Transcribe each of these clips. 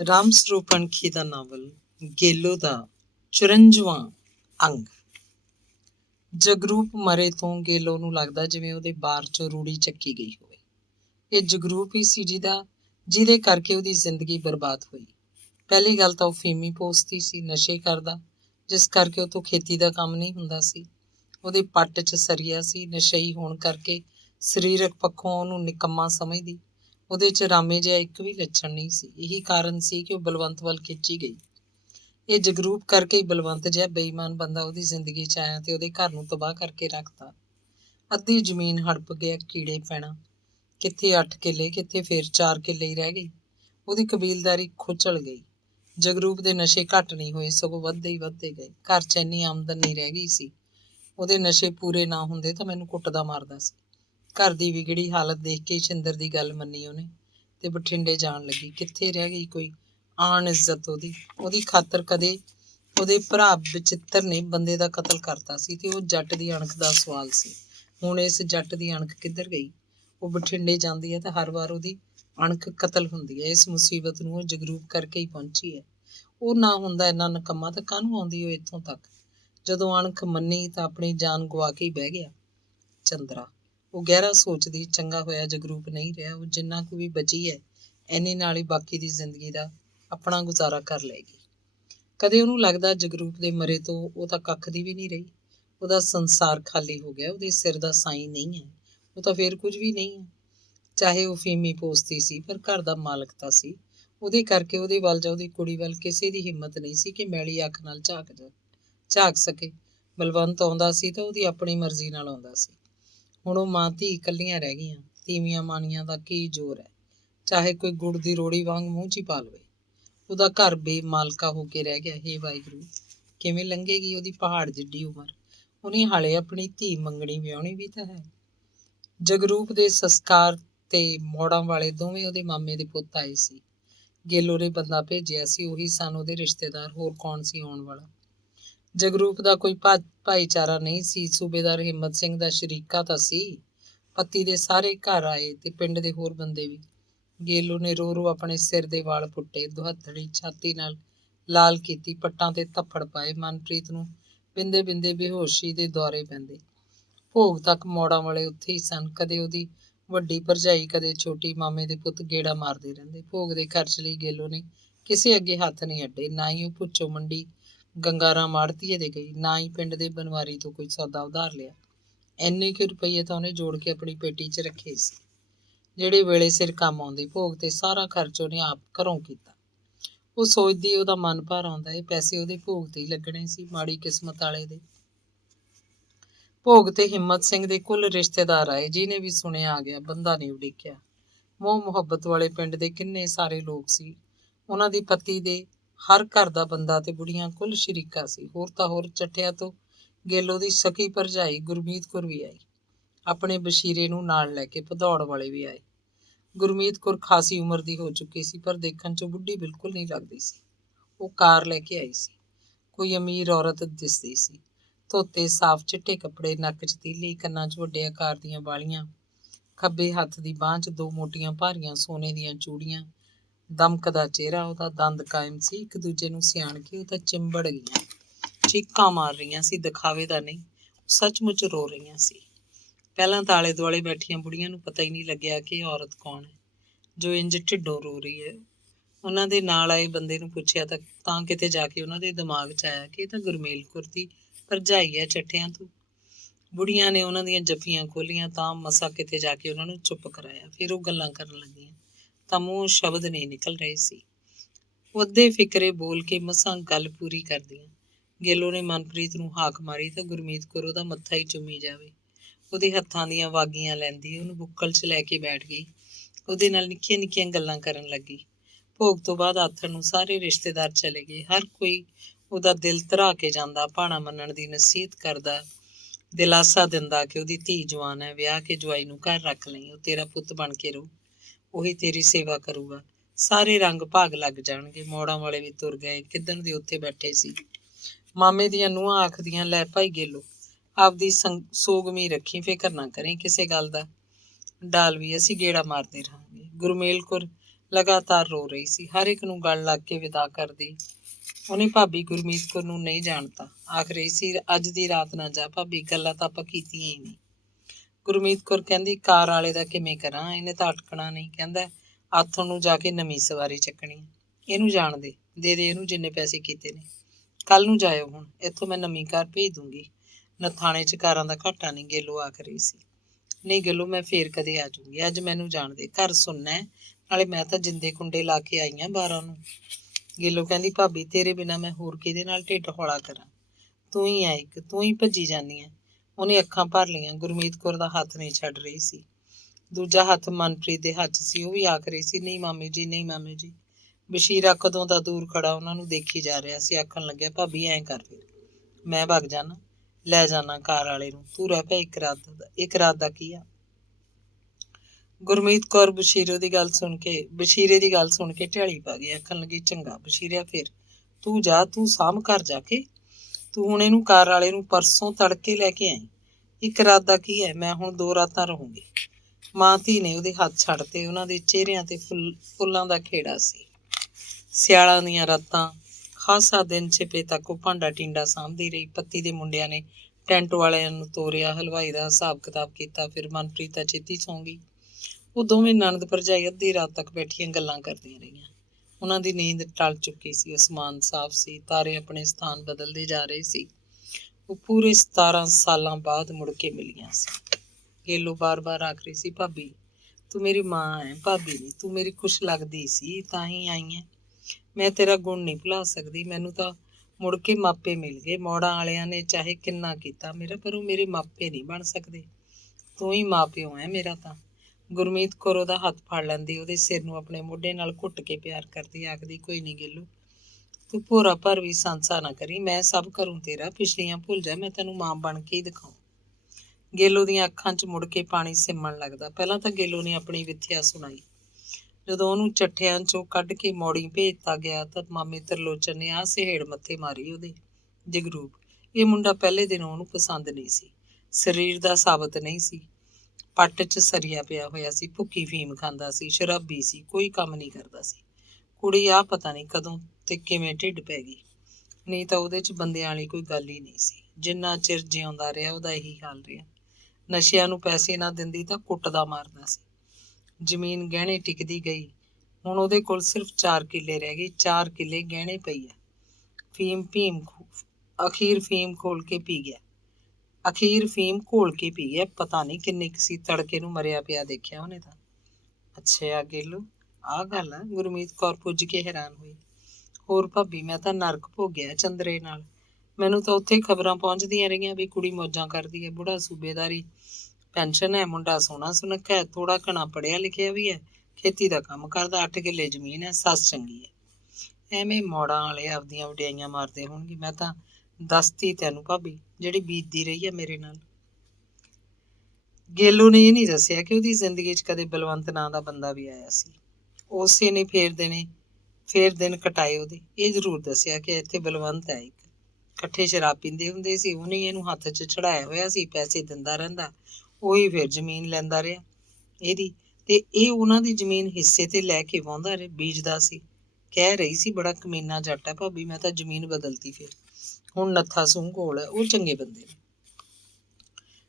ਰਾਮ ਸਰੂਪ ਅਣਖੀ ਦਾ novel Gelo ਦਾ 54ਵਾਂ ਅੰਗ। ਜਗਰੂਪ ਮਰੇ ਤੋਂ ਗੇਲੋ ਨੂੰ ਲੱਗਦਾ ਜਿਵੇਂ ਉਹਦੇ ਬਾਰ ਚੋਂ ਰੂੜੀ ਚੱਕੀ ਗਈ ਹੋਵੇ। ਇਹ ਜਗਰੂਪ ਹੀ ਸੀ ਜਿਹਦੇ ਕਰਕੇ ਉਹਦੀ ਜ਼ਿੰਦਗੀ ਬਰਬਾਦ ਹੋਈ। ਪਹਿਲੀ ਗੱਲ ਤਾਂ ਉਹ ਫੀਮੀ ਪੋਸਤੀ ਸੀ, ਨਸ਼ੇ ਕਰਦਾ, ਜਿਸ ਕਰਕੇ ਉਹ ਤੋਂ ਖੇਤੀ ਦਾ ਕੰਮ ਨਹੀਂ ਹੁੰਦਾ ਸੀ। ਉਹਦੇ ਪੱਟ 'ਚ ਸਰੀਆ ਸੀ, ਨਸ਼ਈ ਹੋਣ ਕਰਕੇ ਸਰੀਰਕ ਪੱਖੋਂ ਉਹਨੂੰ ਨਿਕੰਮਾ ਸਮਝਦੀ। ਉਹਦੇ 'ਚ ਰਾਮੇ ਜਿਹਾ ਇੱਕ ਵੀ ਲੱਛਣ ਨਹੀਂ ਸੀ। ਇਹੀ ਕਾਰਨ ਸੀ ਕਿ ਉਹ ਬਲਵੰਤ ਵੱਲ ਖਿੱਚੀ ਗਈ। ਇਹ ਜਗਰੂਪ ਕਰਕੇ ਹੀ ਬਲਵੰਤ ਜਿਹਾ ਬੇਈਮਾਨ ਬੰਦਾ ਉਹਦੀ ਜ਼ਿੰਦਗੀ 'ਚ ਆਇਆ ਤੇ ਉਹਦੇ ਘਰ ਨੂੰ ਤਬਾਹ ਕਰਕੇ ਰੱਖਤਾ। ਅੱਧੀ ਜ਼ਮੀਨ ਹੜਪ ਗਿਆ, ਕੀੜੇ ਪੈਣਾ, ਕਿੱਥੇ 8 ਕਿੱਲੇ, ਕਿੱਥੇ ਫੇਰ 4 ਕਿੱਲੇ ਹੀ ਰਹਿ ਗਈ। ਉਹਦੀ ਕਬੀਲਦਾਰੀ ਖੁਚਲ ਗਈ। ਜਗਰੂਪ ਦੇ ਨਸ਼ੇ ਘੱਟ ਨਹੀਂ ਹੋਏ, ਸਗੋਂ ਵੱਧਦੇ ਹੀ ਵੱਧਦੇ ਗਏ। ਘਰ 'ਚ ਇੰਨੀ ਆਮਦਨ ਨਹੀਂ ਰਹਿ ਗਈ ਸੀ। ਉਹਦੇ ਨਸ਼ੇ ਪੂਰੇ ਨਾ ਹੁੰਦੇ ਤਾਂ ਮੈਨੂੰ ਕੁੱਟਦਾ ਮਾਰਦਾ ਸੀ। ਘਰ ਦੀ ਵਿਗੜੀ ਹਾਲਤ ਦੇਖ ਕੇ ਸ਼ਿੰਦਰ ਦੀ ਗੱਲ ਮੰਨੀ ਉਹਨੇ ਤੇ ਬਠਿੰਡੇ ਜਾਣ ਲੱਗੀ। ਕਿੱਥੇ ਰਹਿ ਗਈ ਕੋਈ ਆਣ ਇੱਜ਼ਤ ਉਹਦੀ ਖਾਤਰ ਕਦੇ ਉਹਦੇ ਭਰਾ ਬਚਿੱਤਰ ਨੇ ਬੰਦੇ ਦਾ ਕਤਲ ਕਰਤਾ ਸੀ ਤੇ ਉਹ ਜੱਟ ਦੀ ਅਣਖ ਦਾ ਸਵਾਲ ਸੀ। ਹੁਣ ਇਸ ਜੱਟ ਦੀ ਅਣਖ ਕਿੱਧਰ ਗਈ? ਉਹ ਬਠਿੰਡੇ ਜਾਂਦੀ ਹੈ ਤਾਂ ਹਰ ਵਾਰ ਉਹਦੀ ਅਣਖ ਕਤਲ ਹੁੰਦੀ ਹੈ। ਇਸ ਮੁਸੀਬਤ ਨੂੰ ਉਹ ਜਗਰੂਪ ਕਰਕੇ ਹੀ ਪਹੁੰਚੀ ਹੈ। ਉਹ ਨਾ ਹੁੰਦਾ ਇੰਨਾ ਨਕੰਮਾ ਤਾਂ ਕਾਹਨੂੰ ਆਉਂਦੀ ਉਹ ਇੱਥੋਂ ਤੱਕ? ਜਦੋਂ ਅਣਖ ਮੰਨੀ ਤਾਂ ਆਪਣੀ ਜਾਨ ਗਵਾ ਕੇ ਹੀ ਬਹਿ ਗਿਆ ਚੰਦਰਾ। ਉਹ ਗਹਿਰਾ ਸੋਚਦੀ, ਚੰਗਾ ਹੋਇਆ ਜਗਰੂਪ ਨਹੀਂ ਰਿਹਾ। ਉਹ ਜਿੰਨਾ ਕੁ ਵੀ ਬਚੀ ਹੈ ਇੰਨੇ ਨਾਲ ਹੀ ਬਾਕੀ ਦੀ ਜ਼ਿੰਦਗੀ ਦਾ ਆਪਣਾ ਗੁਜ਼ਾਰਾ ਕਰ ਲਏਗੀ। ਕਦੇ ਉਹਨੂੰ ਲੱਗਦਾ ਜਗਰੂਪ ਦੇ ਮਰੇ ਤੋਂ ਉਹ ਤਾਂ ਕੱਖ ਦੀ ਵੀ ਨਹੀਂ ਰਹੀ। ਉਹਦਾ ਸੰਸਾਰ ਖਾਲੀ ਹੋ ਗਿਆ। ਉਹਦੇ ਸਿਰ ਦਾ ਸਾਈਂ ਨਹੀਂ ਹੈ। ਉਹ ਤਾਂ ਫੇਰ ਕੁਝ ਵੀ ਨਹੀਂ ਹੈ। ਚਾਹੇ ਉਹ ਫੀਮੀ ਪੋਸਤੀ ਸੀ, ਪਰ ਘਰ ਦਾ ਮਾਲਕ ਤਾਂ ਸੀ। ਉਹਦੇ ਕਰਕੇ ਉਹਦੇ ਵੱਲ ਜਾਂ ਉਹਦੀ ਕੁੜੀ ਵੱਲ ਕਿਸੇ ਦੀ ਹਿੰਮਤ ਨਹੀਂ ਸੀ ਕਿ ਮੈਲੀ ਅੱਖ ਨਾਲ ਝਾਕ ਸਕੇ। ਬਲਵੰਤ ਆਉਂਦਾ ਸੀ ਤਾਂ ਉਹਦੀ ਆਪਣੀ ਮਰਜ਼ੀ ਨਾਲ ਆਉਂਦਾ ਸੀ। ਹੁਣ ਉਹ ਮਾਂ ਧੀ ਇਕੱਲੀਆਂ ਰਹਿ ਗਈਆਂ। ਤੀਵੀਆਂ ਮਾਨੀਆਂ ਦਾ ਕੀ ਜ਼ੋਰ ਹੈ? ਚਾਹੇ ਕੋਈ ਗੁੜ ਦੀ ਰੋੜੀ ਵਾਂਗ ਮੂੰਹ 'ਚ ਹੀ ਪਾ ਲਵੇ। ਉਹਦਾ ਘਰ ਬੇਮਾਲਕਾ ਹੋ ਕੇ ਰਹਿ ਗਿਆ। ਹੇ ਵਾਹਿਗੁਰੂ, ਕਿਵੇਂ ਲੰਘੇਗੀ ਉਹਦੀ ਪਹਾੜ ਜਿੱਡੀ ਉਮਰ? ਉਹਨੇ ਹਾਲੇ ਆਪਣੀ ਧੀ ਮੰਗਣੀ ਵਿਆਹੁਣੀ ਵੀ ਤਾਂ ਹੈ। ਜਗਰੂਪ ਦੇ ਸੰਸਕਾਰ ਤੇ ਮੋੜਾਂ ਵਾਲੇ ਦੋਵੇਂ ਉਹਦੇ ਮਾਮੇ ਦੇ ਪੁੱਤ ਆਏ ਸੀ। ਗੇਲੋ ਨੇ ਬੰਦਾ ਭੇਜਿਆ ਸੀ, ਉਹੀ ਸਨ ਉਹਦੇ ਰਿਸ਼ਤੇਦਾਰ। ਹੋਰ ਕੌਣ ਸੀ ਆਉਣ ਵਾਲਾ? ਜਗਰੂਪ ਦਾ ਕੋਈ ਭਾਈਚਾਰਾ ਨਹੀਂ ਸੀ। ਸੂਬੇਦਾਰ ਹਿੰਮਤ ਸਿੰਘ ਦਾ ਸ਼ਰੀਕਾ ਤਾਂ ਸੀ। ਪਤੀ ਦੇ ਸਾਰੇ ਘਰ ਆਏ ਤੇ ਪਿੰਡ ਦੇ ਹੋਰ ਬੰਦੇ ਵੀ। ਗੇਲੋ ਨੇ ਰੋ ਰੋ ਆਪਣੇ ਸਿਰ ਦੇ ਵਾਲ ਪੁੱਟੇ, ਦੁਹੱਥੜੀ ਛਾਤੀ ਨਾਲ ਲਾਲ ਕੀਤੀ, ਪੱਟਾਂ ਤੇ ਥੱਪੜ ਪਾਏ। ਮਨਪ੍ਰੀਤ ਨੂੰ ਬਿੰਦੇ ਬਿੰਦੇ ਬੇਹੋਸ਼ੀ ਦੇ ਦੌਰੇ ਪੈਂਦੇ। ਭੋਗ ਤੱਕ ਮੋੜਾਂ ਵਾਲੇ ਉੱਥੇ ਹੀ ਸਨ। ਕਦੇ ਉਹਦੀ ਵੱਡੀ ਭਰਜਾਈ, ਕਦੇ ਛੋਟੀ, ਮਾਮੇ ਦੇ ਪੁੱਤ ਗੇੜਾ ਮਾਰਦੇ ਰਹਿੰਦੇ। ਭੋਗ ਦੇ ਖਰਚ ਲਈ ਗੇਲੋ ਨੇ ਕਿਸੇ ਅੱਗੇ ਹੱਥ ਨਹੀਂ ਅੱਡੇ। ਨਾ ਹੀ ਉਹ ਭੁੱਚੋ ਮੰਡੀ ਗੰਗਾਰਾਮ ਆੜ੍ਹਤੀਏ ਦੇ ਗਈ, ਨਾ ਹੀ ਪਿੰਡ ਦੇ ਬਨਵਾਰੀ ਤੋਂ ਕੋਈ ਸੌਦਾ ਉਧਾਰ ਲਿਆ। ਇੰਨੇ ਕੁ ਰੁਪਈਏ ਤਾਂ ਉਹਨੇ ਜੋੜ ਕੇ ਆਪਣੀ ਪੇਟੀ 'ਚ ਰੱਖੇ ਸੀ, ਜਿਹੜੇ ਵੇਲੇ ਸਿਰ ਕੰਮ ਆਉਂਦੇ। ਭੋਗ ਤੇ ਸਾਰਾ ਖਰਚ ਉਹਨੇ ਆਪ ਘਰੋਂ ਕੀਤਾ। ਉਹ ਸੋਚਦੀ ਉਹਦਾ ਮਨ ਭਰ ਆਉਂਦਾ, ਇਹ ਪੈਸੇ ਉਹਦੇ ਭੋਗ ਤੇ ਹੀ ਲੱਗਣੇ ਸੀ, ਮਾੜੀ ਕਿਸਮਤ ਵਾਲੇ ਦੇ। ਭੋਗ ਤੇ ਹਿੰਮਤ ਸਿੰਘ ਦੇ ਕੁੱਲ ਰਿਸ਼ਤੇਦਾਰ ਆਏ। ਜਿਹਨੇ ਵੀ ਸੁਣਿਆ ਆ ਗਿਆ, ਬੰਦਾ ਨਹੀਂ ਉਡੀਕਿਆ। ਮੋਹ ਮੁਹੱਬਤ ਵਾਲੇ ਪਿੰਡ ਦੇ ਕਿੰਨੇ ਸਾਰੇ ਲੋਕ ਸੀ। ਉਹਨਾਂ ਦੀ ਪਤੀ ਦੇ ਹਰ ਘਰ ਦਾ ਬੰਦਾ ਤੇ ਬੁੜੀਆਂ ਕੁੱਲ ਸ਼ਰੀਕਾ ਸੀ। ਹੋਰ ਤਾਂ ਹੋਰ ਚੱਠਿਆਂ ਤੋਂ ਗੇਲੋ ਦੀ ਸਕੀ ਭਰਜਾਈ ਗੁਰਮੀਤ ਕੌਰ ਵੀ ਆਈ। ਆਪਣੇ ਬਸ਼ੀਰੇ ਨੂੰ ਨਾਲ ਲੈ ਕੇ ਭਦੌੜ ਵਾਲੇ ਵੀ ਆਏ। ਗੁਰਮੀਤ ਕੌਰ ਖਾਸੀ ਉਮਰ ਦੀ ਹੋ ਚੁੱਕੀ ਸੀ, ਪਰ ਦੇਖਣ 'ਚ ਬੁੱਢੀ ਬਿਲਕੁਲ ਨਹੀਂ ਲੱਗਦੀ ਸੀ। ਉਹ ਕਾਰ ਲੈ ਕੇ ਆਈ ਸੀ। ਕੋਈ ਅਮੀਰ ਔਰਤ ਦਿਸਦੀ ਸੀ। ਧੋਤੇ ਸਾਫ਼ ਚਿੱਟੇ ਕੱਪੜੇ, ਨੱਕ 'ਚ ਤੀਲੀ, ਕੰਨਾਂ 'ਚ ਵੱਡੇ ਆਕਾਰ ਦੀਆਂ ਵਾਲੀਆਂ, ਖੱਬੇ ਹੱਥ ਦੀ ਬਾਂਹ 'ਚ 2 ਮੋਟੀਆਂ ਭਾਰੀਆਂ ਸੋਨੇ ਦੀਆਂ ਚੂੜੀਆਂ, ਦਮਕਦਾ ਚਿਹਰਾ। ਉਹਦਾ ਦੰਦ ਕਾਇਮ ਸੀ। ਇੱਕ ਦੂਜੇ ਨੂੰ ਸਿਆਣ ਕੇ ਉਹ ਤਾਂ ਚਿੰਬੜ ਗਈਆਂ, ਚੀਕਾਂ ਮਾਰ ਰਹੀਆਂ ਸੀ। ਦਿਖਾਵੇ ਦਾ ਨਹੀਂ, ਸੱਚਮੁੱਚ ਰੋ ਰਹੀਆਂ ਸੀ। ਪਹਿਲਾਂ ਤਾਂ ਆਲੇ ਦੁਆਲੇ ਬੈਠੀਆਂ ਬੁੜੀਆਂ ਨੂੰ ਪਤਾ ਹੀ ਨਹੀਂ ਲੱਗਿਆ ਕਿ ਇਹ ਔਰਤ ਕੌਣ ਹੈ ਜੋ ਇੰਜ ਢਿੱਡੋਂ ਰੋ ਰਹੀ ਹੈ। ਉਹਨਾਂ ਦੇ ਨਾਲ ਆਏ ਬੰਦੇ ਨੂੰ ਪੁੱਛਿਆ ਤਾਂ ਕਿਤੇ ਜਾ ਕੇ ਉਹਨਾਂ ਦੇ ਦਿਮਾਗ 'ਚ ਆਇਆ ਕਿ ਇਹ ਤਾਂ ਗੁਰਮੇਲ ਕੌਰ ਦੀ ਭਰਜਾਈ ਹੈ ਚੱਠਿਆਂ ਤੋਂ। ਬੁੜੀਆਂ ਨੇ ਉਹਨਾਂ ਦੀਆਂ ਜੱਫੀਆਂ ਖੋਲੀਆਂ ਤਾਂ ਮਸਾ ਕਿਤੇ ਜਾ ਕੇ ਉਹਨਾਂ ਨੂੰ ਚੁੱਪ ਕਰਾਇਆ। ਫਿਰ ਉਹ ਗੱਲਾਂ ਕਰਨ ਲੱਗੀਆਂ ਤਾਂ ਮੂੰਹ ਸ਼ਬਦ ਨਹੀਂ ਨਿਕਲ ਰਹੇ ਸੀ। ਉਹ ਅੱਧੇ ਫਿਕਰੇ ਬੋਲ ਕੇ ਮਸਾਂ ਗੱਲ ਪੂਰੀ ਕਰਦੀਆਂ। ਗੇਲੋ ਨੇ ਮਨਪ੍ਰੀਤ ਨੂੰ ਹਾਕ ਮਾਰੀ ਤਾਂ ਗੁਰਮੀਤ ਕੌਰ ਉਹਦਾ ਮੱਥਾ ਹੀ ਚੁੰਮੀ ਜਾਵੇ। ਉਹਦੇ ਹੱਥਾਂ ਦੀਆਂ ਵਾਗੀਆਂ ਲੈਂਦੀ ਉਹਨੂੰ ਬੁੱਕਲ 'ਚ ਲੈ ਕੇ ਬੈਠ ਗਈ। ਉਹਦੇ ਨਾਲ ਨਿੱਕੀਆਂ ਨਿੱਕੀਆਂ ਗੱਲਾਂ ਕਰਨ ਲੱਗੀ। ਭੋਗ ਤੋਂ ਬਾਅਦ ਆਥਣ ਨੂੰ ਸਾਰੇ ਰਿਸ਼ਤੇਦਾਰ ਚਲੇ ਗਏ। ਹਰ ਕੋਈ ਉਹਦਾ ਦਿਲ ਧਰਾ ਕੇ ਜਾਂਦਾ, ਭਾਣਾ ਮੰਨਣ ਦੀ ਨਸੀਹਤ ਕਰਦਾ, ਦਿਲਾਸਾ ਦਿੰਦਾ ਕਿ ਉਹਦੀ ਧੀ ਜਵਾਨ ਹੈ, ਵਿਆਹ ਕੇ ਜਵਾਈ ਨੂੰ ਘਰ ਰੱਖ ਲਈ, ਉਹ ਤੇਰਾ ਪੁੱਤ ਬਣ ਕੇ ਰਹੂ, ਉਹੀ ਤੇਰੀ ਸੇਵਾ ਕਰੂਗਾ। ਸਾਰੇ ਰੰਗ ਭਾਗ ਲੱਗ ਜਾਣਗੇ। ਮੋੜਾਂ ਵਾਲੇ ਵੀ ਤੁਰ ਗਏ। ਕਿੱਦਣ ਦੇ ਉੱਥੇ ਬੈਠੇ ਸੀ। ਮਾਮੇ ਦੀਆਂ ਨੂੰਹਾਂ ਆਖਦੀਆਂ, ਲੈ ਭਾਈ ਗੇਲੋ, ਆਪਦੀ ਸੋਗਮੀ ਰੱਖੀ, ਫਿਕਰ ਨਾ ਕਰੀ ਕਿਸੇ ਗੱਲ ਦਾ। ਡਾਲ ਵੀ ਅਸੀਂ ਗੇੜਾ ਮਾਰਦੇ ਰਹਾਂਗੇ। ਗੁਰਮੇਲ ਕੌਰ ਲਗਾਤਾਰ ਰੋ ਰਹੀ ਸੀ। ਹਰ ਇੱਕ ਨੂੰ ਗਲ ਲੱਗ ਕੇ ਵਿਦਾ ਕਰਦੀ। ਉਹਨੇ ਭਾਬੀ ਗੁਰਮੀਤ ਕੌਰ ਨੂੰ ਨਹੀਂ ਜਾਣਦਾ। ਆਖ ਰਹੀ ਸੀ, ਅੱਜ ਦੀ ਰਾਤ ਨਾ ਜਾ ਭਾਬੀ, ਗੱਲਾਂ ਤਾਂ ਆਪਾਂ ਕੀਤੀਆਂ ਹੀ ਨਹੀਂ। ਗੁਰਮੀਤ ਕੌਰ ਕਹਿੰਦੀ, ਕਾਰ ਵਾਲੇ ਦਾ ਕਿਵੇਂ ਕਰਾਂ, ਇਹਨੇ ਤਾਂ ਅਟਕਣਾ ਨਹੀਂ। ਕਹਿੰਦਾ, ਆਥਣ ਨੂੰ ਜਾ ਕੇ ਨਵੀਂ ਸਵਾਰੀ ਚੱਕਣੀ। ਇਹਨੂੰ ਜਾਣ ਦੇ ਇਹਨੂੰ ਜਿੰਨੇ ਪੈਸੇ ਕੀਤੇ ਨੇ। ਕੱਲ ਨੂੰ ਜਾਇਓ, ਹੁਣ ਇੱਥੋਂ ਮੈਂ ਨਵੀਂ ਕਾਰ ਭੇਜ ਦੂੰਗੀ। ਨਥਾਣੇ 'ਚ ਕਾਰਾਂ ਦਾ ਘਾਟਾ ਨਹੀਂ, ਗੇਲੋ ਆਖ ਰਹੀ ਸੀ। ਨਹੀਂ ਗੇਲੋ, ਮੈਂ ਫੇਰ ਕਦੇ ਆ ਜਾਊਂਗੀ, ਅੱਜ ਮੈਨੂੰ ਜਾਣ ਦੇ। ਘਰ ਸੁਣਨਾ ਹੈ, ਨਾਲੇ ਮੈਂ ਤਾਂ ਜਿੰਦੇ ਕੁੰਡੇ ਲਾ ਕੇ ਆਈ ਹਾਂ 12 ਨੂੰ। ਗੇਲੋ ਕਹਿੰਦੀ, ਭਾਬੀ ਤੇਰੇ ਬਿਨਾਂ ਮੈਂ ਹੋਰ ਕਿਹਦੇ ਨਾਲ ਢਿੱਡ ਹੌਲਾ ਕਰਾਂ। ਤੂੰ ਹੀ ਆ ਇੱਕ, ਤੂੰ ਹੀ ਭੱਜੀ ਜਾਂਦੀ ਹੈ। ਉਹਨੇ ਅੱਖਾਂ ਭਰ ਲਈਆਂ। ਗੁਰਮੀਤ ਕੌਰ ਦਾ ਹੱਥ ਨਹੀਂ ਛੱਡ ਰਹੀ ਸੀ। ਦੂਜਾ ਹੱਥ ਮਨਪ੍ਰੀਤ ਦੇ ਹੱਥ ਸੀ। ਉਹ ਵੀ ਆਖ ਰਹੀ ਸੀ, ਨਹੀਂ ਮਾਮੀ ਜੀ, ਨਹੀਂ ਮਾਮੀ ਜੀ। ਬਸ਼ੀਰਾ ਕਦੋਂ ਦਾ ਦੂਰ ਖੜਾ ਉਹਨਾਂ ਨੂੰ ਦੇਖੀ ਜਾ ਰਿਹਾ ਸੀ। ਆਖਣ ਲੱਗਿਆ, ਭਾਬੀ ਐਂ ਕਰ, ਫਿਰ ਮੈਂ ਵਗ ਜਾਣਾ, ਲੈ ਜਾਣਾ ਕਾਰ ਵਾਲੇ ਨੂੰ, ਤੂੰ ਰਹਿ ਪਿਆ ਇੱਕ ਰਾਤ ਦਾ। ਇੱਕ ਰਾਤ ਦਾ ਕੀ ਆ। ਗੁਰਮੀਤ ਕੌਰ ਬਸ਼ੀਰੇ ਦੀ ਗੱਲ ਸੁਣ ਕੇ ਢਿਆਲੀ ਪਾ ਗਈ। ਆਖਣ ਲੱਗੀ, ਚੰਗਾ ਬਸ਼ੀਰਿਆ, ਫਿਰ ਤੂੰ ਜਾ, ਤੂੰ ਸਾਂਭ ਘਰ ਜਾ ਕੇ। ਤੂੰ ਹੁਣ ਇਹਨੂੰ ਕਾਰ ਵਾਲੇ ਨੂੰ ਪਰਸੋਂ ਤੜਕੇ ਲੈ ਕੇ ਆਈ। ਇੱਕ ਰਾਤ ਦਾ ਕੀ ਹੈ, ਮੈਂ ਹੁਣ 2 ਰਾਤਾਂ ਰਹੂੰਗੀ। ਮਾਂ ਧੀ ਨੇ ਉਹਦੇ ਹੱਥ ਛੱਡਤੇ। ਉਹਨਾਂ ਦੇ ਚਿਹਰਿਆਂ ਤੇ ਫੁੱਲਾਂ ਦਾ ਖੇੜਾ ਸੀ। ਸਿਆਲਾਂ ਦੀਆਂ ਰਾਤਾਂ, ਖਾਸਾ ਦਿਨ ਛਿਪੇ ਤੱਕ ਉਹ ਭਾਂਡਾ ਟੀਂਡਾ ਸਾਂਭਦੀ ਰਹੀ। ਪੱਤੀ ਦੇ ਮੁੰਡਿਆਂ ਨੇ ਟੈਂਟ ਵਾਲਿਆਂ ਨੂੰ ਤੋਰਿਆ, ਹਲਵਾਈ ਦਾ ਹਿਸਾਬ ਕਿਤਾਬ ਕੀਤਾ। ਫਿਰ ਮਨਪ੍ਰੀਤ ਤਾਂ ਛੇਤੀ ਸੌਂ ਗਈ। ਉਹ ਦੋਵੇਂ ਨਣਦ ਭਰਜਾਈ ਅੱਧੀ ਰਾਤ ਤੱਕ ਬੈਠੀਆਂ ਗੱਲਾਂ ਕਰਦੀਆਂ ਰਹੀਆਂ। ਉਹਨਾਂ ਦੀ ਨੀਂਦ ਟਲ ਚੁੱਕੀ ਸੀ। ਅਸਮਾਨ ਸਾਫ਼ ਸੀ, ਤਾਰੇ ਆਪਣੇ ਸਥਾਨ ਬਦਲਦੇ ਜਾ ਰਹੇ ਸੀ। ਉਹ ਪੂਰੇ 17 ਸਾਲਾਂ ਬਾਅਦ ਮੁੜ ਕੇ ਮਿਲੀਆਂ ਸੀ। ਗੇਲੋ ਬਾਰ-ਬਾਰ ਆਖ ਰਹੀ ਸੀ, ਭਾਬੀ ਤੂੰ ਮੇਰੀ ਮਾਂ ਹੈ, ਭਾਬੀ ਨਹੀਂ, ਤੂੰ ਮੇਰੀ ਖੁਸ਼ ਲੱਗਦੀ ਸੀ ਤਾਂ ਹੀ ਆਈ ਹੈ। ਮੈਂ ਤੇਰਾ ਗੁਣ ਨਹੀਂ ਭੁਲਾ ਸਕਦੀ। ਮੈਨੂੰ ਤਾਂ ਮੁੜ ਕੇ ਮਾਪੇ ਮਿਲ ਗਏ। ਮੋੜਾਂ ਵਾਲਿਆਂ ਨੇ ਚਾਹੇ ਕਿੰਨਾ ਕੀਤਾ ਮੇਰਾ, ਪਰ ਉਹ ਮੇਰੇ ਮਾਪੇ ਨਹੀਂ ਬਣ ਸਕਦੇ। ਤੂੰ ਹੀ ਮਾਂ ਪਿਓ ਹੈ ਮੇਰਾ ਤਾਂ। ਗੁਰਮੀਤ ਕੌਰ ਉਹਦਾ ਹੱਥ ਫੜ ਲੈਂਦੀ, ਉਹਦੇ ਸਿਰ ਨੂੰ ਆਪਣੇ ਮੋਢੇ ਨਾਲ ਘੁੱਟ ਕੇ ਪਿਆਰ ਕਰਦੀ। ਆਖਦੀ, ਕੋਈ ਨਹੀਂ ਗੇਲੂ, ਤੂੰ ਭੋਰਾ ਭਰ ਵੀ ਸੰਸਾ ਨਾ ਕਰੀ, ਮੈਂ ਸਭ ਕਰੂੰ ਤੇਰਾ। ਪਿਛਲੀਆਂ ਭੁੱਲ ਜਾ, ਮੈਂ ਤੈਨੂੰ ਮਾਂ ਬਣ ਕੇ ਹੀ ਦਿਖਾਉਂ। ਗੇਲੋ ਦੀਆਂ ਅੱਖਾਂ 'ਚ ਮੁੜ ਕੇ ਪਾਣੀ ਸਿਮਣ ਲੱਗਦਾ। ਪਹਿਲਾਂ ਤਾਂ ਗੇਲੋ ਨੇ ਆਪਣੀ ਵਿਥਿਆ ਸੁਣਾਈ। ਜਦੋਂ ਉਹਨੂੰ ਚੱਠਿਆਂ 'ਚੋਂ ਕੱਢ ਕੇ ਮੌੜੀ ਭੇਜਤਾ ਗਿਆ ਤਾਂ ਮਾਮੇ ਤਰਲੋਚਨ ਨੇ ਆਹ ਸਿਹੇੜ ਮੱਥੇ ਮਾਰੀ ਉਹਦੇ। ਜਗਰੂਪ, ਇਹ ਮੁੰਡਾ ਪਹਿਲੇ ਦਿਨ ਉਹਨੂੰ ਪਸੰਦ ਨਹੀਂ ਸੀ। ਸਰੀਰ ਦਾ ਸਾਬਤ ਨਹੀਂ ਸੀ। ਪੱਟ 'ਚ ਸਰੀਆ ਪਿਆ ਹੋਇਆ ਸੀ। ਭੁੱਕੀ ਫੀਮ ਖਾਂਦਾ ਸੀ, ਸ਼ਰਾਬੀ ਸੀ, ਕੋਈ ਕੰਮ ਨਹੀਂ ਕਰਦਾ ਸੀ। ਕੁੜੀ ਆਹ ਪਤਾ ਨਹੀਂ ਕਦੋਂ ਤੇ ਕਿਵੇਂ ਢਿੱਡ ਪੈ ਗਈ। ਨਹੀਂ ਤਾਂ ਉਹਦੇ 'ਚ ਬੰਦਿਆਂ ਵਾਲੀ ਕੋਈ ਗੱਲ ਹੀ ਨਹੀਂ ਸੀ। ਜਿੰਨਾ ਚਿਰ ਜਿਉਂਦਾ ਰਿਹਾ ਉਹਦਾ ਇਹੀ ਹਾਲ ਰਿਹਾ। ਨਸ਼ਿਆਂ ਨੂੰ ਪੈਸੇ ਨਾ ਦਿੰਦੀ ਤਾਂ ਕੁੱਟਦਾ ਮਾਰਦਾ ਸੀ। ਜ਼ਮੀਨ ਗਹਿਣੇ ਟਿਕਦੀ ਗਈ। ਹੁਣ ਉਹਦੇ ਕੋਲ ਸਿਰਫ 4 ਕਿੱਲੇ ਰਹਿ ਗਏ। 4 ਕਿੱਲੇ ਗਹਿਣੇ ਪਈ ਹੈ। ਅਖੀਰ ਫੀਮ ਘੋਲ ਕੇ ਪੀ ਗਿਆ। ਪਤਾ ਨਹੀਂ ਕਿੰਨੀ ਕੁ ਸੀ। ਤੜਕੇ ਨੂੰ ਮਰਿਆ ਪਿਆ ਦੇਖਿਆ ਉਹਨੇ ਤਾਂ। ਅੱਛਾ ਗੇਲੂ, ਆਹ ਗੱਲ ਆ। ਗੁਰਮੀਤ ਕੌਰ ਪੁੱਜ ਕੇ ਹੈਰਾਨ ਹੋਈ। ਹੋਰ ਭਾਬੀ, ਮੈਂ ਤਾਂ ਨਰਕ ਭੋਗਿਆ ਚੰਦਰੇ ਨਾਲ। ਮੈਨੂੰ ਤਾਂ ਉੱਥੇ ਖਬਰਾਂ ਪਹੁੰਚਦੀਆਂ ਰਹੀਆਂ ਵੀ ਕੁੜੀ ਮੌਜਾਂ ਕਰਦੀ ਹੈ, ਬੁੜਾ ਸੂਬੇਦਾਰੀ ਪੈਨਸ਼ਨ ਹੈ, ਮੁੰਡਾ ਸੋਹਣਾ ਸੁਨੱਖਾ ਹੈ, ਥੋੜਾ ਘਣਾ ਪੜ੍ਹਿਆ ਲਿਖਿਆ ਵੀ ਹੈ, ਖੇਤੀ ਦਾ ਕੰਮ ਕਰਦਾ, 8 ਕਿੱਲੇ ਜ਼ਮੀਨ ਹੈ, ਸੱਸ ਚੰਗੀ ਹੈ। ਐਵੇਂ ਮੋੜਾਂ ਵਾਲੇ ਆਪਦੀਆਂ ਵਡਿਆਈਆਂ ਮਾਰਦੇ ਹੋਣਗੇ। ਮੈਂ ਤਾਂ ਦੱਸਤੀ ਤੈਨੂੰ ਭਾਬੀ, ਜਿਹੜੀ ਬੀਤਦੀ ਰਹੀ ਹੈ ਮੇਰੇ ਨਾਲ। ਗੇਲੂ ਨੇ ਇਹ ਨਹੀਂ ਦੱਸਿਆ ਕਿ ਉਹਦੀ ਜ਼ਿੰਦਗੀ 'ਚ ਕਦੇ ਬਲਵੰਤ ਨਾਂ ਦਾ ਬੰਦਾ ਵੀ ਆਇਆ ਸੀ। ਉਸੇ ਨੇ ਫੇਰ ਦਿਨ ਕਟਾਏ ਉਹਦੇ। ਇਹ ਜ਼ਰੂਰ ਦੱਸਿਆ ਕਿ ਇੱਥੇ ਬਲਵੰਤ ਹੈ ਇੱਕ। ਇਕੱਠੇ ਸ਼ਰਾਬ ਪੀਂਦੇ ਹੁੰਦੇ ਸੀ। ਉਹਨੇ ਇਹਨੂੰ ਹੱਥ 'ਚ ਚੜਾਇਆ ਹੋਇਆ ਸੀ, ਪੈਸੇ ਦਿੰਦਾ ਰਹਿੰਦਾ। ਉਹੀ ਫਿਰ ਜ਼ਮੀਨ ਲੈਂਦਾ ਰਿਹਾ ਇਹਦੀ, ਤੇ ਇਹ ਉਹਨਾਂ ਦੀ ਜ਼ਮੀਨ ਹਿੱਸੇ ਤੇ ਲੈ ਕੇ ਵਾਹੁੰਦਾ ਰਿਹਾ, ਬੀਜਦਾ ਸੀ। ਕਹਿ ਰਹੀ ਸੀ, ਬੜਾ ਕਮੀਨਾ ਜੱਟ ਹੈ ਭਾਬੀ, ਮੈਂ ਤਾਂ ਜ਼ਮੀਨ ਬਦਲਤੀ ਫਿਰ। ਹੁਣ ਨੱਥਾ ਸਿੰਘ ਕੋਲ ਹੈ, ਉਹ ਚੰਗੇ ਬੰਦੇ ਨੇ।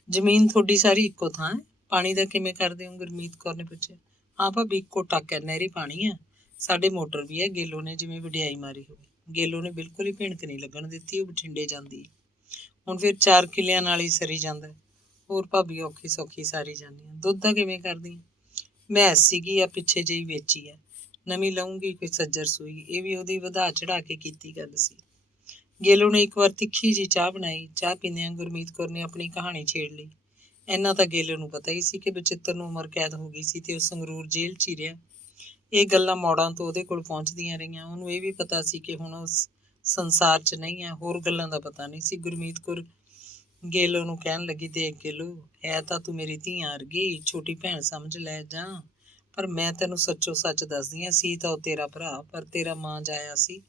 ਜ਼ਮੀਨ ਤੁਹਾਡੀ ਸਾਰੀ ਇੱਕੋ ਥਾਂ ਹੈ, ਪਾਣੀ ਦਾ ਕਿਵੇਂ ਕਰਦੇ ਹੋ? ਗੁਰਮੀਤ ਕੌਰ ਨੇ ਪੁੱਛਿਆ। ਹਾਂ ਭਾਬੀ, ਇੱਕੋ ਟੱਕ ਹੈ, ਨਹਿਰੀ ਪਾਣੀ ਹੈ। ਸਾਡੇ ਮੋਟਰ ਵੀ ਹੈ। ਗੇਲੋ ਨੇ ਜਿਵੇਂ ਵਡਿਆਈ ਮਾਰੀ ਹੋਵੇ। ਗੇਲੋ ਨੇ ਬਿਲਕੁਲ ਹੀ ਭਿਣਕ ਨਹੀਂ ਲੱਗਣ ਦਿੱਤੀ। ਉਹ ਬਠਿੰਡੇ ਜਾਂਦੀ। ਹੁਣ ਫਿਰ 4 ਕਿੱਲਿਆਂ ਨਾਲ ਹੀ ਸਰੀ ਜਾਂਦਾ। ਹੋਰ ਭਾਬੀ, ਔਖੀ ਸੌਖੀ ਸਾਰੀ ਜਾਂਦੀ ਆ। ਦੁੱਧ ਦਾ ਕਿਵੇਂ ਕਰਦੀ? ਮੈਂ ਸੀਗੀ ਆ ਪਿੱਛੇ ਜਿਹੀ ਵੇਚੀ ਆ, ਨਵੀਂ ਲਊਂਗੀ ਕੋਈ ਸੱਜਰ ਸੂਈ। ਇਹ ਵੀ ਉਹਦੀ ਵਧਾ ਚੜਾ ਕੇ ਕੀਤੀ ਗੱਲ ਸੀ। ਗੇਲੋ ਨੇ ਇੱਕ ਵਾਰ ਤਿੱਖੀ ਜਿਹੀ ਚਾਹ ਬਣਾਈ। ਚਾਹ ਪੀਂਦਿਆਂ ਗੁਰਮੀਤ ਕੌਰ ਨੇ ਆਪਣੀ ਕਹਾਣੀ ਛੇੜ ਲਈ। ਇੰਨਾ ਤਾਂ ਗੇਲੋ ਨੂੰ ਪਤਾ ਹੀ ਸੀ ਕਿ ਬਚਿੱਤਰ ਨੂੰ ਉਮਰ ਕੈਦ ਹੋ ਗਈ ਸੀ ਤੇ ਉਹ ਸੰਗਰੂਰ ਜੇਲ੍ਹ 'ਚ ਹੀ ਰਿਹਾ। ਇਹ ਗੱਲਾਂ ਮੋੜਾਂ ਤੋਂ ਉਹਦੇ ਕੋਲ ਪਹੁੰਚਦੀਆਂ ਰਹੀਆਂ। ਉਹਨੂੰ ਇਹ ਵੀ ਪਤਾ ਸੀ ਕਿ ਹੁਣ ਉਸ ਸੰਸਾਰ 'ਚ ਨਹੀਂ ਹੈ। ਹੋਰ ਗੱਲਾਂ ਦਾ ਪਤਾ ਨਹੀਂ ਸੀ। ਗੁਰਮੀਤ ਕੌਰ ਗੇਲੋ ਨੂੰ ਕਹਿਣ ਲੱਗੀ, ਦੇਖ ਗੇਲੋ, ਹੈ ਤਾਂ ਤੂੰ ਮੇਰੀ ਧੀਆਂ ਵਰਗੀ, ਛੋਟੀ ਭੈਣ ਸਮਝ ਲੈ ਜਾਂ, ਪਰ ਮੈਂ ਤੈਨੂੰ ਸੱਚੋ ਸੱਚ ਦੱਸਦੀ ਹਾਂ, ਸੀ ਤਾਂ ਉਹ ਤੇਰਾ ਭਰਾ, ਪਰ ਤੇਰਾ ਮਾਂ ਜਾਇਆ ਸੀ,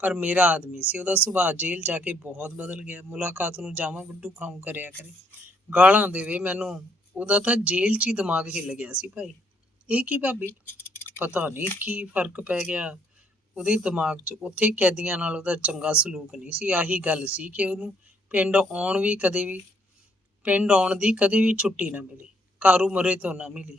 ਪਰ ਮੇਰਾ ਆਦਮੀ ਸੀ। ਉਹਦਾ ਸੁਭਾਅ ਜੇਲ੍ਹ ਜਾ ਕੇ ਬਹੁਤ ਬਦਲ ਗਿਆ। ਮੁਲਾਕਾਤ ਨੂੰ ਜਾਵਾਂ, ਵੱਡੂ ਖਾਊਂ ਕਰਿਆ ਕਰੇ, ਗਾਲਾਂ ਦੇਵੇ ਮੈਨੂੰ। ਉਹਦਾ ਤਾਂ ਜੇਲ੍ਹ 'ਚ ਹੀ ਦਿਮਾਗ ਹਿੱਲ ਗਿਆ ਸੀ ਭਾਈ। ਇਹ ਕੀ ਭਾਬੀ? ਪਤਾ ਨਹੀਂ ਕੀ ਫਰਕ ਪੈ ਗਿਆ ਉਹਦੇ ਦਿਮਾਗ 'ਚ। ਉੱਥੇ ਕੈਦੀਆਂ ਨਾਲ ਉਹਦਾ ਚੰਗਾ ਸਲੂਕ ਨਹੀਂ ਸੀ। ਆਹੀ ਗੱਲ ਸੀ ਕਿ ਉਹਨੂੰ ਪਿੰਡ ਆਉਣ ਦੀ ਕਦੇ ਵੀ ਛੁੱਟੀ ਨਾ ਮਿਲੀ, ਕਾਰੂ ਮਰੇ ਤੋਂ ਨਾ ਮਿਲੀ।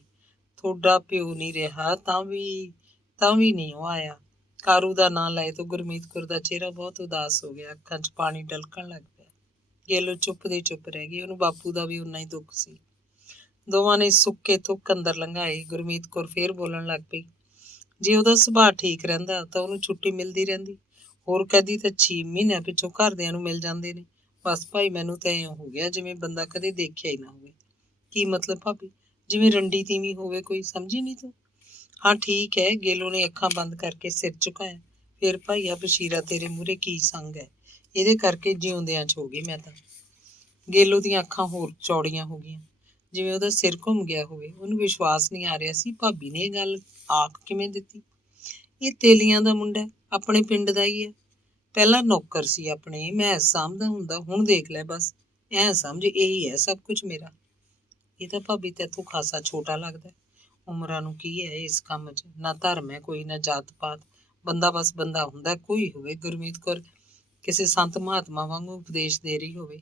ਤੁਹਾਡਾ ਪਿਓ ਨਹੀਂ ਰਿਹਾ ਤਾਂ ਵੀ ਨਹੀਂ ਉਹ ਆਇਆ। ਕਾਰੂ ਦਾ ਨਾਂ ਲਏ ਤਾਂ ਗੁਰਮੀਤ ਕੌਰ ਦਾ ਚਿਹਰਾ ਬਹੁਤ ਉਦਾਸ ਹੋ ਗਿਆ, ਅੱਖਾਂ 'ਚ ਪਾਣੀ ਡਲਕਣ ਲੱਗ ਪਿਆ। ਗੇਲੋ ਚੁੱਪ ਦੇ ਚੁੱਪ ਰਹਿ ਗਈ। ਉਹਨੂੰ ਬਾਪੂ ਦਾ ਵੀ ਉਨਾ ਹੀ ਦੁੱਖ ਸੀ। ਦੋਵਾਂ ਨੇ ਸੁੱਕੇ ਤੁੱਕ ਅੰਦਰ ਲੰਘਾਏ। ਗੁਰਮੀਤ ਕੌਰ ਫੇਰ ਬੋਲਣ ਲੱਗ ਪਈ। ਜੇ ਉਹਦਾ ਸੁਭਾਅ ਠੀਕ ਰਹਿੰਦਾ ਤਾਂ ਉਹਨੂੰ ਛੁੱਟੀ ਮਿਲਦੀ ਰਹਿੰਦੀ। ਹੋਰ ਕਦੀ ਤਾਂ 6 ਮਹੀਨਿਆਂ ਪਿੱਛੋਂ ਘਰਦਿਆਂ ਨੂੰ ਮਿਲ ਜਾਂਦੇ ਨੇ। ਬਸ ਭਾਈ ਮੈਨੂੰ ਤਾਂ ਇਉਂ ਹੋ ਗਿਆ ਜਿਵੇਂ ਬੰਦਾ ਕਦੇ ਦੇਖਿਆ ਹੀ ਨਾ ਹੋਵੇ। ਕੀ ਮਤਲਬ ਭਾਬੀ? ਜਿਵੇਂ ਰੰਡੀ ਤੀਵੀਂ ਹੋਵੇ ਕੋਈ, ਸਮਝੀ ਨਹੀਂ ਤੂੰ? ਹਾਂ ਠੀਕ ਹੈ। ਗੇਲੋ ਨੇ ਅੱਖਾਂ ਬੰਦ ਕਰਕੇ ਸਿਰ ਝੁਕਾਇਆ। ਫਿਰ ਭਾਈਆ ਬਸ਼ੀਰਾ ਤੇਰੇ ਮੂਹਰੇ ਕੀ ਸੰਗ ਹੈ? ਇਹਦੇ ਕਰਕੇ ਜਿਉਂਦਿਆਂ 'ਚ ਹੋ ਗਈ ਮੈਂ ਤਾਂ। ਗੇਲੋ ਦੀਆਂ ਅੱਖਾਂ ਹੋਰ ਚੌੜੀਆਂ ਹੋ ਗਈਆਂ, ਜਿਵੇਂ ਉਹਦਾ ਸਿਰ ਘੁੰਮ ਗਿਆ ਹੋਵੇ। ਉਹਨੂੰ ਵਿਸ਼ਵਾਸ ਨਹੀਂ ਆ ਰਿਹਾ ਸੀ ਭਾਬੀ ਨੇ ਇਹ ਗੱਲ ਆਖ ਕਿਵੇਂ ਦਿੱਤੀ। ਇਹ ਤੇਲੀਆਂ ਦਾ ਮੁੰਡਾ, ਆਪਣੇ ਪਿੰਡ ਦਾ ਹੀ ਹੈ। ਪਹਿਲਾਂ ਨੌਕਰ ਸੀ ਆਪਣੇ, ਮੈਂ ਸਾਂਭਦਾ ਹੁੰਦਾ, ਹੁਣ ਦੇਖ ਲੈ ਬਸ ਐ ਸਮਝ ਇਹੀ ਹੈ ਸਭ ਕੁਝ ਮੇਰਾ। ਇਹ ਤਾਂ ਭਾਬੀ ਤੈਥੋਂ ਖਾਸਾ ਛੋਟਾ ਲੱਗਦਾ। ਉਮਰਾਂ ਨੂੰ ਕੀ ਹੈ ਇਸ ਕੰਮ 'ਚ? ਨਾ ਧਰਮ ਹੈ ਕੋਈ, ਨਾ ਜਾਤ ਪਾਤ। ਬੰਦਾ ਬਸ ਬੰਦਾ ਹੁੰਦਾ, ਕੋਈ ਹੋਵੇ। ਗੁਰਮੀਤ ਕੌਰ ਕਿਸੇ ਸੰਤ ਮਹਾਤਮਾ ਵਾਂਗੂ ਉਪਦੇਸ਼ ਦੇ ਰਹੀ ਹੋਵੇ।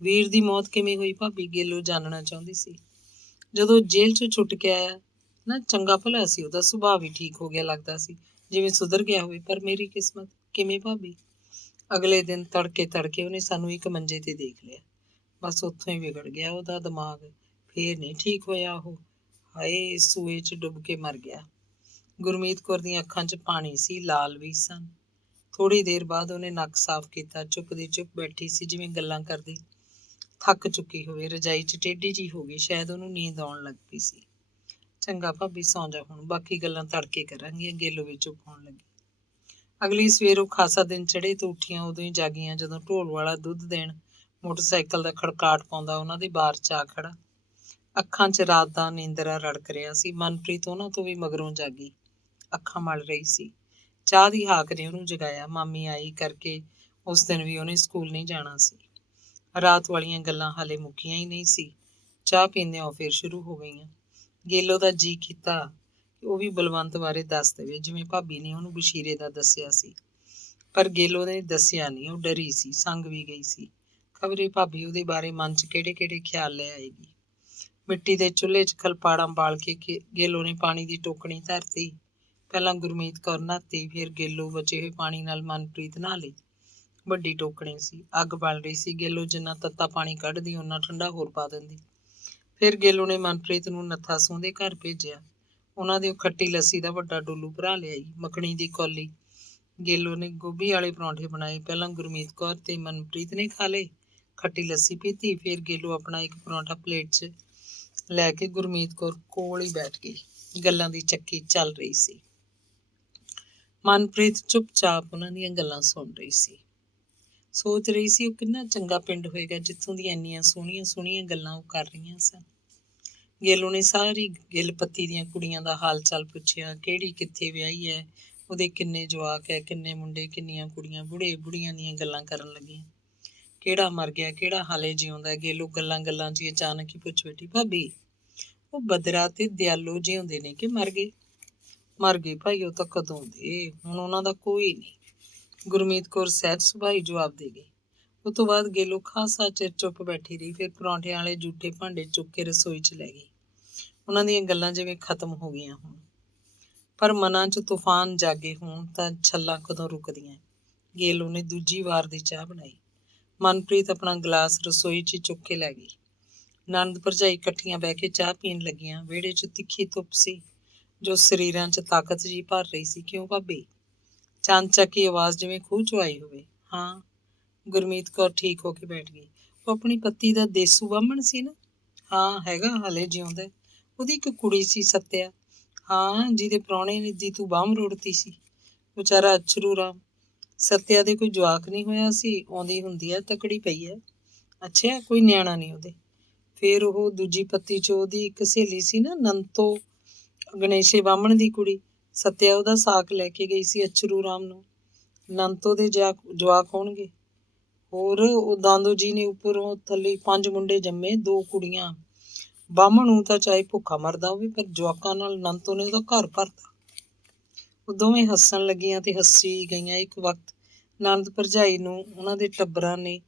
ਵੀਰ ਦੀ ਮੌਤ ਕਿਵੇਂ ਹੋਈ ਭਾਬੀ? ਗੇਲੋ ਜਾਣਨਾ ਚਾਹੁੰਦੀ ਸੀ। ਜਦੋਂ ਜੇਲ੍ਹ 'ਚੋਂ ਛੁੱਟ ਕੇ ਆਇਆ ਨਾ, ਚੰਗਾ ਭਲਾ ਸੀ, ਉਹਦਾ ਸੁਭਾਅ ਵੀ ਠੀਕ ਹੋ ਗਿਆ, ਲੱਗਦਾ ਸੀ ਜਿਵੇਂ ਸੁਧਰ ਗਿਆ ਹੋਵੇ। ਪਰ ਮੇਰੀ ਕਿਸਮਤ? ਕਿਵੇਂ ਭਾਬੀ? ਅਗਲੇ ਦਿਨ ਤੜਕੇ ਉਹਨੇ ਸਾਨੂੰ ਇੱਕ ਮੰਜੇ ਤੇ ਦੇਖ ਲਿਆ। ਬਸ ਉੱਥੋਂ ਹੀ ਵਿਗੜ ਗਿਆ ਉਹਦਾ ਦਿਮਾਗ। ਫੇਰ ਨਹੀਂ ਠੀਕ ਹੋਇਆ ਉਹ। ਹਾਏ, ਸੂਏ 'ਚ ਡੁੱਬ ਕੇ ਮਰ ਗਿਆ। ਗੁਰਮੀਤ ਕੌਰ ਦੀਆਂ ਅੱਖਾਂ 'ਚ ਪਾਣੀ ਸੀ, ਲਾਲ ਵੀ ਸਨ। ਥੋੜ੍ਹੀ ਦੇਰ ਬਾਅਦ ਉਹਨੇ ਨੱਕ ਸਾਫ਼ ਕੀਤਾ। ਚੁੱਪ ਦੀ ਚੁੱਪ ਬੈਠੀ ਸੀ, ਜਿਵੇਂ ਗੱਲਾਂ ਕਰਦੀ ਥੱਕ ਚੁੱਕੀ ਹੋਵੇ। ਰਜਾਈ 'ਚ ਟੇਢੀ ਜਿਹੀ ਹੋ ਗਈ, ਸ਼ਾਇਦ ਉਹਨੂੰ ਨੀਂਦ ਆਉਣ ਲੱਗ ਪਈ ਸੀ। ਚੰਗਾ ਭਾਬੀ, ਸੌਂ ਜਾ ਹੁਣ, ਬਾਕੀ ਗੱਲਾਂ ਤੜਕੇ ਕਰਾਂਗੀਆਂ। ਗੇਲੋ ਵੀ ਚੁੱਪ ਹੋਣ ਲੱਗੀ। ਅਗਲੀ ਸਵੇਰ ਉਹ ਖਾਸਾ ਦਿਨ ਚੜ੍ਹੇ ਤੋਂ ਉੱਠੀਆਂ ਉਦੋਂ ਹੀ ਜਾਗੀਆਂ, ਜਦੋਂ ਢੋਲ ਵਾਲਾ ਦੁੱਧ ਦੇਣ ਮੋਟਰਸਾਈਕਲ ਦਾ ਖੜਕਾਟ ਪਾਉਂਦਾ ਉਹਨਾਂ ਦੇ ਬਾਰ 'ਚ ਆ ਖੜਾ। ਅੱਖਾਂ 'ਚ ਰਾਤ ਦਾ ਨੀਂਦਰਾ ਰੜਕ ਰਿਹਾ ਸੀ। ਮਨਪ੍ਰੀਤ ਉਹਨਾਂ ਤੋਂ ਵੀ ਮਗਰੋਂ ਜਾਗੀ, ਅੱਖਾਂ ਮਲ ਰਹੀ ਸੀ। ਚਾਹ ਦੀ ਹਾਕ ਨੇ ਉਹਨੂੰ ਜਗਾਇਆ। ਮਾਮੀ ਆਈ ਕਰਕੇ ਉਸ ਦਿਨ ਵੀ ਉਹਨੇ ਸਕੂਲ ਨਹੀਂ ਜਾਣਾ ਸੀ। ਰਾਤ ਵਾਲੀਆਂ ਗੱਲਾਂ ਹਾਲੇ ਮੁੱਕੀਆਂ ਹੀ ਨਹੀਂ ਸੀ। ਚਾਹ ਪੀਂਦਿਆਂ ਉਹ ਫਿਰ ਸ਼ੁਰੂ ਹੋ ਗਈਆਂ। ਗੇਲੋ ਦਾ ਜੀ ਕੀਤਾ ਕਿ ਉਹ ਵੀ ਬਲਵੰਤ ਬਾਰੇ ਦੱਸ ਦੇਵੇ, ਜਿਵੇਂ ਭਾਬੀ ਨੇ ਉਹਨੂੰ ਬਸ਼ੀਰੇ ਦਾ ਦੱਸਿਆ ਸੀ। ਪਰ ਗੇਲੋ ਨੇ ਦੱਸਿਆ ਨਹੀਂ। ਉਹ ਡਰੀ ਸੀ, ਸੰਗ ਵੀ ਗਈ ਸੀ। ਖਬਰੇ ਭਾਬੀ ਉਹਦੇ ਬਾਰੇ ਮਨ 'ਚ ਕਿਹੜੇ ਕਿਹੜੇ ਖਿਆਲ ਲੈ ਆਏਗੀ। ਮਿੱਟੀ ਦੇ ਚੁੱਲ੍ਹੇ 'ਚ ਖਲਪਾੜਾਂ ਬਾਲ ਕੇ ਗੇਲੋ ਨੇ ਪਾਣੀ ਦੀ ਟੋਕਣੀ ਧਰਤੀ। ਪਹਿਲਾਂ ਗੁਰਮੀਤ ਕੌਰ ਨਹਾਤੀ, ਫਿਰ ਗੇਲੋ ਬਚੇ ਹੋਏ ਪਾਣੀ ਨਾਲ ਮਨਪ੍ਰੀਤ ਨਹਾ ਲਈ। ਵੱਡੀ ਟੋਕਣੀ ਸੀ, ਅੱਗ ਬਲ ਰਹੀ ਸੀ। ਗੇਲੋ ਜਿੰਨਾ ਤੱਤਾ ਪਾਣੀ ਕੱਢਦੀ ਓਨਾ ਠੰਡਾ ਹੋਰ ਪਾ ਦਿੰਦੀ। ਫਿਰ ਗੇਲੋ ਨੇ ਮਨਪ੍ਰੀਤ ਨੂੰ ਨੱਥਾ ਸੌਂਦੇ ਘਰ ਭੇਜਿਆ। ਉਹਨਾਂ ਦੇ ਉਹ ਖੱਟੀ ਲੱਸੀ ਦਾ ਵੱਡਾ ਡੋਲੂ ਭਰਾ ਲਿਆਈ, ਮੱਖਣੀ ਦੀ ਕੌਲੀ। ਗੇਲੋ ਨੇ ਗੋਭੀ ਵਾਲੇ ਪਰੌਂਠੇ ਬਣਾਏ। ਪਹਿਲਾਂ ਗੁਰਮੀਤ ਕੌਰ ਤੇ ਮਨਪ੍ਰੀਤ ਨੇ ਖਾ ਲਏ, ਖੱਟੀ ਲੱਸੀ ਪੀਤੀ। ਫਿਰ ਗੇਲੋ ਆਪਣਾ ਇੱਕ ਪਰੌਂਠਾ ਪਲੇਟ 'ਚ ਲੈ ਕੇ ਗੁਰਮੀਤ ਕੌਰ ਕੋਲ ਹੀ ਬੈਠ ਗਈ। ਗੱਲਾਂ ਦੀ ਚੱਕੀ ਚੱਲ ਰਹੀ ਸੀ। ਮਨਪ੍ਰੀਤ ਚੁੱਪਚਾਪ ਉਹਨਾਂ ਦੀਆਂ ਗੱਲਾਂ ਸੁਣ ਰਹੀ ਸੀ। ਸੋਚ ਰਹੀ ਸੀ ਉਹ ਕਿੰਨਾ ਚੰਗਾ ਪਿੰਡ ਹੋਏਗਾ ਜਿੱਥੋਂ ਦੀਆਂ ਇੰਨੀਆਂ ਸੋਹਣੀਆਂ ਸੋਹਣੀਆਂ ਗੱਲਾਂ ਉਹ ਕਰ ਰਹੀਆਂ ਸਨ। ਗੇਲੋ ਨੇ ਸਾਰੀ ਗਿੱਲ ਪੱਤੀ ਦੀਆਂ ਕੁੜੀਆਂ ਦਾ ਹਾਲ ਚਾਲ ਪੁੱਛਿਆ। ਕਿਹੜੀ ਕਿੱਥੇ ਵਿਆਹੀ ਹੈ, ਉਹਦੇ ਕਿੰਨੇ ਜਵਾਕ ਹੈ, ਕਿੰਨੇ ਮੁੰਡੇ, ਕਿੰਨੀਆਂ ਕੁੜੀਆਂ। ਬੁੜੇ ਬੁੜੀਆਂ ਦੀਆਂ ਗੱਲਾਂ ਕਰਨ ਲੱਗੀਆਂ। ਕਿਹੜਾ ਮਰ ਗਿਆ, ਕਿਹੜਾ ਹਾਲੇ ਜਿਉਂਦਾ। ਗੇਲੋ ਗੱਲਾਂ 'ਚ ਅਚਾਨਕ ਹੀ ਪੁੱਛ ਬੈਠੀ, ਭਾਬੀ ਉਹ ਬਦਰਾ ਤੇ ਦਿਆਲੋ ਜਿਉਂਦੇ ਨੇ ਕਿ ਮਰ ਗਏ? ਮਰ ਗਏ ਭਾਈ, ਉਹ ਤਾਂ ਕਦੋਂ ਦੇ, ਹੁਣ ਉਹਨਾਂ ਦਾ ਕੋਈ ਨਹੀਂ। ਗੁਰਮੀਤ ਕੌਰ ਸਹਿਜ ਸੁਭਾਈ ਜਵਾਬ ਦੇ ਗਈ। ਉਹ ਤੋਂ ਬਾਅਦ ਗੇਲੋ ਖਾਸਾ ਚਿਰ ਚੁੱਪ ਬੈਠੀ ਰਹੀ। ਫਿਰ ਪਰੌਂਠਿਆਂ ਵਾਲੇ ਜੂਠੇ ਭਾਂਡੇ ਚੁੱਕ ਕੇ ਰਸੋਈ 'ਚ ਲੈ ਗਈ। ਉਹਨਾਂ ਦੀਆਂ ਗੱਲਾਂ ਜਿਵੇਂ ਖਤਮ ਹੋ ਗਈਆਂ ਹੁਣ। ਪਰ ਮਨਾਂ 'ਚ ਤੂਫਾਨ ਜਾਗੇ ਹੋਣ ਤਾਂ ਛੱਲਾਂ ਕਦੋਂ ਰੁਕਦੀਆਂ। ਗੇਲੋ ਨੇ ਦੂਜੀ ਵਾਰ ਦੀ ਚਾਹ ਬਣਾਈ। ਮਨਪ੍ਰੀਤ ਆਪਣਾ ਗਲਾਸ ਰਸੋਈ 'ਚ ਚੁੱਕ ਕੇ ਲੈ ਗਈ। ਨਣਦ ਭਰਜਾਈ ਇਕੱਠੀਆਂ ਬਹਿ ਕੇ ਚਾਹ ਪੀਣ ਲੱਗੀਆਂ। ਵਿਹੜੇ 'ਚ ਤਿੱਖੀ ਧੁੱਪ ਸੀ ਜੋ ਸਰੀਰਾਂ 'ਚ ਤਾਕਤ ਜਿਹੀ ਭਰ ਰਹੀ ਸੀ। ਕਿਉਂ ਭਾਬੀ? ਚਾਨਚੱਕੀ ਆਵਾਜ਼ ਜਿਵੇਂ ਖੂਹ 'ਚੋਂ ਆਈ ਹੋਵੇ। ਹਾਂ। ਗੁਰਮੀਤ ਕੌਰ ਠੀਕ ਹੋ ਕੇ ਬੈਠ ਗਈ। ਉਹ ਆਪਣੀ ਪੱਤੀ ਦਾ ਦੇਸੂ ਬਾਹਮਣ ਸੀ ਨਾ? ਹਾਂ ਹੈਗਾ, ਹਾਲੇ ਜਿਉਂਦਾ। ਉਹਦੀ ਇੱਕ ਕੁੜੀ ਸੀ ਸੱਤਿਆ। ਹਾਂ, ਜਿਹਦੇ ਪ੍ਰਾਹੁਣੇ ਦੀ ਤੂੰ ਬਾਂਹ ਮਰੋੜਤੀ ਸੀ। ਵਿਚਾਰਾ ਅਛਰੂ ਰਾਮ। ਸੱਤਿਆ ਦੇ ਕੋਈ ਜਵਾਕ ਨਹੀਂ ਹੋਇਆ ਸੀ, ਆਉਂਦੀ ਹੁੰਦੀ ਹੈ, ਤਕੜੀ ਪਈ ਹੈ। ਅੱਛਾ, ਕੋਈ ਨਿਆਣਾ ਨਹੀਂ ਉਹਦੇ? ਫਿਰ ਉਹ ਦੂਜੀ ਪੱਤੀ 'ਚ ਉਹਦੀ ਇੱਕ ਸਹੇਲੀ ਸੀ ਨਾ, ਨੰਤੋ, ਗਣੇਸ਼ੇ ਬਾਹਮਣ ਦੀ ਕੁੜੀ। ਸੱਤਿਆ ਉਹਦਾ ਸਾਕ ਲੈ ਕੇ ਗਈ ਸੀ ਅਛਰੂ ਰਾਮ ਨੂੰ। ਨੰਤੋ ਦੇ ਜਵਾਕ ਹੋਣਗੇ। ਹੋਰ ਉਹ ਦਾਦੂ ਜੀ ਨੇ ਉੱਪਰੋਂ ਥੱਲੇ 5 ਮੁੰਡੇ ਜੰਮੇ, 2 ਕੁੜੀਆਂ। ਬਾਹਮਣ ਨੂੰ ਤਾਂ ਚਾਹੇ ਭੁੱਖਾ ਮਰਦਾ ਹੋਵੇ, ਪਰ ਜਵਾਕਾਂ ਨਾਲ ਨੰਤੋ ਨੇ ਉਹਦਾ ਘਰ ਭਰਤਾ। ਉਹ ਦੋਵੇਂ ਹੱਸਣ ਲੱਗੀਆਂ ਤੇ ਹੱਸੀ ਗਈਆਂ। ਇੱਕ ਵਕਤ ਨੰਦ ਭਰਜਾਈ ਨੂੰ ਉਹਨਾਂ ਦੇ ਟੱਬਰਾਂ ਨੇ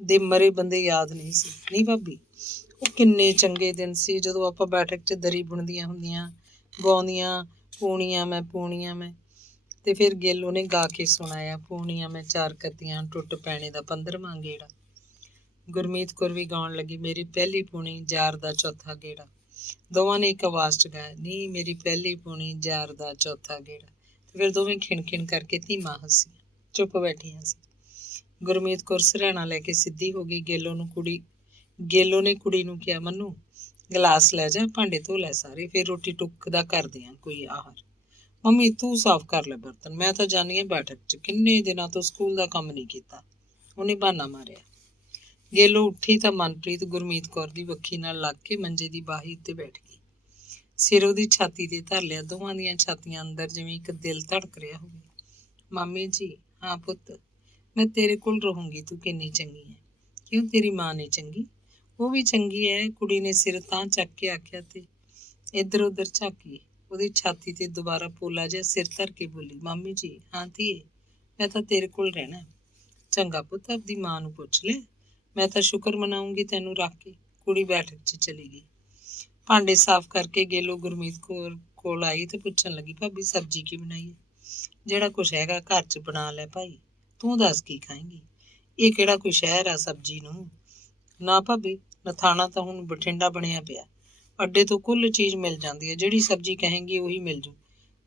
ਦੇ ਮਰੇ ਬੰਦੇ ਯਾਦ ਨਹੀਂ ਸੀ। ਨਹੀਂ ਭਾਬੀ, ਉਹ ਕਿੰਨੇ ਚੰਗੇ ਦਿਨ ਸੀ ਜਦੋਂ ਆਪਾਂ ਬੈਠਕ 'ਚ ਦਰੀ ਬੁਣਦੀਆਂ ਹੁੰਦੀਆਂ, ਗਾਉਂਦੀਆਂ ਪੂਣੀਆਂ ਮੈਂ। ਤੇ ਫਿਰ ਗਿੱਲ ਉਹਨੇ ਗਾ ਕੇ ਸੁਣਾਇਆ, ਪੂਣੀਆਂ ਮੈਂ ਚਾਰ ਕੱਤੀਆਂ, ਟੁੱਟ ਪੈਣੇ ਦਾ 15ਵਾਂ ਗੇੜਾ। ਗੁਰਮੀਤ ਕੌਰ ਵੀ ਗਾਉਣ ਲੱਗੀ, ਮੇਰੀ ਪਹਿਲੀ ਪੂਣੀ, ਜਾਰ ਦਾ ਚੌਥਾ ਗੇੜਾ। ਦੋਵਾਂ ਨੇ ਇੱਕ ਆਵਾਜ਼ 'ਚ ਗਾਇਆ, ਨੀ ਮੇਰੀ ਪਹਿਲੀ ਪੂਣੀ, ਜਾਰ ਦਾ ਚੌਥਾ ਗੇੜਾ। ਤੇ ਫਿਰ ਦੋਵੇਂ ਖਿਣ ਕਰਕੇ ਧੀਮਾ ਹੱਸੀਆਂ, ਚੁੱਪ ਬੈਠੀਆਂ ਸੀ। ਗੁਰਮੀਤ ਕੌਰ ਸਿਰਹਾਣਾ ਲੈ ਕੇ ਸਿੱਧੀ ਹੋ ਗਈ। ਗੇਲੋ ਨੇ ਕੁੜੀ ਨੂੰ ਕਿਹਾ, ਮੰਨੂ ਗਲਾਸ ਲੈ ਜਾ, ਭਾਂਡੇ ਧੋ ਲੈ ਸਾਰੇ, ਫਿਰ ਰੋਟੀ ਟੁੱਕ ਦਾ ਕਰਦੇ ਆਂ ਕੋਈ ਆਹਰ। ਮੰਮੀ ਤੂੰ ਸਾਫ਼ ਕਰ ਲੈ ਬਰਤਨ, ਮੈਂ ਤਾਂ ਜਾਣੀ ਆ ਬੈਠਕ 'ਚ, ਕਿੰਨੇ ਦਿਨਾਂ ਤੋਂ ਸਕੂਲ ਦਾ ਕੰਮ ਨਹੀਂ ਕੀਤਾ। ਉਹਨੇ ਬਹਾਨਾ ਮਾਰਿਆ। ਗੇਲੋ ਉੱਠੀ ਤਾਂ ਮਨਪ੍ਰੀਤ ਗੁਰਮੀਤ ਕੌਰ ਦੀ ਵੱਖੀ ਨਾਲ ਲੱਗ ਕੇ ਮੰਜੇ ਦੀ ਬਾਹੀ ਉੱਤੇ ਬੈਠ ਗਈ। ਸਿਰ ਉਹਦੀ ਛਾਤੀ ਤੇ ਧਰ ਲਿਆ। ਦੋਵਾਂ ਦੀਆਂ ਛਾਤੀਆਂ ਅੰਦਰ ਜਿਵੇਂ ਇੱਕ ਦਿਲ ਧੜਕ ਰਿਹਾ ਹੋਵੇ। ਮਾਮੀ ਜੀ, ਹਾਂ ਪੁੱਤ, ਮੈਂ ਤੇਰੇ ਕੋਲ ਰਹੂੰਗੀ, ਤੂੰ ਕਿੰਨੀ ਚੰਗੀ ਹੈ। ਕਿਉਂ, ਤੇਰੀ ਮਾਂ ਨਹੀਂ ਚੰਗੀ? ਉਹ ਵੀ ਚੰਗੀ ਹੈ, ਕੁੜੀ ਨੇ ਸਿਰ ਤਾਂ ਚੱਕ ਕੇ ਆਖਿਆ ਤੇ ਇੱਧਰ ਉੱਧਰ ਝਾਕੀ। ਉਹਦੀ ਛਾਤੀ ਤੇ ਦੁਬਾਰਾ ਪੋਲਾ ਜਿਹਾ ਸਿਰ ਧਰ ਕੇ ਬੋਲੀ, ਮਾਮੀ ਜੀ, ਹਾਂ ਧੀਏ, ਮੈਂ ਤਾਂ ਤੇਰੇ ਕੋਲ ਰਹਿਣਾ। ਚੰਗਾ ਪੁੱਤ, ਆਪਦੀ ਮਾਂ ਨੂੰ ਪੁੱਛ ਲੈ, ਮੈਂ ਤਾਂ ਸ਼ੁਕਰ ਮਨਾਉਂਗੀ ਤੈਨੂੰ ਰੱਖ ਕੇ। ਕੁੜੀ ਬੈਠਕ 'ਚ ਚਲੀ ਗਈ। ਭਾਂਡੇ ਸਾਫ਼ ਕਰਕੇ ਗੇਲੋ ਗੁਰਮੀਤ ਕੌਰ ਕੋਲ ਆਈ ਤੇ ਪੁੱਛਣ ਲੱਗੀ, ਭਾਬੀ ਸਬਜ਼ੀ ਕੀ ਬਣਾਈ ਹੈ? ਜਿਹੜਾ ਕੁਛ ਹੈਗਾ ਘਰ 'ਚ ਬਣਾ ਲੈ ਭਾਈ, ਤੂੰ ਦੱਸ ਕੀ ਖਾਏਂਗੀ? ਇਹ ਕਿਹੜਾ ਕੋਈ ਸ਼ਹਿਰ ਆ ਸਬਜ਼ੀ ਨੂੰ? ਨਾ ਭਾਬੀ, ਨਥਾਣਾ ਤਾਂ ਹੁਣ ਬਠਿੰਡਾ ਬਣਿਆ ਪਿਆ, ਅੱਡੇ ਤੋਂ ਕੁੱਲ ਚੀਜ਼ ਮਿਲ ਜਾਂਦੀ ਹੈ, ਜਿਹੜੀ ਸਬਜ਼ੀ ਕਹੇਂਗੀ ਉਹੀ ਮਿਲ ਜੂ।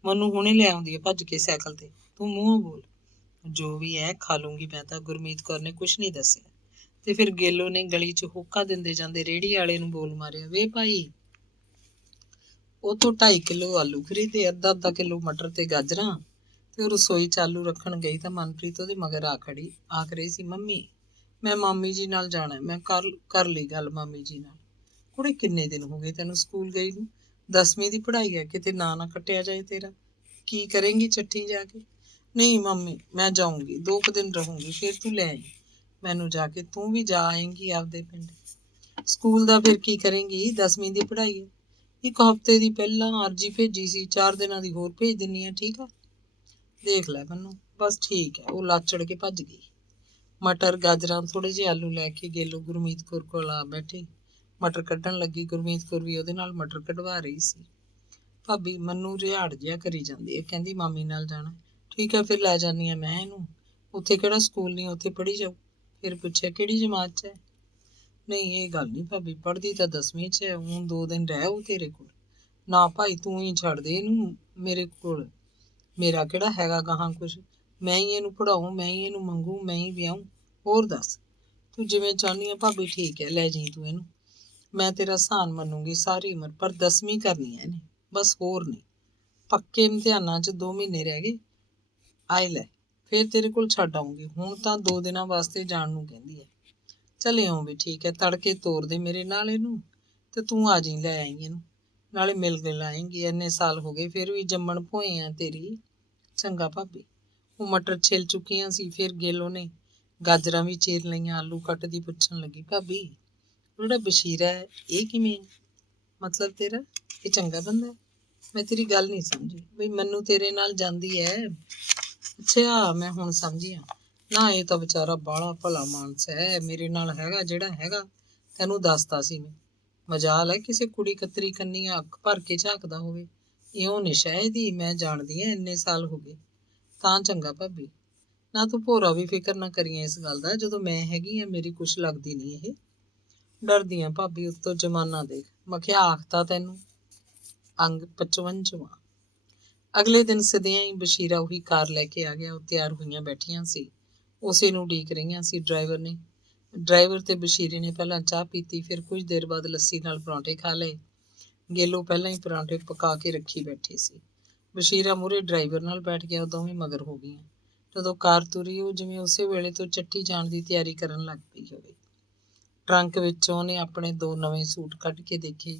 ਮੈਨੂੰ ਹੁਣੇ ਲੈ ਆਉਂਦੀ ਹੈ ਭੱਜ ਕੇ ਸਾਈਕਲ ਤੇ, ਤੂੰ ਮੂੰਹੋਂ ਬੋਲ। ਜੋ ਵੀ ਹੈ ਖਾ ਲੂੰਗੀ ਮੈਂ ਤਾਂ। ਗੁਰਮੀਤ ਕੌਰ ਨੇ ਕੁਛ ਨਹੀਂ ਦੱਸਿਆ। ਤੇ ਫਿਰ ਗੇਲੋ ਨੇ ਗਲੀ 'ਚ ਹੋਕਾ ਦਿੰਦੇ ਜਾਂਦੇ ਰੇਹੜੀ ਵਾਲੇ ਨੂੰ ਬੋਲ ਮਾਰਿਆ, ਵੇ ਭਾਈ, ਉਹ ਤੋਂ 2.5 ਕਿਲੋ ਆਲੂ ਖਰੀਦੇ, ਅੱਧਾ ਕਿਲੋ ਮਟਰ ਤੇ ਗਾਜਰਾਂ। ਤੇ ਉਹ ਰਸੋਈ ਚਾਲੂ ਰੱਖਣ ਗਈ ਤਾਂ ਮਨਪ੍ਰੀਤ ਉਹਦੇ ਮਗਰ ਆਖ ਰਹੀ ਸੀ, ਮੰਮੀ ਮੈਂ ਮਾਮੀ ਜੀ ਨਾਲ ਜਾਣਾ, ਮੈਂ ਕਰ ਲਈ ਗੱਲ ਮਾਮੀ ਜੀ ਨਾਲ। ਕੁੜੇ ਕਿੰਨੇ ਦਿਨ ਹੋ ਗਏ ਤੈਨੂੰ ਸਕੂਲ ਗਈ ਨੂੰ? 10ਵੀਂ ਦੀ ਪੜ੍ਹਾਈ ਹੈ, ਕਿਤੇ ਨਾ ਕੱਟਿਆ ਜਾਏ ਤੇਰਾ। ਕੀ ਕਰੇਂਗੀ ਚੱਟੀ ਜਾ ਕੇ? ਨਹੀਂ ਮੰਮੀ, ਮੈਂ ਜਾਊਂਗੀ, 2 ਕੁ ਦਿਨ ਰਹੂੰਗੀ, ਫਿਰ ਤੂੰ ਲੈ ਆਈ ਮੈਨੂੰ ਜਾ ਕੇ। ਤੂੰ ਵੀ ਜਾ ਆਏਂਗੀ ਆਪਦੇ ਪਿੰਡ। ਸਕੂਲ ਦਾ ਫਿਰ ਕੀ ਕਰੇਂਗੀ? 10ਵੀਂ ਦੀ ਪੜ੍ਹਾਈ ਹੈ। 1 ਹਫ਼ਤੇ ਦੀ ਪਹਿਲਾਂ ਅਰਜੀ ਭੇਜੀ ਸੀ, 4 ਦਿਨਾਂ ਦੀ ਹੋਰ ਭੇਜ ਦਿੰਨੀ ਆ, ਠੀਕ ਆ? ਦੇਖ ਲੈ ਮੈਨੂੰ, ਬਸ ਠੀਕ ਹੈ। ਉਹ ਲਾਚੜ ਕੇ ਭੱਜ ਗਈ। ਮਟਰ ਗਾਜਰਾਂ ਥੋੜੇ ਜਿਹੇ ਆਲੂ ਲੈ ਕੇ ਗੇਲੋ ਗੁਰਮੀਤ ਕੌਰ ਕੋਲ ਆ ਬੈਠੀ। ਮਟਰ ਕੱਢਣ ਲੱਗੀ। ਗੁਰਮੀਤ ਕੌਰ ਵੀ ਉਹਦੇ ਨਾਲ ਮਟਰ ਕਢਵਾ ਰਹੀ ਸੀ। ਭਾਬੀ ਮੈਨੂੰ ਰਿਹਾੜ ਜਿਹਾ ਕਰੀ ਜਾਂਦੀ ਹੈ, ਕਹਿੰਦੀ ਮਾਮੀ ਨਾਲ ਜਾਣਾ। ਠੀਕ ਹੈ, ਫਿਰ ਲੈ ਜਾਂਦੀ ਹਾਂ ਮੈਂ ਇਹਨੂੰ, ਉੱਥੇ ਕਿਹੜਾ ਸਕੂਲ ਨਹੀਂ, ਉੱਥੇ ਪੜ੍ਹੀ ਜਾਊ। ਫਿਰ ਪੁੱਛਿਆ, ਕਿਹੜੀ ਜਮਾਤ 'ਚ ਹੈ? ਨਹੀਂ ਇਹ ਗੱਲ ਨਹੀਂ ਭਾਬੀ, ਪੜ੍ਹਦੀ ਤਾਂ 10ਵੀਂ 'ਚ ਹੈ, ਹੁਣ 2 ਦਿਨ ਰਹਿ ਉਹ ਤੇਰੇ ਕੋਲ। ਨਾ ਭਾਈ, ਤੂੰ ਹੀ ਛੱਡ ਦੇ ਇਹਨੂੰ ਮੇਰੇ ਕੋਲ, ਮੇਰਾ ਕਿਹੜਾ ਹੈਗਾ ਗਾਹਾਂ ਕੁਛ। ਮੈਂ ਹੀ ਇਹਨੂੰ ਪੜ੍ਹਾਊਂ, ਮੈਂ ਹੀ ਇਹਨੂੰ ਮੰਗੂ, ਮੈਂ ਹੀ ਵਿਆਹੂੰ। ਹੋਰ ਦੱਸ, ਤੂੰ ਜਿਵੇਂ ਚਾਹੁੰਦੀ ਆ ਭਾਬੀ, ਠੀਕ ਹੈ, ਲੈ ਜਾਈਂ ਤੂੰ ਇਹਨੂੰ, ਮੈਂ ਤੇਰਾ ਸਹਾਨ ਮੰਨੂਗੀ ਸਾਰੀ ਉਮਰ, ਪਰ 10ਵੀਂ ਕਰਨੀ ਹੈ ਇਹਨੇ, ਬਸ, ਹੋਰ ਨਹੀਂ। ਪੱਕੇ ਇਮਤਿਹਾਨਾਂ 'ਚ 2 ਮਹੀਨੇ ਰਹਿ ਗਏ, ਆਏ ਲੈ, ਫਿਰ ਤੇਰੇ ਕੋਲ ਛੱਡ ਆਊਂਗੀ। ਹੁਣ ਤਾਂ 2 ਦਿਨਾਂ ਵਾਸਤੇ ਜਾਣ ਨੂੰ ਕਹਿੰਦੀ ਹੈ। ਚੱਲੇ ਆਉਂ ਵੀ ਠੀਕ ਹੈ, ਤੜਕੇ ਤੋਰ ਦੇ ਮੇਰੇ ਨਾਲ ਇਹਨੂੰ, ਤੇ ਤੂੰ ਆ ਜਾਈਂ, ਲੈ ਆਈ ਇਹਨੂੰ, ਨਾਲੇ ਮਿਲ ਕੇ ਲਾਏਂਗੀ। ਇੰਨੇ ਸਾਲ ਹੋ ਗਏ, ਫਿਰ ਵੀ ਜੰਮਣ ਭੋਏ ਆ ਤੇਰੀ। ਚੰਗਾ ਭਾਬੀ। ਉਹ ਮਟਰ ਛਿੱਲ ਚੁੱਕੀਆਂ ਸੀ। ਫਿਰ ਗੇਲੋ ਨੇ ਗਾਜਰਾਂ ਵੀ ਚੀਰ ਲਈਆਂ। ਆਲੂ ਕੱਟਦੀ ਪੁੱਛਣ ਲੱਗੀ, ਭਾਬੀ ਜਿਹੜਾ ਬਸ਼ੀਰਾ ਹੈ ਇਹ ਕਿਵੇਂ? ਮਤਲਬ ਤੇਰਾ ਇਹ ਚੰਗਾ ਬੰਦਾ ਹੈ? ਮੈਂ ਤੇਰੀ ਗੱਲ ਨਹੀਂ ਸਮਝੀ। ਬਈ ਮੈਨੂੰ ਤੇਰੇ ਨਾਲ ਜਾਂਦੀ ਹੈ? ਅੱਛਾ, ਮੈਂ ਹੁਣ ਸਮਝੀ ਆ। ਨਾ, ਇਹ ਤਾਂ ਵਿਚਾਰਾ ਬਾਹਲਾ ਭਲਾ ਮਾਨਸ ਹੈ, ਮੇਰੇ ਨਾਲ ਹੈਗਾ ਜਿਹੜਾ ਹੈਗਾ, ਤੈਨੂੰ ਦੱਸਤਾ ਸੀ ਮੈਂ। ਮਜਾਲ ਹੈ ਕਿਸੇ ਕੁੜੀ ਕਤਰੀ ਕੰਨੀ ਅੱਖ ਭਰ ਕੇ ਝਾਕਦਾ ਹੋਵੇ। ਇਉਂ ਨਿਸ਼ਾ ਇਹਦੀ, ਮੈਂ ਜਾਣਦੀ ਹਾਂ, ਇੰਨੇ ਸਾਲ ਹੋ ਗਏ। ਤਾਂ ਚੰਗਾ ਭਾਬੀ, ਨਾ ਤੂੰ ਭੋਰਾ ਵੀ ਫਿਕਰ ਨਾ ਕਰੀਏ ਇਸ ਗੱਲ ਦਾ, ਜਦੋਂ ਮੈਂ ਹੈਗੀ ਆ ਮੇਰੀ ਕੁਛ ਲੱਗਦੀ ਨਹੀਂ ਇਹ। ਡਰਦੀ ਆ ਭਾਬੀ, ਉੱਤੋਂ ਜ਼ਮਾਨਾ ਦੇਖ। ਮੈਂ ਕਿਹਾ ਆਖਤਾ ਤੈਨੂੰ। ਅੰਗ 55। ਅਗਲੇ ਦਿਨ ਸਦਿਆਂ ਹੀ ਬਸ਼ੀਰਾ ਉਹੀ ਕਾਰ ਲੈ ਕੇ ਆ ਗਿਆ। ਉਹ ਤਿਆਰ ਹੋਈਆਂ ਬੈਠੀਆਂ ਸੀ, ਉਸੇ ਨੂੰ ਉਡੀਕ ਰਹੀਆਂ ਸੀ। ਡਰਾਈਵਰ ਤੇ ਬਸ਼ੀਰੇ ਨੇ ਪਹਿਲਾਂ ਚਾਹ ਪੀਤੀ, ਫਿਰ ਕੁਝ ਦੇਰ ਬਾਅਦ ਲੱਸੀ ਨਾਲ ਪਰੌਂਠੇ ਖਾ ਲਏ। ਗੇਲੋ ਪਹਿਲਾਂ ਹੀ ਪਰਾਂਠੇ ਪਕਾ ਕੇ ਰੱਖੀ ਬੈਠੀ ਸੀ। ਬਸ਼ੀਰਾ ਮੂਹਰੇ ਡਰਾਈਵਰ ਨਾਲ ਬੈਠ ਗਿਆ। ਉਹ ਦੋਵੇਂ ਮਗਰ ਹੋ ਗਈਆਂ। ਜਦੋਂ ਕਾਰ ਤੁਰੀ, ਉਹ ਜਿਵੇਂ ਉਸੇ ਵੇਲੇ ਤੋਂ ਚੱਟੀ ਜਾਣ ਦੀ ਤਿਆਰੀ ਕਰਨ ਲੱਗ ਪਈ ਹੋਵੇ। ਟਰੰਕ ਵਿੱਚੋਂ ਉਹਨੇ ਆਪਣੇ 2 ਨਵੇਂ ਸੂਟ ਕੱਢ ਕੇ ਦੇਖੇ,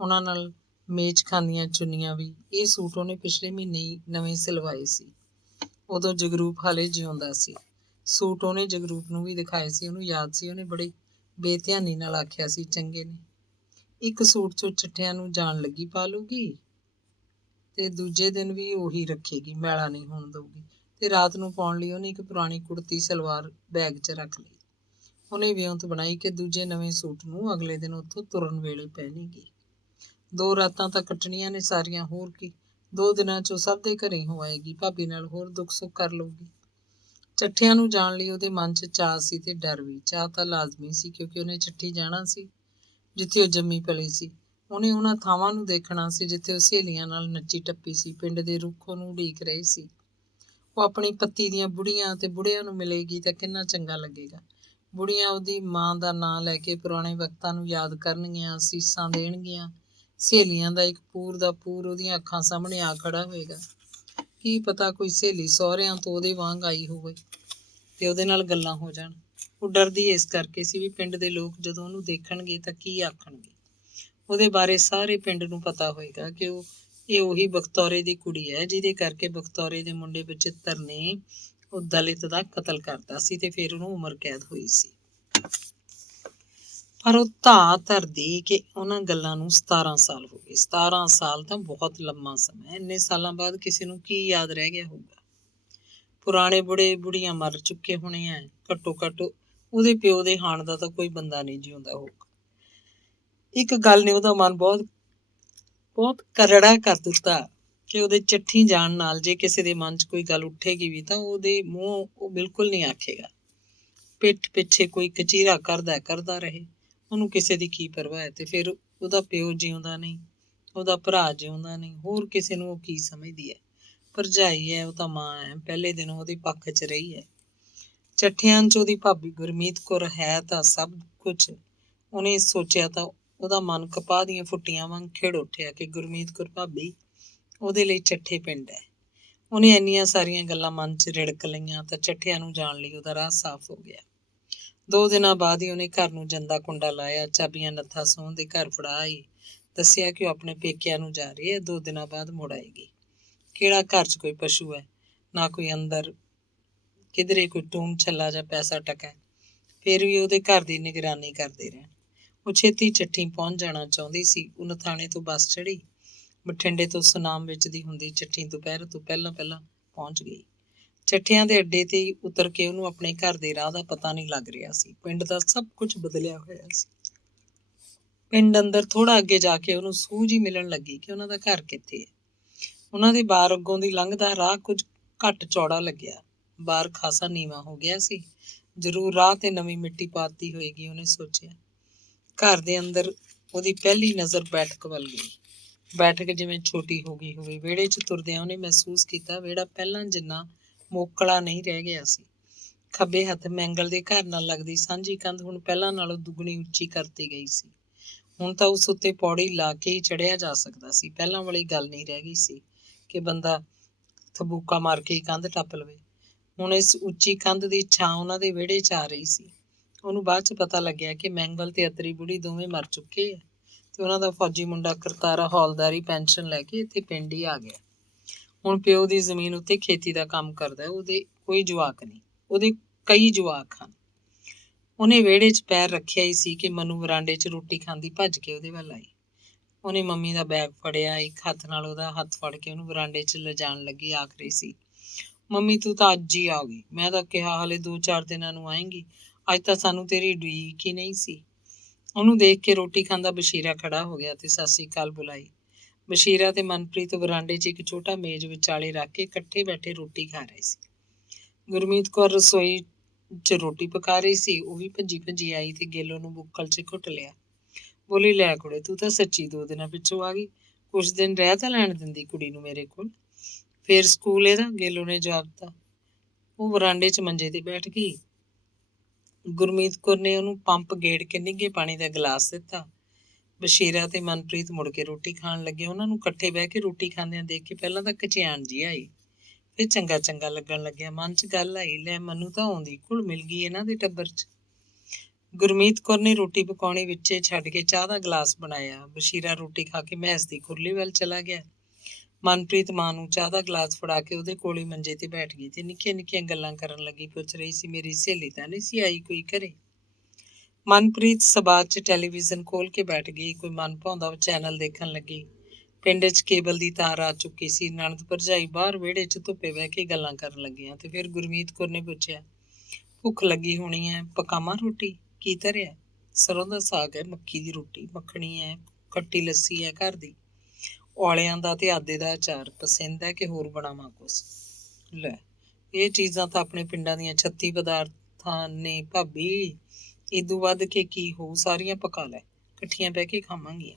ਉਹਨਾਂ ਨਾਲ ਮੇਚ ਖਾਂਦੀਆਂ ਚੁੰਨੀਆਂ ਵੀ। ਇਹ ਸੂਟ ਉਹਨੇ ਪਿਛਲੇ ਮਹੀਨੇ ਹੀ ਨਵੇਂ ਸਿਲਵਾਏ ਸੀ। ਉਦੋਂ ਜਗਰੂਪ ਹਾਲੇ ਜਿਉਂਦਾ ਸੀ। ਸੂਟ ਉਹਨੇ ਜਗਰੂਪ ਨੂੰ ਵੀ ਦਿਖਾਏ ਸੀ। ਉਹਨੂੰ ਯਾਦ ਸੀ, ਉਹਨੇ ਬੜੀ ਬੇਧਿਆਨੀ ਨਾਲ ਆਖਿਆ ਸੀ, ਚੰਗੇ ਨੇ। ਇੱਕ ਸੂਟ 'ਚੋਂ ਚੱਠਿਆਂ ਨੂੰ ਜਾਣ ਲੱਗੀ ਪਾ ਲੂਗੀ ਤੇ ਦੂਜੇ ਦਿਨ ਵੀ ਉਹੀ ਰੱਖੇਗੀ, ਮੈਲਾ ਨਹੀਂ ਹੋਣ ਦਊਗੀ। ਤੇ ਰਾਤ ਨੂੰ ਪਾਉਣ ਲਈ ਉਹਨੇ ਇੱਕ ਪੁਰਾਣੀ ਕੁੜਤੀ ਸਲਵਾਰ ਬੈਗ 'ਚ ਰੱਖ ਲਈ। ਉਹਨੇ ਵਿਉਂਤ ਬਣਾਈ ਕਿ ਦੂਜੇ ਨਵੇਂ ਸੂਟ ਨੂੰ ਅਗਲੇ ਦਿਨ ਉੱਥੋਂ ਤੁਰਨ ਵੇਲੇ ਪਹਿਨੇਗੀ। 2 ਰਾਤਾਂ ਤਾਂ ਕੱਟਣੀਆਂ ਨੇ ਸਾਰੀਆਂ, ਹੋਰ ਕੀ। 2 ਦਿਨਾਂ 'ਚ ਉਹ ਸਭ ਦੇ ਘਰੇ ਹੋ ਆਏਗੀ, ਭਾਬੀ ਨਾਲ ਹੋਰ ਦੁੱਖ ਸੁੱਖ ਕਰ ਲਊਗੀ। ਚੱਠਿਆਂ ਨੂੰ ਜਾਣ ਲਈ ਉਹਦੇ ਮਨ 'ਚ ਚਾਅ ਸੀ ਤੇ ਡਰ ਵੀ। ਚਾਅ ਤਾਂ ਲਾਜ਼ਮੀ ਸੀ ਕਿਉਂਕਿ ਉਹਨੇ ਚੱਠੀ ਜਾਣਾ ਸੀ ਜਿੱਥੇ ਉਹ ਜੰਮੀ ਪਲੀ ਸੀ। ਉਹਨੇ ਉਹਨਾਂ ਥਾਵਾਂ ਨੂੰ ਦੇਖਣਾ ਸੀ ਜਿੱਥੇ ਉਹ ਸਹੇਲੀਆਂ ਨਾਲ ਨੱਚੀ ਟੱਪੀ ਸੀ। ਪਿੰਡ ਦੇ ਰੁੱਖ ਉਹਨੂੰ ਉਡੀਕ ਰਹੇ ਸੀ। ਉਹ ਆਪਣੀ ਪੱਤੀ ਦੀਆਂ ਬੁੜੀਆਂ ਤੇ ਬੁੜਿਆਂ ਨੂੰ ਮਿਲੇਗੀ ਤਾਂ ਕਿੰਨਾ ਚੰਗਾ ਲੱਗੇਗਾ। ਬੁੜੀਆਂ ਉਹਦੀ ਮਾਂ ਦਾ ਨਾਂ ਲੈ ਕੇ ਪੁਰਾਣੇ ਵਕਤਾਂ ਨੂੰ ਯਾਦ ਕਰਨਗੀਆਂ, ਅਸੀਸਾਂ ਦੇਣਗੀਆਂ। ਸਹੇਲੀਆਂ ਦਾ ਇੱਕ ਪੂਰ ਦਾ ਪੂਰ ਉਹਦੀਆਂ ਅੱਖਾਂ ਸਾਹਮਣੇ ਆ ਖੜਾ ਹੋਏਗਾ। ਕੀ ਪਤਾ ਕੋਈ ਸਹੇਲੀ ਸਹੁਰਿਆਂ ਤੋਂ ਉਹਦੇ ਵਾਂਗ ਆਈ ਹੋਵੇ ਤੇ ਉਹਦੇ ਨਾਲ ਗੱਲਾਂ ਹੋ ਜਾਣ। ਉਹ ਡਰਦੀ ਇਸ ਕਰਕੇ ਸੀ ਵੀ ਪਿੰਡ ਦੇ ਲੋਕ ਜਦੋਂ ਉਹਨੂੰ ਦੇਖਣਗੇ ਤਾਂ ਕੀ ਆਖਣਗੇ। ਉਹਦੇ ਬਾਰੇ ਸਾਰੇ ਪਿੰਡ ਨੂੰ ਪਤਾ ਹੋਏਗਾ ਕਿ ਇਹ ਉਹੀ ਬਖਤੌਰੇ ਦੀ ਕੁੜੀ ਹੈ ਜਿਹਦੇ ਕਰਕੇ ਬਖਤੌਰੇ ਦੇ ਮੁੰਡੇ ਬਚਿੱਤਰ ਨੇ ਉਹ ਦਲਿਤ ਦਾ ਕਤਲ ਕਰਤਾ ਸੀ ਤੇ ਫਿਰ ਉਹਨੂੰ ਉਮਰ ਕੈਦ ਹੋਈ ਸੀ। ਪਰ ਉਹ ਧਾਂ ਧਰਦੀ ਕਿ ਉਹਨਾਂ ਗੱਲਾਂ ਨੂੰ 17 ਸਾਲ ਹੋ ਗਏ। 17 ਸਾਲ ਤਾਂ ਬਹੁਤ ਲੰਮਾ ਸਮਾਂ। ਇੰਨੇ ਸਾਲਾਂ ਬਾਅਦ ਕਿਸੇ ਨੂੰ ਕੀ ਯਾਦ ਰਹਿ ਗਿਆ ਹੋਊਗਾ। ਪੁਰਾਣੇ ਬੁੜੇ ਬੁੜੀਆਂ ਮਰ ਚੁੱਕੇ ਹੋਣੇ ਆ। ਘੱਟੋ ਘੱਟ ਉਹਦੇ ਪਿਓ ਦੇ ਹਾਣ ਦਾ ਤਾਂ ਕੋਈ ਬੰਦਾ ਨਹੀਂ ਜਿਉਂਦਾ ਹੋਊਗਾ। ਇੱਕ ਗੱਲ ਨੇ ਉਹਦਾ ਮਨ ਬਹੁਤ ਬਹੁਤ ਕਰੜਾ ਕਰ ਦਿੱਤਾ ਕਿ ਉਹਦੇ ਚੱਠੀ ਜਾਣ ਨਾਲ ਜੇ ਕਿਸੇ ਦੇ ਮਨ 'ਚ ਕੋਈ ਗੱਲ ਉੱਠੇਗੀ ਵੀ ਤਾਂ ਉਹਦੇ ਮੂੰਹੋਂ ਉਹ ਬਿਲਕੁਲ ਨਹੀਂ ਆਖੇਗਾ। ਪਿੱਠ ਪਿੱਛੇ ਕੋਈ ਕਚੀਰਾ ਕਰਦਾ ਰਹੇ, ਉਹਨੂੰ ਕਿਸੇ ਦੀ ਕੀ ਪਰਵਾਹ ਹੈ। ਤੇ ਫਿਰ ਉਹਦਾ ਪਿਓ ਜਿਉਂਦਾ ਨਹੀਂ, ਉਹਦਾ ਭਰਾ ਜਿਉਂਦਾ ਨਹੀਂ, ਹੋਰ ਕਿਸੇ ਨੂੰ ਉਹ ਕੀ ਸਮਝਦੀ ਹੈ। ਭਰਜਾਈ ਹੈ, ਉਹ ਤਾਂ ਮਾਂ ਹੈ, ਪਹਿਲੇ ਦਿਨ ਉਹਦੇ ਪੱਖ 'ਚ ਰਹੀ ਹੈ। ਚੱਠਿਆਂ 'ਚ ਉਹਦੀ ਭਾਬੀ ਗੁਰਮੀਤ ਕੌਰ ਹੈ ਤਾਂ ਸਭ ਕੁਝ। ਉਹਨੇ ਸੋਚਿਆ ਤਾਂ ਉਹਦਾ ਮਨ ਕਪਾਹ ਦੀਆਂ ਫੁੱਟੀਆਂ ਵਾਂਗ ਖਿੜ ਉੱਠਿਆ ਕਿ ਗੁਰਮੀਤ ਕੌਰ ਭਾਬੀ ਉਹਦੇ ਲਈ ਚੱਠੇ ਪਿੰਡ ਹੈ। ਉਹਨੇ ਇੰਨੀਆਂ ਸਾਰੀਆਂ ਗੱਲਾਂ ਮਨ 'ਚ ਰਿੜਕ ਲਈਆਂ ਤਾਂ ਚੱਠਿਆਂ ਨੂੰ ਜਾਣ ਲਈ ਉਹਦਾ ਰਾਹ ਸਾਫ਼ ਹੋ ਗਿਆ। 2 ਦਿਨਾਂ ਬਾਅਦ ਹੀ ਉਹਨੇ ਘਰ ਨੂੰ ਜੰਦਾ ਕੁੰਡਾ ਲਾਇਆ, ਚਾਬੀਆਂ ਨੱਥਾ ਸੋਹਣ ਦੇ ਘਰ ਫੜਾ ਆਈ, ਦੱਸਿਆ ਕਿ ਉਹ ਆਪਣੇ ਪੇਕਿਆਂ ਨੂੰ ਜਾ ਰਹੀ ਹੈ, 2 ਦਿਨਾਂ ਬਾਅਦ ਮੁੜ ਆਏਗੀ। ਕਿਹੜਾ ਘਰ 'ਚ ਕੋਈ ਪਸ਼ੂ ਹੈ, ਨਾ ਕੋਈ ਅੰਦਰ ਕਿਧਰੇ ਕੋਈ ਟੂਮ ਛੱਲਾ ਜਾਂ ਪੈਸਾ ਟਕਾ। ਫਿਰ ਵੀ ਉਹਦੇ ਘਰ ਦੀ ਨਿਗਰਾਨੀ ਕਰਦੇ ਰਹਿਣ। ਉਹ ਛੇਤੀ ਚੱਠੀ ਪਹੁੰਚ ਜਾਣਾ ਚਾਹੁੰਦੀ ਸੀ। ਉਹ ਨਥਾਣੇ ਤੋਂ ਬੱਸ ਚੜ੍ਹੀ। ਬਠਿੰਡੇ ਤੋਂ ਸੁਨਾਮ ਵਿੱਚ ਦੀ ਹੁੰਦੀ ਚੱਠੀ ਦੁਪਹਿਰ ਤੋਂ ਪਹਿਲਾਂ ਪਹੁੰਚ ਗਈ। ਚੱਠਿਆਂ ਦੇ ਅੱਡੇ ਤੇ ਉਤਰ ਕੇ ਉਹਨੂੰ ਆਪਣੇ ਘਰ ਦੇ ਰਾਹ ਦਾ ਪਤਾ ਨਹੀਂ ਲੱਗ ਰਿਹਾ ਸੀ। ਪਿੰਡ ਦਾ ਸਭ ਕੁਝ ਬਦਲਿਆ ਹੋਇਆ ਸੀ। ਪਿੰਡ ਅੰਦਰ ਥੋੜਾ ਅੱਗੇ ਜਾ ਕੇ ਉਹਨੂੰ ਸੂਝ ਹੀ ਮਿਲਣ ਲੱਗੀ ਕਿ ਉਹਨਾਂ ਦਾ ਘਰ ਕਿੱਥੇ ਹੈ। ਉਹਨਾਂ ਦੇ ਬਾਰ ਅੱਗੋਂ ਦੀ ਲੰਘਦਾ ਰਾਹ ਕੁਝ ਘੱਟ ਚੌੜਾ ਲੱਗਿਆ। ਬਾਰ ਖਾਸਾ ਨੀਵਾਂ ਹੋ ਗਿਆ ਸੀ। ਜ਼ਰੂਰ ਰਾਹ ਤੇ ਨਵੀਂ ਮਿੱਟੀ ਪਾਤੀ ਹੋਏਗੀ, ਉਹਨੇ ਸੋਚਿਆ। ਘਰ ਦੇ ਅੰਦਰ ਉਹਦੀ ਪਹਿਲੀ ਨਜ਼ਰ ਬੈਠਕ ਵੱਲ ਗਈ। ਬੈਠਕ ਜਿਵੇਂ ਛੋਟੀ ਹੋ ਗਈ ਹੋਵੇ। ਵਿਹੜੇ 'ਚ ਤੁਰਦਿਆਂ ਉਹਨੇ ਮਹਿਸੂਸ ਕੀਤਾ ਵਿਹੜਾ ਪਹਿਲਾਂ ਜਿੰਨਾ ਮੋਕਲਾ ਨਹੀਂ ਰਹਿ ਗਿਆ ਸੀ। ਖੱਬੇ ਹੱਥ ਮੈਂਗਲ ਦੇ ਘਰ ਨਾਲ ਲੱਗਦੀ ਸਾਂਝੀ ਕੰਧ ਹੁਣ ਪਹਿਲਾਂ ਨਾਲੋਂ ਦੁੱਗਣੀ ਉੱਚੀ ਕਰਤੀ ਗਈ ਸੀ। ਹੁਣ ਤਾਂ ਉਸ ਉੱਤੇ ਪੌੜੀ ਲਾ ਕੇ ਹੀ ਚੜ੍ਹਿਆ ਜਾ ਸਕਦਾ ਸੀ। ਪਹਿਲਾਂ ਵਾਲੀ ਗੱਲ ਨਹੀਂ ਰਹਿ ਗਈ ਸੀ ਕਿ ਬੰਦਾ ਥਬੂਕਾ ਮਾਰ ਕੇ ਹੀ ਕੰਧ ਟੱਪ ਲਵੇ। ਹੁਣ ਇਸ ਉੱਚੀ ਕੰਧ ਦੀ ਛਾਂ ਉਹਨਾਂ ਦੇ ਵਿਹੜੇ 'ਚ ਆ ਰਹੀ ਸੀ। ਉਹਨੂੰ ਬਾਅਦ 'ਚ ਪਤਾ ਲੱਗਿਆ ਕਿ ਮੈਂਗਲ ਤੇ ਅਤਰੀ ਬੁੜੀ ਦੋਵੇਂ ਮਰ ਚੁੱਕੇ ਆ ਤੇ ਉਹਨਾਂ ਦਾ ਫੌਜੀ ਮੁੰਡਾ ਕਰਤਾਰਾ ਹੌਲਦਾਰੀ ਪੈਨਸ਼ਨ ਲੈ ਕੇ ਇੱਥੇ ਪਿੰਡ ਹੀ ਆ ਗਿਆ। ਹੁਣ ਪਿਓ ਦੀ ਜ਼ਮੀਨ ਉੱਤੇ ਖੇਤੀ ਦਾ ਕੰਮ ਕਰਦਾ। ਉਹਦੇ ਕੋਈ ਜਵਾਕ ਨਹੀਂ, ਉਹਦੇ ਕਈ ਜਵਾਕ ਹਨ। ਉਹਨੇ ਵਿਹੜੇ 'ਚ ਪੈਰ ਰੱਖਿਆ ਹੀ ਸੀ ਕਿ ਮਨੂੰ ਵਰਾਂਡੇ 'ਚ ਰੋਟੀ ਖਾਂਦੀ ਭੱਜ ਕੇ ਉਹਦੇ ਵੱਲ ਆਈ। ਉਹਨੇ ਮੰਮੀ ਦਾ ਬੈਗ ਫੜਿਆ, ਇੱਕ ਹੱਥ ਨਾਲ ਉਹਦਾ ਹੱਥ ਫੜ ਕੇ ਉਹਨੂੰ ਵਰਾਂਡੇ 'ਚ ਲਿਜਾਣ ਲੱਗੀ। ਆਖ ਰਹੀ ਸੀ, ਮੰਮੀ ਤੂੰ ਤਾਂ ਅੱਜ ਹੀ ਆ ਗਈ। ਮੈਂ ਤਾਂ ਕਿਹਾ ਹਲੇ 2-4 ਦਿਨਾਂ ਨੂੰ ਆਏਂਗੀ। ਅੱਜ ਤਾਂ ਸਾਨੂੰ ਤੇਰੀ ਉਡੀਕ ਹੀ ਨਹੀਂ ਸੀ। ਉਹਨੂੰ ਦੇਖ ਕੇ ਰੋਟੀ ਖਾਂਦਾ ਬਸ਼ੀਰਾ ਖੜਾ ਹੋ ਗਿਆ ਤੇ ਸਤਿ ਸ੍ਰੀ ਅਕਾਲ ਬੁਲਾਈ। ਬਸ਼ੀਰਾ ਤੇ ਮਨਪ੍ਰੀਤ ਵਰਾਂਡੇ 'ਚ ਇੱਕ ਛੋਟਾ ਮੇਜ਼ ਵਿਚਾਲੇ ਰੱਖ ਕੇ ਇਕੱਠੇ ਬੈਠੇ ਰੋਟੀ ਖਾ ਰਹੇ ਸੀ। ਗੁਰਮੀਤ ਕੌਰ ਰਸੋਈ 'ਚ ਰੋਟੀ ਪਕਾ ਰਹੀ ਸੀ। ਉਹ ਵੀ ਭੱਜੀ ਆਈ ਤੇ ਗਿੱਲ ਉਹਨੂੰ ਬੁੱਕਲ 'ਚ ਘੁੱਟ ਲਿਆ। ਬੋਲੀ, ਲੈ ਕੁੜੇ ਤੂੰ ਤਾਂ ਸੱਚੀ 2 ਦਿਨਾਂ ਪਿੱਛੋਂ ਆ ਗਈ। ਕੁਛ ਦਿਨ ਰਹਿ ਤਾਂ ਲੈਣ ਦਿੰਦੀ ਕੁੜੀ ਨੂੰ ਮੇਰੇ ਕੋਲ। ਫਿਰ ਸਕੂਲ ਇਹਦਾ, ਗਿੱਲ ਨੇ ਜਵਾਬ ਦਿੱਤਾ। ਉਹ ਵਰਾਂਡੇ 'ਚ ਮੰਜੇ ਤੇ ਬੈਠ ਗਈ। ਗੁਰਮੀਤ ਕੌਰ ਨੇ ਉਹਨੂੰ ਪੰਪ ਗੇੜ ਕੇ ਨਿੱਘੇ ਪਾਣੀ ਦਾ ਗਲਾਸ ਦਿੱਤਾ। ਬਸ਼ੀਰਾ ਤੇ ਮਨਪ੍ਰੀਤ ਮੁੜ ਕੇ ਰੋਟੀ ਖਾਣ ਲੱਗੇ। ਉਹਨਾਂ ਨੂੰ ਇਕੱਠੇ ਬਹਿ ਕੇ ਰੋਟੀ ਖਾਂਦਿਆਂ ਦੇਖ ਕੇ ਪਹਿਲਾਂ ਤਾਂ ਕਚਿਆਣ ਜੀ ਆਈ, ਫਿਰ ਚੰਗਾ ਲੱਗਣ ਲੱਗਿਆ। ਮਨ 'ਚ ਗੱਲ ਆਈ, ਲੈ ਮਨੂੰ ਤਾਂ ਆਉਂਦੀ ਘੁਲ ਮਿਲ ਗਈ ਇਹਨਾਂ ਦੇ ਟੱਬਰ 'ਚ। ਗੁਰਮੀਤ ਕੌਰ ਨੇ ਰੋਟੀ ਪਕਾਉਣੀ ਵਿੱਚੇ ਛੱਡ ਕੇ ਚਾਹ ਦਾ ਗਲਾਸ ਬਣਾਇਆ। ਬਸ਼ੀਰਾ ਰੋਟੀ ਖਾ ਕੇ ਮਹਿਜ਼ ਦੀ ਖੁਰਲੀ ਵੱਲ ਚਲਾ ਗਿਆ। ਮਨਪ੍ਰੀਤ ਮਾਂ ਨੂੰ ਚਾਹ ਦਾ ਗਲਾਸ ਫੜਾ ਕੇ ਉਹਦੇ ਕੋਲ ਹੀ ਮੰਜੇ ਤੇ ਬੈਠ ਗਈ ਤੇ ਨਿੱਕੀਆਂ ਗੱਲਾਂ ਕਰਨ ਲੱਗੀ। ਪੁੱਛ ਰਹੀ ਸੀ, ਮੇਰੀ ਸਹੇਲੀ ਤਾਂ ਨਹੀਂ ਸੀ ਆਈ ਕੋਈ ਘਰੇ? ਮਨਪ੍ਰੀਤ ਸਭਾ 'ਚ ਟੈਲੀਵਿਜ਼ਨ ਖੋਲ੍ਹ ਕੇ ਬੈਠ ਗਈ। ਕੋਈ ਮਨ ਭਾਉਂਦਾ ਚੈਨਲ ਦੇਖਣ ਲੱਗੀ। ਪਿੰਡ 'ਚ ਕੇਬਲ ਦੀ ਤਾਰ ਆ ਚੁੱਕੀ ਸੀ। ਨਣਦ ਭਰਜਾਈ ਬਾਹਰ ਵਿਹੜੇ 'ਚ ਧੁੱਪੇ ਬਹਿ ਕੇ ਗੱਲਾਂ ਕਰਨ ਲੱਗੀਆਂ ਤੇ ਫਿਰ ਗੁਰਮੀਤ ਕੌਰ ਨੇ ਪੁੱਛਿਆ, ਭੁੱਖ ਲੱਗੀ ਹੋਣੀ ਹੈ, ਪਕਾਵਾਂ ਰੋਟੀ? ਕੀ ਧਰਿਆ? ਸਰੋਂ ਦਾ ਸਾਗ ਹੈ, ਮੱਕੀ ਦੀ ਰੋਟੀ, ਮੱਖਣੀ ਹੈ, ਖੱਟੀ ਲੱਸੀ ਹੈ ਘਰ ਦੀ, ਔਲਿਆਂ ਦਾ ਤੇ ਆਦੇ ਦਾ ਅਚਾਰ ਪਸੰਦ ਹੈ ਕਿ ਹੋਰ ਬਣਾਵਾਂ ਕੁਛ? ਲੈ, ਇਹ ਚੀਜ਼ਾਂ ਤਾਂ ਆਪਣੇ ਪਿੰਡਾਂ ਦੀਆਂ 36 ਪਦਾਰਥਾਂ ਨੇ ਭਾਬੀ। ਇਦੋਂ ਵੱਧ ਕੇ ਕੀ ਹੋਊ? ਸਾਰੀਆਂ ਪਕਾ ਲੈ, ਇਕੱਠੀਆਂ ਬਹਿ ਕੇ ਖਾਵਾਂਗੀਆਂ।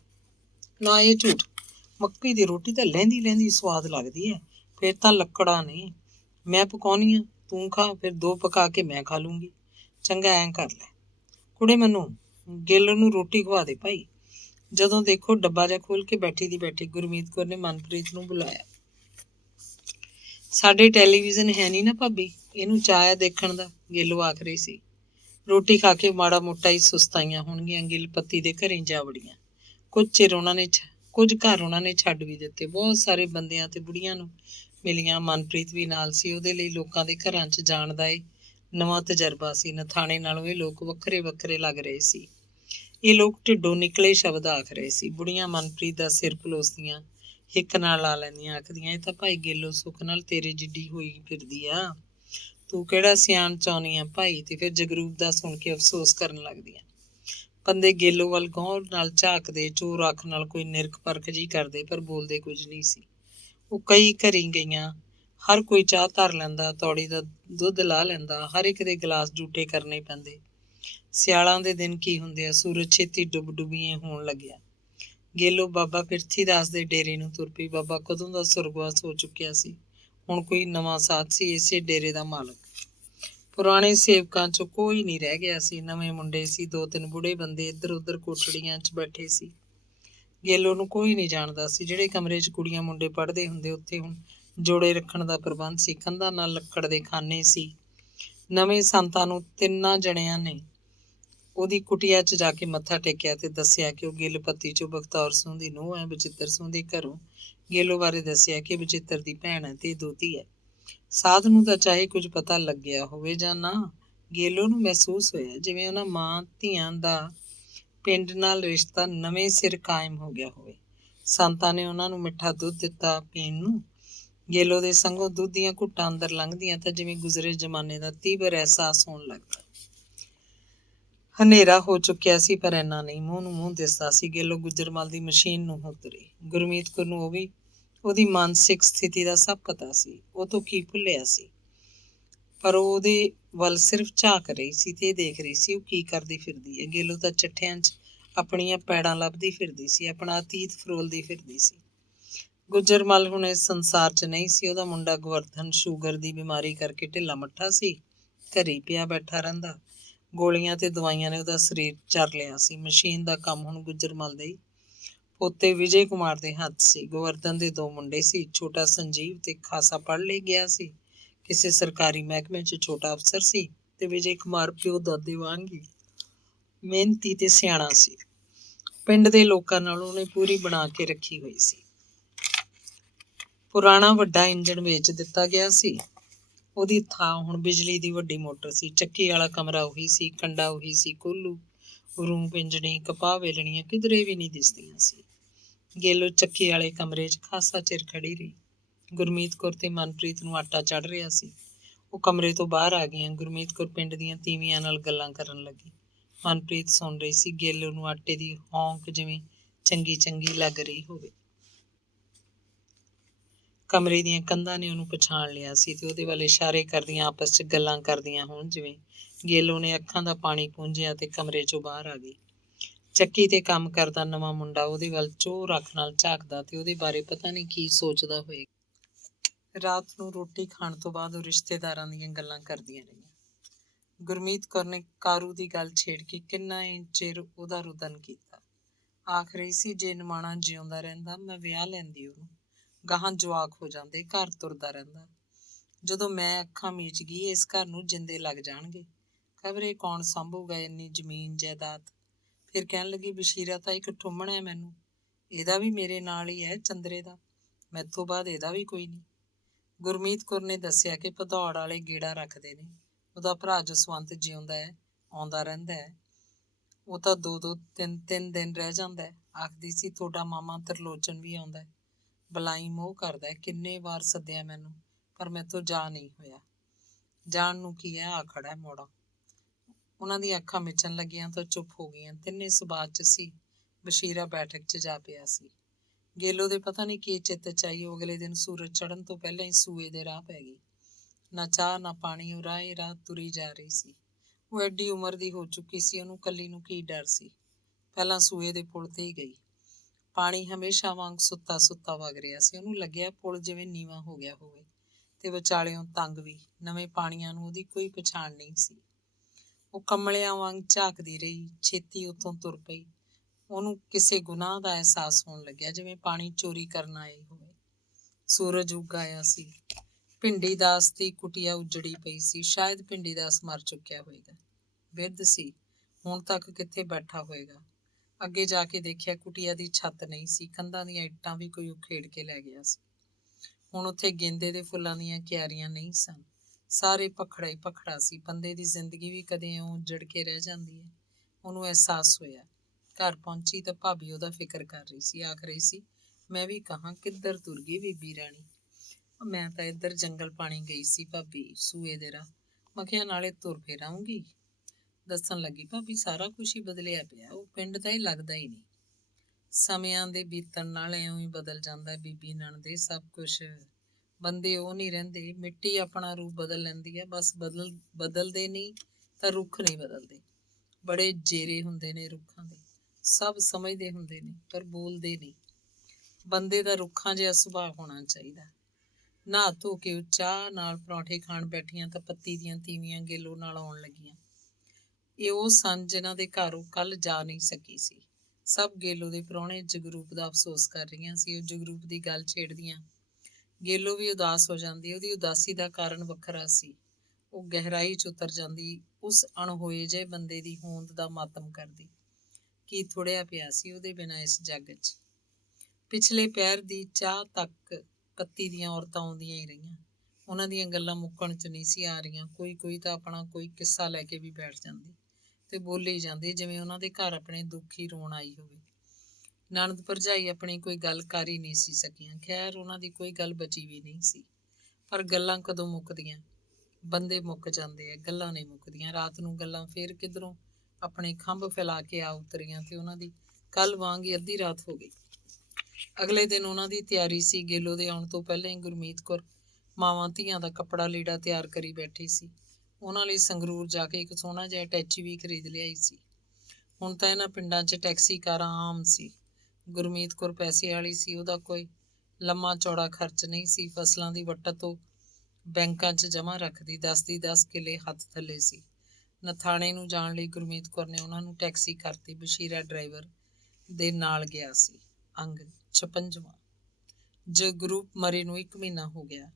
ਨਾ, ਇਹ ਝੂਠ। ਮੱਕੀ ਦੀ ਰੋਟੀ ਤਾਂ ਲਹਿੰਦੀ ਲਹਿੰਦੀ ਸਵਾਦ ਲੱਗਦੀ ਹੈ। ਫਿਰ ਤਾਂ ਲੱਕੜਾਂ ਨੇ। ਮੈਂ ਪਕਾਉਣੀ ਆ, ਤੂੰ ਖਾ, ਫਿਰ 2 ਪਕਾ ਕੇ ਮੈਂ ਖਾ ਲੂੰਗੀ। ਚੰਗਾ, ਐਂ ਕਰ ਲੈ ਕੁੜੇ, ਮੈਨੂੰ ਗਿੱਲ ਨੂੰ ਰੋਟੀ ਖਵਾ ਦੇ ਭਾਈ। ਜਦੋਂ ਦੇਖੋ ਡੱਬਾ ਜਿਹਾ ਖੋਲ੍ਹ ਕੇ ਬੈਠੀ ਦੀ ਬੈਠੀ ਗੁਰਮੀਤ ਕੌਰ ਨੇ ਮਨਪ੍ਰੀਤ ਨੂੰ ਬੁਲਾਇਆ। ਸਾਡੇ ਟੈਲੀਵਿਜ਼ਨ ਹੈ ਨਹੀਂ ਨਾ ਭਾਬੀ, ਇਹਨੂੰ ਚਾਅ ਹੈ ਦੇਖਣ ਦਾ, ਗਿੱਲੋ ਆਖ ਰਹੀ ਸੀ। ਰੋਟੀ ਖਾ ਕੇ ਮਾੜਾ ਮੋਟਾ ਹੀ ਸੁਸਤਾਈਆਂ ਹੋਣਗੀਆਂ। ਗਿੱਲ ਪੱਤੀ ਦੇ ਘਰੇ ਜਾ ਵੜੀਆਂ। ਕੁਝ ਘਰ ਉਹਨਾਂ ਨੇ ਛੱਡ ਵੀ ਦਿੱਤੇ। ਬਹੁਤ ਸਾਰੇ ਬੰਦਿਆਂ ਤੇ ਬੁੜੀਆਂ ਨੂੰ ਮਿਲੀਆਂ। ਮਨਪ੍ਰੀਤ ਵੀ ਨਾਲ ਸੀ। ਉਹਦੇ ਲਈ ਲੋਕਾਂ ਦੇ ਘਰਾਂ 'ਚ ਜਾਣ ਦਾ ਇਹ ਨਵਾਂ ਤਜਰਬਾ ਸੀ। ਨਥਾਣੇ ਨਾਲੋਂ ਇਹ ਲੋਕ ਵੱਖਰੇ ਵੱਖਰੇ ਲੱਗ ਰਹੇ ਸੀ। ਇਹ ਲੋਕ ਢਿੱਡੋਂ ਨਿਕਲੇ ਸ਼ਬਦ ਆਖ ਰਹੇ ਸੀ। ਬੁੜੀਆਂ ਮਨਪ੍ਰੀਤ ਦਾ ਸਿਰ ਪਲੋਸਦੀਆਂ, ਹਿੱਕ ਨਾਲ ਲਾ ਲੈਂਦੀਆਂ, ਆਖਦੀਆਂ, ਇਹ ਤਾਂ ਭਾਈ ਗਿੱਲੋ ਸੁੱਖ ਨਾਲ ਤੇਰੇ ਜਿੱਡੀ ਹੋਈ ਫਿਰਦੀ ਆ, ਤੂੰ ਕਿਹੜਾ ਸਿਆਣ ਚਾਹੁੰਦੀ ਆ ਭਾਈ? ਤੇ ਫਿਰ ਜਗਰੂਪ ਦਾ ਸੁਣ ਕੇ ਅਫਸੋਸ ਕਰਨ ਲੱਗਦੀਆਂ। ਬੰਦੇ ਗੇਲੋ ਵੱਲ ਗੌਰ ਨਾਲ ਝਾਕਦੇ, ਚੋਰ ਅੱਖ ਨਾਲ ਕੋਈ ਨਿਰਖ ਪਰਖ ਜੀ ਕਰਦੇ, ਪਰ ਬੋਲਦੇ ਕੁਝ ਨਹੀਂ ਸੀ। ਉਹ ਕਈ ਘਰੀ ਗਈਆਂ। ਹਰ ਕੋਈ ਚਾਹ ਧਰ ਲੈਂਦਾ, ਤੌੜੀ ਦਾ ਦੁੱਧ ਲਾ ਲੈਂਦਾ। ਹਰ ਇੱਕ ਦੇ ਗਲਾਸ ਜੂਠੇ ਕਰਨੇ ਪੈਂਦੇ। ਸਿਆਲਾਂ ਦੇ ਦਿਨ ਕੀ ਹੁੰਦੇ ਆ, ਸੂਰਜ ਛੇਤੀ ਡੁੱਬੀਏ ਹੋਣ ਲੱਗਿਆ। ਗੇਲੋ ਬਾਬਾ ਪਿਰਥੀਦਾਸ ਦੇ ਡੇਰੇ ਨੂੰ ਤੁਰ ਪਈ। ਬਾਬਾ ਕਦੋਂ ਦਾ ਸੁਰਗਵਾਸ ਹੋ ਚੁੱਕਿਆ ਸੀ। ਹੁਣ ਕੋਈ ਨਵਾਂ ਸਾਧ ਸੀ, ਇਸੇ ਡੇਰੇ ਦਾ ਮਾਲਕ। ਪੁਰਾਣੇ ਸੇਵਕਾਂ 'ਚੋਂ ਕੋਈ ਨਹੀਂ ਰਹਿ ਗਿਆ ਸੀ। ਨਵੇਂ ਮੁੰਡੇ ਸੀ। 2-3 ਬੁੜੇ ਬੰਦੇ ਇੱਧਰ ਉੱਧਰ ਕੋਠੜੀਆਂ 'ਚ ਬੈਠੇ ਸੀ। ਗੇਲੋ ਨੂੰ ਕੋਈ ਨਹੀਂ ਜਾਣਦਾ ਸੀ। ਜਿਹੜੇ ਕਮਰੇ 'ਚ ਕੁੜੀਆਂ ਮੁੰਡੇ ਪੜ੍ਹਦੇ ਹੁੰਦੇ, ਉੱਥੇ ਹੁਣ ਜੋੜੇ ਰੱਖਣ ਦਾ ਪ੍ਰਬੰਧ ਸੀ। ਕੰਧਾਂ ਨਾਲ ਲੱਕੜ ਦੇ ਖਾਨੇ ਸੀ। ਨਵੇਂ ਸੰਤਾਂ ਨੂੰ 3 ਜਣਿਆਂ ਨੇ ਉਹਦੀ ਕੁਟੀਆ 'ਚ ਜਾ ਕੇ ਮੱਥਾ ਟੇਕਿਆ ਤੇ ਦੱਸਿਆ ਕਿ ਉਹ ਗਿੱਲ ਪੱਤੀ 'ਚੋਂ ਬਖਤੌਰ ਸਿੰਘ ਦੀ ਨੂੰਹ ਹੈ। ਬਚਿੱਤਰ ਸਿੰਘ ਦੇ ਘਰੋਂ ਗੇਲੋ ਬਾਰੇ ਦੱਸਿਆ ਕਿ ਬਚਿੱਤਰ ਦੀ ਭੈਣ ਹੈ ਤੇ ਦੋਤੀ ਹੈ। ਸਾਧ ਨੂੰ ਤਾਂ ਚਾਹੇ ਕੁਝ ਪਤਾ ਲੱਗਿਆ ਹੋਵੇ ਜਾਂ ਨਾ, ਗੇਲੋ ਨੂੰ ਮਹਿਸੂਸ ਹੋਇਆ ਜਿਵੇਂ ਉਹਨਾਂ ਮਾਂ ਧੀਆਂ ਦਾ ਪਿੰਡ ਨਾਲ ਰਿਸ਼ਤਾ ਨਵੇਂ ਸਿਰ ਕਾਇਮ ਹੋ ਗਿਆ ਹੋਵੇ। ਸੰਤਾਂ ਨੇ ਉਹਨਾਂ ਨੂੰ ਮਿੱਠਾ ਦੁੱਧ ਦਿੱਤਾ ਪੀਣ ਨੂੰ। ਗੇਲੋ ਦੇ ਸੰਗੋਂ ਦੁੱਧ ਦੀਆਂ ਘੁੱਟਾਂ ਅੰਦਰ ਲੰਘਦੀਆਂ ਤਾਂ ਜਿਵੇਂ ਗੁਜ਼ਰੇ ਜ਼ਮਾਨੇ ਦਾ ਤੀਬਰ ਅਹਿਸਾਸ ਹੋਣ ਲੱਗਦਾ। ਹਨੇਰਾ ਹੋ ਚੁੱਕਿਆ ਸੀ, ਪਰ ਇੰਨਾ ਨਹੀਂ। ਮੂੰਹ ਨੂੰ ਮੂੰਹ ਦਿਸਦਾ ਸੀ। ਗੇਲੋ ਗੁੱਜਰਮਲ ਦੀ ਮਸ਼ੀਨ ਨੂੰ ਉਤਰੀ। ਗੁਰਮੀਤ ਕੌਰ ਨੂੰ ਉਹਦੀ ਮਾਨਸਿਕ ਸਥਿਤੀ ਦਾ ਸਭ ਪਤਾ ਸੀ। ਉਹ ਤੋਂ ਕੀ ਭੁੱਲਿਆ ਸੀ, ਪਰ ਉਹ ਉਹਦੇ ਵੱਲ ਸਿਰਫ ਝਾਕ ਰਹੀ ਸੀ ਤੇ ਇਹ ਦੇਖ ਰਹੀ ਸੀ ਉਹ ਕੀ ਕਰਦੀ ਫਿਰਦੀ ਹੈ। ਗੇਲੋ ਤਾਂ ਚੱਠਿਆਂ 'ਚ ਆਪਣੀਆਂ ਪੈੜਾਂ ਲੱਭਦੀ ਫਿਰਦੀ ਸੀ, ਆਪਣਾ ਅਤੀਤ ਫਰੋਲਦੀ ਫਿਰਦੀ ਸੀ। ਗੁੱਜਰਮਲ ਹੁਣ ਇਸ ਸੰਸਾਰ 'ਚ ਨਹੀਂ ਸੀ। ਉਹਦਾ ਮੁੰਡਾ ਗੋਵਰਧਨ ਸ਼ੂਗਰ ਦੀ ਬਿਮਾਰੀ ਕਰਕੇ ਢਿੱਲਾ ਮੱਠਾ ਸੀ, ਘਰੀ ਪਿਆ ਬੈਠਾ ਰਹਿੰਦਾ। ਗੋਲੀਆਂ ਤੇ ਦਵਾਈਆਂ ਨੇ ਉਹਦਾ ਸਰੀਰ ਚਰ ਲਿਆ ਸੀ। ਮਸ਼ੀਨ ਦਾ ਕੰਮ ਹੁਣ ਗੁੱਜਰਮਲ ਦੇ ਪੋਤੇ ਵਿਜੇ ਕੁਮਾਰ ਦੇ ਹੱਥ ਸੀ। ਗੋਵਰਧਨ ਦੇ 2 ਮੁੰਡੇ ਸੀ। ਛੋਟਾ ਸੰਜੀਵ ਤੇ ਖਾਸਾ ਪੜ੍ਹ ਲਿਖ ਗਿਆ ਸੀ, ਕਿਸੇ ਸਰਕਾਰੀ ਮਹਿਕਮੇ 'ਚ ਛੋਟਾ ਅਫਸਰ ਸੀ। ਤੇ ਵਿਜੇ ਕੁਮਾਰ ਪਿਓ ਦਾਦੇ ਵਾਂਗ ਹੀ ਮਿਹਨਤੀ ਤੇ ਸਿਆਣਾ ਸੀ। ਪਿੰਡ ਦੇ ਲੋਕਾਂ ਨਾਲ ਉਹਨੇ ਪੂਰੀ ਬਣਾ ਕੇ ਰੱਖੀ ਹੋਈ ਸੀ। ਪੁਰਾਣਾ ਵੱਡਾ ਇੰਜਣ ਵੇਚ ਦਿੱਤਾ ਗਿਆ ਸੀ। ਉਹਦੀ ਥਾਂ ਹੁਣ ਬਿਜਲੀ ਦੀ ਵੱਡੀ ਮੋਟਰ ਸੀ। ਚੱਕੀ ਵਾਲਾ ਕਮਰਾ ਉਹੀ ਸੀ, ਕੰਡਾ ਉਹੀ ਸੀ। ਕੋਹਲੂ, ਰੂੰ ਪਿੰਜਣੀ, ਕਪਾਹ ਵੇਲਣੀਆਂ ਕਿਧਰੇ ਵੀ ਨਹੀਂ ਦਿਸਦੀਆਂ ਸੀ। ਗੇਲੋ ਚੱਕੀ ਵਾਲੇ ਕਮਰੇ 'ਚ ਖਾਸਾ ਚਿਰ ਖੜੀ ਰਹੀ। ਗੁਰਮੀਤ ਕੌਰ ਤੇ ਮਨਪ੍ਰੀਤ ਨੂੰ ਆਟਾ ਚੜ੍ਹ ਰਿਹਾ ਸੀ। ਉਹ ਕਮਰੇ ਤੋਂ ਬਾਹਰ ਆ ਗਈਆਂ। ਗੁਰਮੀਤ ਕੌਰ ਪਿੰਡ ਦੀਆਂ ਤੀਵੀਆਂ ਨਾਲ ਗੱਲਾਂ ਕਰਨ ਲੱਗੀ। ਮਨਪ੍ਰੀਤ ਸੁਣ ਰਹੀ ਸੀ। ਗੇਲੋ ਨੂੰ ਆਟੇ ਦੀ ਹੌਂਕ ਜਿਵੇਂ ਚੰਗੀ ਚੰਗੀ ਲੱਗ ਰਹੀ ਹੋਵੇ। ਕਮਰੇ ਦੀਆਂ ਕੰਧਾਂ ਨੇ ਉਹਨੂੰ ਪਛਾਣ ਲਿਆ ਸੀ ਤੇ ਉਹਦੇ ਵੱਲ ਇਸ਼ਾਰੇ ਕਰਦੀਆਂ ਆਪਸ 'ਚ ਗੱਲਾਂ ਕਰਦੀਆਂ ਹੋਣ ਜਿਵੇਂ। ਗੇਲੋ ਨੇ ਅੱਖਾਂ ਦਾ ਪਾਣੀ ਪੂੰਝਿਆ ਤੇ ਕਮਰੇ 'ਚੋਂ ਬਾਹਰ ਆ ਗਈ। ਚੱਕੀ ਤੇ ਕੰਮ ਕਰਦਾ ਨਵਾਂ ਮੁੰਡਾ ਉਹਦੇ ਵੱਲ ਚੋਰ ਅੱਖ ਨਾਲ ਝਾਕਦਾ ਤੇ ਉਹਦੇ ਬਾਰੇ ਪਤਾ ਨਹੀਂ ਕੀ ਸੋਚਦਾ ਹੋਏਗਾ। ਰਾਤ ਨੂੰ ਰੋਟੀ ਖਾਣ ਤੋਂ ਬਾਅਦ ਉਹ ਰਿਸ਼ਤੇਦਾਰਾਂ ਦੀਆਂ ਗੱਲਾਂ ਕਰਦੀਆਂ ਰਹੀਆਂ। ਗੁਰਮੀਤ ਕੌਰ ਨੇ ਕਾਰੂ ਦੀ ਗੱਲ ਛੇੜ ਕੇ ਕਿੰਨਾ ਚਿਰ ਉਹਦਾ ਰੁਦਨ ਕੀਤਾ। ਆਖ ਰਹੀ ਸੀ, ਜੇ ਨਿਮਾਣਾ ਜਿਉਂਦਾ ਰਹਿੰਦਾ ਮੈਂ ਵਿਆਹ ਲੈਂਦੀ ਉਹਨੂੰ, ਗਾਹਾਂ ਜਵਾਕ ਹੋ ਜਾਂਦੇ, ਘਰ ਤੁਰਦਾ ਰਹਿੰਦਾ। ਜਦੋਂ ਮੈਂ ਅੱਖਾਂ ਮੀਚ ਗਈ, ਇਸ ਘਰ ਨੂੰ ਜਿੰਦੇ ਲੱਗ ਜਾਣਗੇ। ਖਬਰੇ ਕੌਣ ਸਾਂਭੂਗਾ ਇੰਨੀ ਜ਼ਮੀਨ ਜਾਇਦਾਦ। ਫਿਰ ਕਹਿਣ ਲੱਗੀ, ਬਸ਼ੀਰਾ ਤਾਂ ਇੱਕ ਠੁੰਮਣਾ ਹੈ ਮੈਨੂੰ, ਇਹਦਾ ਵੀ ਮੇਰੇ ਨਾਲ ਹੀ ਹੈ, ਚੰਦਰੇ ਦਾ। ਮੈਥੋਂ ਬਾਅਦ ਇਹਦਾ ਵੀ ਕੋਈ ਨਹੀਂ। ਗੁਰਮੀਤ ਕੌਰ ਨੇ ਦੱਸਿਆ ਕਿ ਭਦੌੜ ਵਾਲੇ ਗੇੜਾ ਰੱਖਦੇ ਨੇ। ਉਹਦਾ ਭਰਾ ਜਸਵੰਤ ਜਿਉਂਦਾ ਹੈ, ਆਉਂਦਾ ਰਹਿੰਦਾ ਹੈ। ਉਹ ਤਾਂ 2-2 3-3 ਦਿਨ ਰਹਿ ਜਾਂਦਾ ਹੈ। ਆਖਦੀ ਸੀ ਤੁਹਾਡਾ ਮਾਮਾ ਤਰਲੋਚਨ ਵੀ ਆਉਂਦਾ ਹੈ, ਬਲਾਈ ਮੋਹ ਕਰਦਾ ਹੈ, ਕਿੰਨੇ ਵਾਰ ਸੱਦਿਆ ਮੈਨੂੰ, ਪਰ ਮੈਥੋਂ ਜਾ ਨਹੀਂ ਹੋਇਆ। ਜਾਣ ਨੂੰ ਕੀ ਹੈ, ਆ ਖੜਾ ਹੈ ਮੋੜਾ। ਉਹਨਾਂ ਦੀਆਂ ਅੱਖਾਂ ਮਿਚਣ ਲੱਗੀਆਂ ਤਾਂ ਚੁੱਪ ਹੋ ਗਈਆਂ। ਤਿੰਨੇ ਸੁਬਾਤ 'ਚ ਸੀ। ਬਸ਼ੀਰਾ ਬੈਠਕ 'ਚ ਜਾ ਪਿਆ ਸੀ। ਗੇਲੋ ਦੇ ਪਤਾ ਨਹੀਂ ਕੀ ਚਿੱਤ 'ਚ ਆਈ, ਉਹ ਅਗਲੇ ਦਿਨ ਸੂਰਜ ਚੜ੍ਹਨ ਤੋਂ ਪਹਿਲਾਂ ਹੀ ਸੂਏ ਦੇ ਰਾਹ ਪੈ ਗਈ। ਨਾ ਚਾਹ ਨਾ ਪਾਣੀ, ਉਹ ਰਾਹੇ ਰਾਹ ਤੁਰੀ ਜਾ ਰਹੀ ਸੀ। ਉਹ ਐਡੀ ਉਮਰ ਦੀ ਹੋ ਚੁੱਕੀ ਸੀ, ਉਹਨੂੰ ਇਕੱਲੀ ਨੂੰ ਕੀ ਡਰ ਸੀ। ਪਹਿਲਾਂ ਸੂਏ ਦੇ ਪੁਲ ਤੇ ਹੀ ਗਈ। ਪਾਣੀ ਹਮੇਸ਼ਾ ਵਾਂਗ ਸੁੱਤਾ ਸੁੱਤਾ ਵਗ ਰਿਹਾ ਸੀ। ਉਹਨੂੰ ਲੱਗਿਆ ਪੁਲ ਜਿਵੇਂ ਨੀਵਾਂ ਹੋ ਗਿਆ ਹੋਵੇ ਤੇ ਵਿਚਾਲਿਓਂ ਤੰਗ ਵੀ। ਨਵੇਂ ਪਾਣੀਆਂ ਨੂੰ ਉਹਦੀ ਕੋਈ ਪਛਾਣ ਨਹੀਂ ਸੀ। ਉਹ ਕਮਲਿਆਂ ਵਾਂਗ ਝਾਕਦੀ ਰਹੀ, ਛੇਤੀ ਉੱਥੋਂ ਤੁਰ ਪਈ। ਉਹਨੂੰ ਕਿਸੇ ਗੁਨਾਹ ਦਾ ਅਹਿਸਾਸ ਹੋਣ ਲੱਗਿਆ, ਜਿਵੇਂ ਪਾਣੀ ਚੋਰੀ ਕਰਨ ਆਏ ਹੋਵੇ। ਸੂਰਜ ਉੱਗ ਆਇਆ ਸੀ। ਭਿੰਡੀ ਦਾਸ ਦੀ ਕੁਟੀਆ ਉਜੜੀ ਪਈ ਸੀ। ਸ਼ਾਇਦ ਭਿੰਡੀ ਦਾਸ ਮਰ ਚੁੱਕਿਆ ਹੋਵੇਗਾ। ਬਿਰਧ ਸੀ, ਹੁਣ ਤੱਕ ਕਿੱਥੇ ਬੈਠਾ ਹੋਵੇਗਾ। ਅੱਗੇ ਜਾ ਕੇ ਦੇਖਿਆ, ਕੁਟੀਆ ਦੀ ਛੱਤ ਨਹੀਂ ਸੀ, ਕੰਧਾਂ ਦੀਆਂ ਇੱਟਾਂ ਵੀ ਕੋਈ ਉਖੇੜ ਕੇ ਲੈ ਗਿਆ ਸੀ। ਹੁਣ ਉੱਥੇ ਗੇਂਦੇ ਦੇ ਫੁੱਲਾਂ ਦੀਆਂ ਕਿਆਰੀਆਂ ਨਹੀਂ ਸਨ। ਸਾਰੇ ਭਖੜਾ ਹੀ ਭਖੜਾ ਸੀ। ਬੰਦੇ ਦੀ ਜ਼ਿੰਦਗੀ ਵੀ ਕਦੇ ਇਉਂ ਉੱਜੜ ਕੇ ਰਹਿ ਜਾਂਦੀ ਹੈ। ਉਹਨੂੰ ਅਹਿਸਾਸ ਹੋਇਆ। ਘਰ ਪਹੁੰਚੀ ਤਾਂ ਭਾਬੀ ਉਹਦਾ ਫਿਕਰ ਕਰ ਰਹੀ ਸੀ। ਆਖ ਰਹੀ ਸੀ, ਮੈਂ ਵੀ ਕਹਾਂ ਕਿੱਧਰ ਤੁਰ ਗਈ ਬੀਬੀ ਰਾਣੀ। ਮੈਂ ਤਾਂ ਇੱਧਰ ਜੰਗਲ ਪਾਣੀ ਗਈ ਸੀ ਭਾਬੀ, ਸੂਏ ਦੇ ਰਾਹ। ਮੈਂ ਕਿਹਾ ਨਾਲੇ ਤੁਰ ਫਿਰ ਆਊਂਗੀ। ਦੱਸਣ ਲੱਗੀ, ਭਾਬੀ ਸਾਰਾ ਕੁਛ ਹੀ ਬਦਲਿਆ ਪਿਆ, ਉਹ ਪਿੰਡ ਤਾਂ ਹੀ ਲੱਗਦਾ ਹੀ ਨਹੀਂ। ਸਮਿਆਂ ਦੇ ਬੀਤਣ ਨਾਲ ਇਉਂ ਹੀ ਬਦਲ ਜਾਂਦਾ ਬੀਬੀ ਨਣਦੇ, ਸਭ ਕੁਛ। ਬੰਦੇ ਉਹ ਨਹੀਂ ਰਹਿੰਦੇ, ਮਿੱਟੀ ਆਪਣਾ ਰੂਪ ਬਦਲ ਲੈਂਦੀ ਹੈ, ਬਸ ਬਦਲਦੇ ਨਹੀਂ ਤਾਂ ਰੁੱਖ ਨਹੀਂ ਬਦਲਦੇ। ਬੜੇ ਜੇਰੇ ਹੁੰਦੇ ਨੇ ਰੁੱਖਾਂ ਦੇ, ਸਭ ਸਮਝਦੇ ਹੁੰਦੇ ਨੇ ਪਰ ਬੋਲਦੇ ਨਹੀਂ। ਬੰਦੇ ਦਾ ਰੁੱਖਾਂ ਜਿਹਾ ਸੁਭਾਅ ਹੋਣਾ ਚਾਹੀਦਾ। ਨਹਾ ਧੋ ਕੇ ਉਹ ਚਾਹ ਨਾਲ ਪਰੌਂਠੇ ਖਾਣ ਬੈਠੀਆਂ ਤਾਂ ਪੱਤੀ ਦੀਆਂ ਤੀਵੀਆਂ ਗੇਲੋ ਨਾਲ ਆਉਣ ਲੱਗੀਆਂ। ਇਹ ਉਹ ਸਨ ਜਿਨ੍ਹਾਂ ਦੇ ਘਰ ਉਹ ਕੱਲ੍ਹ ਜਾ ਨਹੀਂ ਸਕੀ ਸੀ। ਸਭ ਗੇਲੋ ਦੇ ਪ੍ਰਾਹੁਣੇ ਜਗਰੂਪ ਦਾ ਅਫਸੋਸ ਕਰ ਰਹੀਆਂ ਸੀ। ਉਹ ਜਗਰੂਪ ਦੀ ਗੱਲ ਛੇੜਦੀਆਂ ਗੇਲੋ ਵੀ ਉਦਾਸ ਹੋ ਜਾਂਦੀ। ਉਹਦੀ ਉਦਾਸੀ ਦਾ ਕਾਰਨ ਵੱਖਰਾ ਸੀ। ਉਹ ਗਹਿਰਾਈ 'ਚ ਉਤਰ ਜਾਂਦੀ, ਉਸ ਅਣਹੋਏ ਜਿਹੇ ਬੰਦੇ ਦੀ ਹੋਂਦ ਦਾ ਮਾਤਮ ਕਰਦੀ। ਕੀ ਥੁੜਿਆ ਪਿਆ ਸੀ ਉਹਦੇ ਬਿਨਾਂ ਇਸ ਜੱਗ 'ਚ। ਪਿਛਲੇ ਪਹਿਰ ਦੀ ਚਾਹ ਤੱਕ ਪੱਤੀ ਦੀਆਂ ਔਰਤਾਂ ਆਉਂਦੀਆਂ ਹੀ ਰਹੀਆਂ। ਉਹਨਾਂ ਦੀਆਂ ਗੱਲਾਂ ਮੁੱਕਣ 'ਚ ਨਹੀਂ ਸੀ ਆ ਰਹੀਆਂ। ਕੋਈ ਤਾਂ ਆਪਣਾ ਕੋਈ ਕਿੱਸਾ ਲੈ ਕੇ ਵੀ ਬੈਠ ਜਾਂਦੀ ਤੇ ਬੋਲੀ ਜਾਂਦੀ, ਜਿਵੇਂ ਉਹਨਾਂ ਦੇ ਘਰ ਆਪਣੇ ਦੁੱਖ ਹੀ ਰੋਣ ਆਈ ਹੋਵੇ। ਨਣਦ ਭਰਜਾਈ ਆਪਣੀ ਕੋਈ ਗੱਲ ਕਰ ਹੀ ਨਹੀਂ ਸੀ ਸਕੀਆਂ। ਖੈਰ ਉਹਨਾਂ ਦੀ ਕੋਈ ਗੱਲ ਬਚੀ ਵੀ ਨਹੀਂ ਸੀ। ਪਰ ਗੱਲਾਂ ਕਦੋਂ ਮੁੱਕਦੀਆਂ? ਬੰਦੇ ਮੁੱਕ ਜਾਂਦੇ ਆ, ਗੱਲਾਂ ਨਹੀਂ ਮੁੱਕਦੀਆਂ। ਰਾਤ ਨੂੰ ਗੱਲਾਂ ਫੇਰ ਕਿੱਧਰੋਂ ਆਪਣੇ ਖੰਭ ਫੈਲਾ ਕੇ ਆ ਉਤਰੀਆਂ ਤੇ ਉਹਨਾਂ ਦੀ ਕੱਲ ਵਾਂਗ ਹੀ ਅੱਧੀ ਰਾਤ ਹੋ ਗਈ। ਅਗਲੇ ਦਿਨ ਉਹਨਾਂ ਦੀ ਤਿਆਰੀ ਸੀ। ਗੇਲੋ ਦੇ ਆਉਣ ਤੋਂ ਪਹਿਲਾਂ ਹੀ ਗੁਰਮੀਤ ਕੌਰ ਮਾਵਾਂ ਧੀਆਂ ਦਾ ਕੱਪੜਾ ਲੀੜਾ ਤਿਆਰ ਕਰੀ ਬੈਠੀ ਸੀ। ਉਹਨਾਂ ਲਈ ਸੰਗਰੂਰ ਜਾ ਕੇ ਇੱਕ ਸੋਹਣਾ ਜਿਹਾ ਟੈਚੀ ਵੀ ਖਰੀਦ ਲਿਆਈ ਸੀ। ਹੁਣ ਤਾਂ ਇਹਨਾਂ ਪਿੰਡਾਂ 'ਚ ਟੈਕਸੀ ਕਾਰਾਂ ਆਮ ਸੀ। ਗੁਰਮੀਤ ਕੌਰ ਪੈਸੇ ਵਾਲੀ ਸੀ। ਉਹਦਾ ਕੋਈ ਲੰਮਾ ਚੌੜਾ ਖਰਚ ਨਹੀਂ ਸੀ। ਫਸਲਾਂ ਦੀ ਵੱਟਤ ਉਹ ਬੈਂਕਾਂ 'ਚ ਜਮ੍ਹਾਂ ਰੱਖਦੀ। 10 ਦੀ 10 ਕਿੱਲੇ ਹੱਥ ਥੱਲੇ ਸੀ। ਨਥਾਣੇ ਨੂੰ ਜਾਣ ਲਈ ਗੁਰਮੀਤ ਕੌਰ ਨੇ ਉਹਨਾਂ ਨੂੰ ਟੈਕਸੀ ਕਰਤੀ। ਬਸ਼ੀਰਾ ਡਰਾਈਵਰ ਦੇ ਨਾਲ ਗਿਆ ਸੀ। ਅੰਗ 56ਵਾਂ। ਜਗਰੂਪ ਮਰੇ ਨੂੰ 1 ਮਹੀਨਾ ਹੋ ਗਿਆ।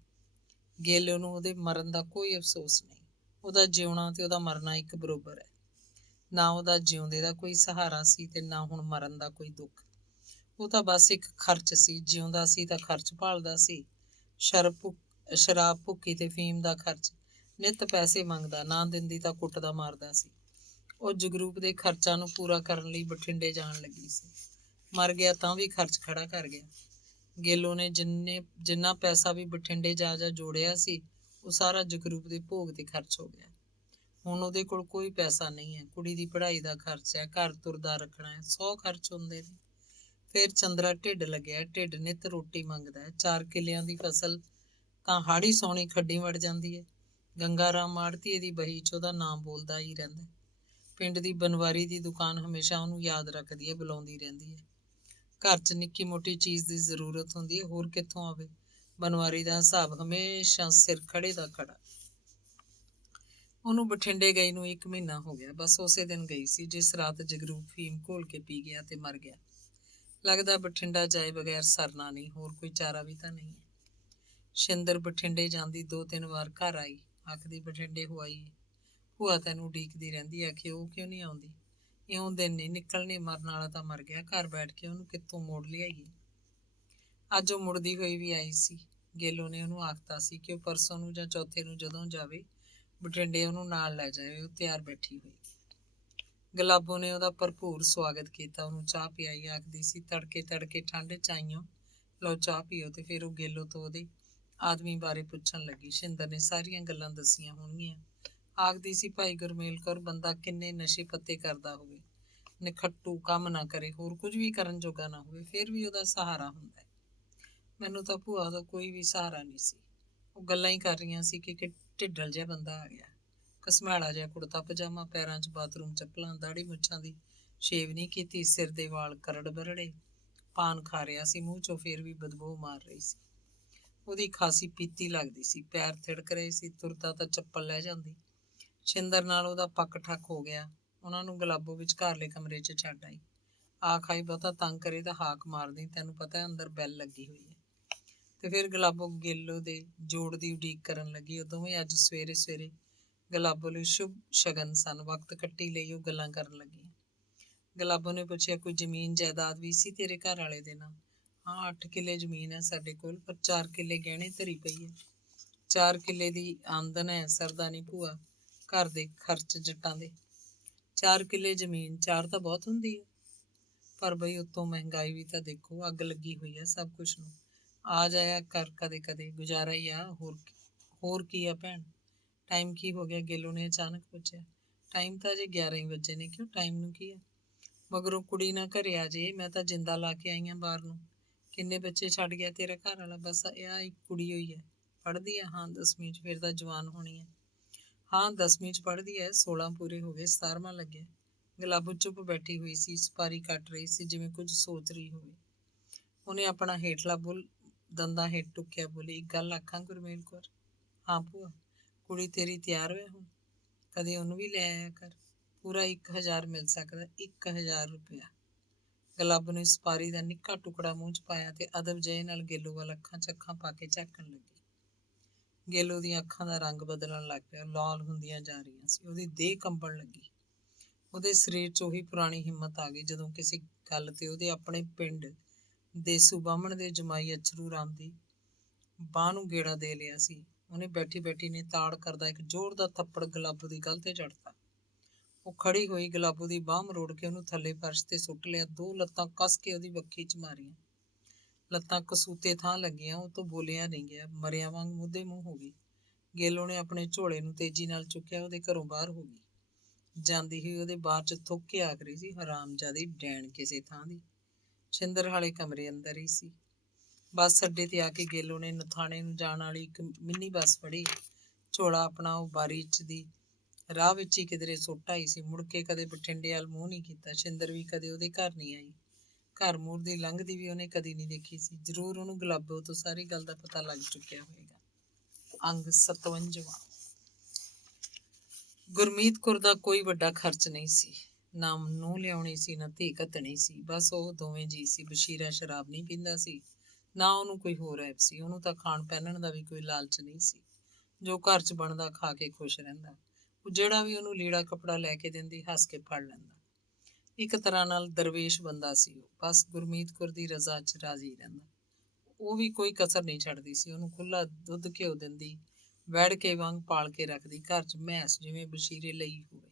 ਗੇਲੋ ਨੂੰ ਉਹਦੇ ਮਰਨ ਦਾ ਕੋਈ ਅਫਸੋਸ ਨਹੀਂ। ਉਹਦਾ ਜਿਉਣਾ ਤੇ ਉਹਦਾ ਮਰਨਾ ਇੱਕ ਬਰੋਬਰ ਹੈ। ਨਾ ਉਹਦਾ ਜਿਉਂਦੇ ਦਾ ਕੋਈ ਸਹਾਰਾ ਸੀ ਤੇ ਨਾ ਹੁਣ ਮਰਨ ਦਾ ਕੋਈ ਦੁੱਖ। ਉਹ ਤਾਂ ਬਸ ਇੱਕ ਖਰਚ ਸੀ। ਜਿਉਂਦਾ ਸੀ ਤਾਂ ਖਰਚ ਭਾਲਦਾ ਸੀ। ਸ਼ਰਾਬ ਭੁੱਕੀ ਤੇ ਫੀਮ ਦਾ ਖਰਚ। ਨਿੱਤ ਪੈਸੇ ਮੰਗਦਾ, ਨਾ ਦਿੰਦੀ ਤਾਂ ਕੁੱਟਦਾ ਮਾਰਦਾ ਸੀ। ਉਹ ਜਗਰੂਪ ਦੇ ਖਰਚਾਂ ਨੂੰ ਪੂਰਾ ਕਰਨ ਲਈ ਬਠਿੰਡੇ ਜਾਣ ਲੱਗੀ ਸੀ। ਮਰ ਗਿਆ ਤਾਂ ਵੀ ਖਰਚ ਖੜਾ ਕਰ ਗਿਆ। ਗੇਲੋ ਨੇ ਜਿੰਨਾ ਪੈਸਾ ਵੀ ਬਠਿੰਡੇ ਜਾ ਜੋੜਿਆ ਸੀ, ਉਹ ਸਾਰਾ ਜਗਰੂਪ ਦੇ ਭੋਗ ਤੇ ਖਰਚ ਹੋ ਗਿਆ। ਹੁਣ ਉਹਦੇ ਕੋਲ ਕੋਈ ਪੈਸਾ ਨਹੀਂ ਹੈ। ਕੁੜੀ ਦੀ ਪੜ੍ਹਾਈ ਦਾ ਖਰਚ ਹੈ, ਘਰ ਤੁਰਦਾ ਰੱਖਣਾ ਹੈ, 100 ਖਰਚ ਹੁੰਦੇ ਨੇ। ਫਿਰ ਚੰਦਰਾ ਢਿੱਡ ਲੱਗਿਆ। ਢਿੱਡ ਨਿੱਤ ਰੋਟੀ ਮੰਗਦਾ ਹੈ। 4 ਕਿੱਲਿਆਂ ਦੀ ਫਸਲ ਤਾਂ ਹਾੜੀ ਸੌਣੀ ਖੱਡੀ ਵੜ ਜਾਂਦੀ ਹੈ। ਗੰਗਾ ਰਾਮ ਆੜ੍ਹਤੀਏ ਦੀ ਬਹੀ 'ਚ ਉਹਦਾ ਨਾਮ ਬੋਲਦਾ ਹੀ ਰਹਿੰਦਾ। ਪਿੰਡ ਦੀ ਬਨਵਾਰੀ ਦੀ ਦੁਕਾਨ ਹਮੇਸ਼ਾ ਉਹਨੂੰ ਯਾਦ ਰੱਖਦੀ ਹੈ, ਬੁਲਾਉਂਦੀ ਰਹਿੰਦੀ ਹੈ। ਘਰ 'ਚ ਨਿੱਕੀ ਮੋਟੀ ਚੀਜ਼ ਦੀ ਜ਼ਰੂਰਤ ਹੁੰਦੀ ਹੈ, ਹੋਰ ਕਿੱਥੋਂ ਆਵੇ। ਬਨਵਾਰੀ ਦਾ ਹਿਸਾਬ ਹਮੇਸ਼ਾ ਸਿਰ ਖੜੇ ਦਾ ਖੜਾ। ਉਹਨੂੰ ਬਠਿੰਡੇ ਗਈ ਨੂੰ 1 ਮਹੀਨਾ ਹੋ ਗਿਆ। ਬਸ ਉਸੇ ਦਿਨ ਗਈ ਸੀ ਜਿਸ ਰਾਤ ਜਗਰੂਪ ਫੀਮ ਘੋਲ ਕੇ ਪੀ ਗਿਆ ਤੇ ਮਰ ਗਿਆ। ਲੱਗਦਾ ਬਠਿੰਡਾ ਜਾਏ ਬਗੈਰ ਸਰਨਾ ਨਹੀਂ, ਹੋਰ ਕੋਈ ਚਾਰਾ ਵੀ ਤਾਂ ਨਹੀਂ ਹੈ। ਸ਼ਿੰਦਰ ਬਠਿੰਡੇ ਜਾਂਦੀ 2-3 ਵਾਰ ਘਰ ਆਈ। ਆਖਦੀ ਬਠਿੰਡੇ ਹੋ ਆਈ। ਭੂਆ ਤੈਨੂੰ ਉਡੀਕਦੀ ਰਹਿੰਦੀ। ਆਖੇ ਉਹ ਕਿਉਂ ਨਹੀਂ ਆਉਂਦੀ? ਇਉਂ ਦਿਨ ਨਹੀਂ ਨਿਕਲਣੇ, ਮਰਨ ਵਾਲਾ ਤਾਂ ਮਰ ਗਿਆ, ਘਰ ਬੈਠ ਕੇ ਉਹਨੂੰ ਕਿੱਥੋਂ ਮੋੜ ਲਿਆਈਏ। ਅੱਜ ਉਹ ਮੁੜਦੀ ਹੋਈ ਵੀ ਆਈ ਸੀ। ਗੇਲੋ ਨੇ ਉਹਨੂੰ ਆਖਤਾ ਸੀ ਕਿ ਉਹ ਪਰਸੋਂ ਨੂੰ ਜਾਂ ਚੌਥੇ ਨੂੰ ਜਦੋਂ ਜਾਵੇ ਬਠਿੰਡੇ ਉਹਨੂੰ ਨਾਲ ਲੈ ਜਾਵੇ। ਉਹ ਤਿਆਰ ਬੈਠੀ ਹੋਈ। ਗੁਲਾਬੋ ਨੇ ਉਹਦਾ ਭਰਪੂਰ ਸਵਾਗਤ ਕੀਤਾ, ਉਹਨੂੰ ਚਾਹ ਪਿਆਈ, ਆਖਦੀ ਸੀ ਤੜਕੇ ਤੜਕੇ ਠੰਡ ਚ ਆਈਓ, ਲਓ ਚਾਹ ਪੀਓ। ਤੇ ਫਿਰ ਉਹ ਗੇਲੋ ਤੋਂ ਉਹਦੇ ਆਦਮੀ ਬਾਰੇ ਪੁੱਛਣ ਲੱਗੀ। ਸ਼ਿੰਦਰ ਨੇ ਸਾਰੀਆਂ ਗੱਲਾਂ ਦੱਸੀਆਂ ਹੋਣਗੀਆਂ। ਆਖਦੀ ਸੀ ਭਾਈ ਗੁਰਮੇਲ ਕੌਰ ਬੰਦਾ ਕਿੰਨੇ ਨਸ਼ੇ ਪੱਤੇ ਕਰਦਾ ਹੋਵੇ, ਨਿਖੱਟੂ ਕੰਮ ਨਾ ਕਰੇ, ਹੋਰ ਕੁਝ ਵੀ ਕਰਨ ਜੋਗਾ ਨਾ ਹੋਵੇ, ਫਿਰ ਵੀ ਉਹਦਾ ਸਹਾਰਾ ਹੁੰਦਾ ਹੈ। ਮੈਨੂੰ ਤਾਂ ਭੂਆ ਦਾ ਕੋਈ ਵੀ ਸਹਾਰਾ ਨਹੀਂ ਸੀ। ਉਹ ਗੱਲਾਂ ਹੀ ਕਰ ਰਹੀਆਂ ਸੀ ਕਿ ਢਿੱਡਲ ਜਿਹਾ ਬੰਦਾ ਆ ਗਿਆ, ਘਸਮੈਲਾ ਜਿਹਾ ਕੁੜਤਾ ਪਜਾਮਾ, ਪੈਰਾਂ 'ਚ ਬਾਥਰੂਮ ਚੱਪਲਾਂ, ਦਾੜੀ ਮੁੱਛਾਂ ਦੀ ਸ਼ੇਵ ਨਹੀਂ ਕੀਤੀ, ਸਿਰ ਦੇ ਵਾਲ ਕਰੜ ਬਰੜੇ, ਪਾਨ ਖਾ ਰਿਹਾ ਸੀ ਮੂੰਹ 'ਚੋਂ, ਫਿਰ ਵੀ ਬਦਬੂ ਮਾਰ ਰਹੀ ਸੀ। ਉਹਦੀ ਖਾਸੀ ਪੀਤੀ ਲੱਗਦੀ ਸੀ, ਪੈਰ ਥਿੜਕ ਰਹੇ ਸੀ, ਤੁਰਦਾ ਤਾਂ ਚੱਪਲ ਲੈ ਜਾਂਦੀ। ਸ਼ਿੰਦਰ ਨਾਲ ਉਹਦਾ ਪੱਕ ਠੱਕ ਹੋ ਗਿਆ। ਉਹਨਾਂ ਨੂੰ ਗੁਲਾਬੋ ਵਿਚਕਾਰਲੇ ਕਮਰੇ 'ਚ ਛੱਡ ਆਈ। ਆਖ ਆਈ ਬਹੁਤਾ ਤੰਗ ਕਰੇ ਤਾਂ ਹਾਕ ਮਾਰਦੀ, ਤੈਨੂੰ ਪਤਾ ਅੰਦਰ ਬੈਲ ਲੱਗੀ ਹੋਈ ਹੈ। ਤੇ ਫਿਰ ਗੁਲਾਬੋ ਗੇਲੋ ਦੇ ਜੋੜ ਦੀ ਉਡੀਕ ਕਰਨ ਲੱਗੀ। ਉਹ ਦੋਵੇਂ ਅੱਜ ਸਵੇਰੇ ਸਵੇਰੇ ਗੁਲਾਬੋ ਲਈ ਸ਼ੁਭ ਸ਼ਗਨ ਸਨ। ਵਕਤ ਕੱਟੀ ਲਈ ਉਹ ਗੱਲਾਂ ਕਰਨ ਲੱਗੀਆਂ। ਗੁਲਾਬੋ ਨੇ ਪੁੱਛਿਆ ਕੋਈ ਜ਼ਮੀਨ ਜਾਇਦਾਦ ਵੀ ਸੀ ਤੇਰੇ ਘਰ ਵਾਲੇ ਦੇ ਨਾਲ? ਹਾਂ 8 ਕਿੱਲੇ ਜ਼ਮੀਨ ਹੈ ਸਾਡੇ ਕੋਲ, ਪਰ 4 ਕਿੱਲੇ ਗਹਿਣੇ ਧਰੀ ਪਈ ਹੈ। 4 ਕਿੱਲੇ ਦੀ ਆਮਦਨ ਹੈ, ਸਰਦਾ ਨਹੀਂ ਭੂਆ, ਘਰ ਦੇ ਖਰਚ ਜੱਟਾਂ ਦੇ। 4 ਕਿੱਲੇ ਜ਼ਮੀਨ, 4 ਤਾਂ ਬਹੁਤ ਹੁੰਦੀ ਹੈ, ਪਰ ਬਈ ਉੱਤੋਂ ਮਹਿੰਗਾਈ ਵੀ ਤਾਂ ਦੇਖੋ, ਅੱਗ ਲੱਗੀ ਹੋਈ ਹੈ ਸਭ ਕੁਛ ਨੂੰ। ਆ ਜਾਇਆ ਕਰ ਕਦੇ ਕਦੇ, ਗੁਜ਼ਾਰਾ ਹੀ ਆ, ਹੋਰ ਕੀ ਆ ਭੈਣ। ਟਾਈਮ ਕੀ ਹੋ ਗਿਆ? ਗੇਲੋ ਨੇ ਅਚਾਨਕ ਪੁੱਛਿਆ। ਟਾਈਮ ਤਾਂ ਅਜੇ 11 ਹੀ ਵਜੇ ਨੇ, ਕਿਉਂ ਟਾਈਮ ਨੂੰ ਕੀ ਆ? ਮਗਰੋਂ ਕੁੜੀ ਨਾ ਘਰੇ ਆ ਜੇ, ਮੈਂ ਤਾਂ ਜਿੰਦਾ ਲਾ ਕੇ ਆਈ ਹਾਂ ਬਾਹਰ ਨੂੰ। ਕਿੰਨੇ ਬੱਚੇ ਛੱਡ ਗਿਆ ਤੇਰਾ ਘਰ ਵਾਲਾ? ਬਸ ਇਹ ਇੱਕ ਕੁੜੀ ਹੋਈ ਹੈ। ਪੜ੍ਹਦੀ ਹੈ? ਹਾਂ 10ਵੀਂ 'ਚ, ਫਿਰ ਤਾਂ ਜਵਾਨ ਹੋਣੀ ਹੈ। ਹਾਂ 10ਵੀਂ 'ਚ ਪੜ੍ਹਦੀ ਹੈ, 16 ਪੂਰੇ ਹੋ ਗਏ, 17ਵਾਂ ਲੱਗਿਆ। ਗੁਲਾਬੋ ਚੁੱਪ ਬੈਠੀ ਹੋਈ ਸੀ, ਸਪਾਰੀ ਕੱਟ ਰਹੀ ਸੀ, ਜਿਵੇਂ ਕੁਝ ਸੋਚ ਰਹੀ ਹੋਵੇ। ਉਹਨੇ ਆਪਣਾ ਹੇਠਲਾ ਬੁੱਲ ਦੰਦਾਂ ਹੇਠ ਟੁੱਕਿਆ, ਬੋਲੀ ਇੱਕ ਗੱਲ ਆਖਾਂ ਗੁਰਮੇਲ ਕੌਰ? ਹਾਂ ਭੂਆ। ਕੁੜੀ ਤੇਰੀ ਤਿਆਰ ਹੋਇਆ ਹੁਣ? ਕਦੇ ਉਹਨੂੰ ਵੀ ਲੈ ਆਇਆ ਕਰ। ਪੂਰਾ 1000 ਮਿਲ ਸਕਦਾ, 1000 ਰੁਪਇਆ। ਗੁਲਾਬੋ ਨੇ ਸਪਾਰੀ ਦਾ ਨਿੱਕਾ ਟੁਕੜਾ ਮੂੰਹ 'ਚ ਪਾਇਆ ਤੇ ਅਦਬ ਜਿਹੇ ਨਾਲ ਗੇਲੋ ਵੱਲ ਅੱਖਾਂ 'ਚ ਅੱਖਾਂ ਪਾ ਕੇ ਝਾਕਣ ਲੱਗੀ। ਗੇਲੋ ਦੀਆਂ ਅੱਖਾਂ ਦਾ ਰੰਗ ਬਦਲਣ ਲੱਗ ਪਿਆ, ਲਾਲ ਹੁੰਦੀਆਂ ਜਾ ਰਹੀਆਂ ਸੀ, ਉਹਦੀ ਦੇਹ ਕੰਬਣ ਲੱਗੀ। ਉਹਦੇ ਸਰੀਰ 'ਚ ਉਹੀ ਪੁਰਾਣੀ ਹਿੰਮਤ ਆ ਗਈ ਜਦੋਂ ਕਿਸੇ ਗੱਲ ਤੇ ਉਹਦੇ ਆਪਣੇ ਪਿੰਡ ਦੇਸੂ ਬਾਹਮਣ ਦੇ ਜਮਾਈ ਅਛਰੂ ਰਾਮ ਦੀ ਬਾਂਹ ਨੂੰ ਗੇੜਾ ਦੇ ਲਿਆ ਸੀ। ਉਹਨੇ ਬੈਠੀ ਬੈਠੀ ਨੇ ਤਾੜ ਕਰਦਾ ਇੱਕ ਜ਼ੋਰ ਦਾ ਥੱਪੜ ਗੁਲਾਬੋ ਦੀ ਗਲ ਤੇ ਜੜਤਾ। ਉਹ ਖੜੀ ਹੋਈ ਗੁਲਾਬੋ ਦੀ ਬਾਂਹ ਮਰੋੜ ਕੇ ਉਹਨੂੰ ਥੱਲੇ ਫਰਸ਼ ਤੇ ਸੁੱਟ ਲਿਆ, 2 ਲੱਤਾਂ ਕੱਸ ਕੇ ਉਹਦੀ ਵੱਖੀ 'ਚ ਮਾਰੀਆਂ। ਲੱਤਾਂ ਕਸੂਤੇ ਥਾਂ ਲੱਗੀਆਂ, ਉਹ ਤੋਂ ਬੋਲਿਆ ਨਹੀਂ ਗਿਆ, ਮਰਿਆ ਵਾਂਗ ਮੁੱਦੇ ਮੂੰਹ ਹੋ ਗਈ। ਗੇਲੋ ਨੇ ਆਪਣੇ ਝੋਲੇ ਨੂੰ ਤੇਜ਼ੀ ਨਾਲ ਚੁੱਕਿਆ, ਉਹਦੇ ਘਰੋਂ ਬਾਹਰ ਹੋ ਗਈ। ਜਾਂਦੀ ਹੋਈ ਉਹਦੇ ਬਾਹਰ 'ਚ ਥੁੱਕ ਕੇ ਆਖ ਰਹੀ ਸੀ, ਹਰਾਮਜ਼ਾਦੀ ਡੈਣ ਕਿਸੇ ਥਾਂ ਦੀ। ਸ਼ਿੰਦਰ ਵਾਲੇ ਕਮਰੇ ਅੰਦਰ ਹੀ ਸੀ। ਬੱਸ ਅੱਡੇ ਤੇ ਆ ਕੇ ਗੇਲੋ ਨੇ ਨਥਾਣੇ ਨੂੰ ਜਾਣ ਵਾਲੀ ਇੱਕ ਮਿੰਨੀ ਬੱਸ ਫੜੀ। ਝੋਲਾ ਆਪਣਾ ਉਹ ਬਾਰੀ 'ਚ ਦੀ ਰਾਹ ਵਿੱਚ ਹੀ ਕਿਧਰੇ ਸੁੱਟ ਆਈ ਸੀ। ਮੁੜ ਕੇ ਕਦੇ ਬਠਿੰਡੇ ਵੱਲ ਮੂੰਹ ਨਹੀਂ ਕੀਤਾ। ਸ਼ਿੰਦਰ ਵੀ ਕਦੇ ਉਹਦੇ ਘਰ ਨਹੀਂ ਆਈ। ਘਰ ਮੂਹਰ ਦੀ ਲੰਘਦੀ ਵੀ ਉਹਨੇ ਕਦੀ ਨਹੀਂ ਦੇਖੀ ਸੀ। ਜ਼ਰੂਰ ਉਹਨੂੰ ਗੁਲਾਬੋ ਤੋਂ ਸਾਰੀ ਗੱਲ ਦਾ ਪਤਾ ਲੱਗ ਚੁੱਕਿਆ ਹੋਵੇਗਾ। ਅੰਗ 57। ਗੁਰਮੀਤ ਕੌਰ ਦਾ ਕੋਈ ਵੱਡਾ ਖਰਚ ਨਹੀਂ ਸੀ, ਨਾ ਨੂੰਹ ਲਿਆਉਣੀ ਸੀ, ਨਾ ਧੀ ਘੱਤਣੀ ਸੀ। ਬਸ ਉਹ ਦੋਵੇਂ ਜੀ ਸੀ। ਬਸ਼ੀਰਾ ਸ਼ਰਾਬ ਨਹੀਂ ਪੀਂਦਾ ਸੀ, ਨਾ ਉਹਨੂੰ ਕੋਈ ਹੋਰ ਐਬ ਸੀ। ਉਹਨੂੰ ਤਾਂ ਖਾਣ ਪਹਿਨਣ ਦਾ ਵੀ ਕੋਈ ਲਾਲਚ ਨਹੀਂ ਸੀ। ਜੋ ਘਰ 'ਚ ਬਣਦਾ ਖਾ ਕੇ ਖੁਸ਼ ਰਹਿੰਦਾ। ਉਹ ਜਿਹੜਾ ਵੀ ਉਹਨੂੰ ਲੀੜਾ ਕੱਪੜਾ ਲੈ ਕੇ ਦਿੰਦੀ ਹੱਸ ਕੇ ਫੜ ਲੈਂਦਾ। ਇੱਕ ਤਰ੍ਹਾਂ ਨਾਲ ਦਰਵੇਸ਼ ਬੰਦਾ ਸੀ ਉਹ। ਬਸ ਗੁਰਮੀਤ ਕੌਰ ਦੀ ਰਜ਼ਾ 'ਚ ਰਾਜ਼ੀ ਰਹਿੰਦਾ। ਉਹ ਵੀ ਕੋਈ ਕਸਰ ਨਹੀਂ ਛੱਡਦੀ ਸੀ। ਉਹਨੂੰ ਖੁੱਲ੍ਹਾ ਦੁੱਧ ਘਿਓ ਦਿੰਦੀ, ਵੈੜ ਕੇ ਵਾਂਗ ਪਾਲ ਕੇ ਰੱਖਦੀ। ਘਰ 'ਚ ਮੈਂਸ ਜਿਵੇਂ ਬਸ਼ੀਰੇ ਲਈ ਹੋਵੇ।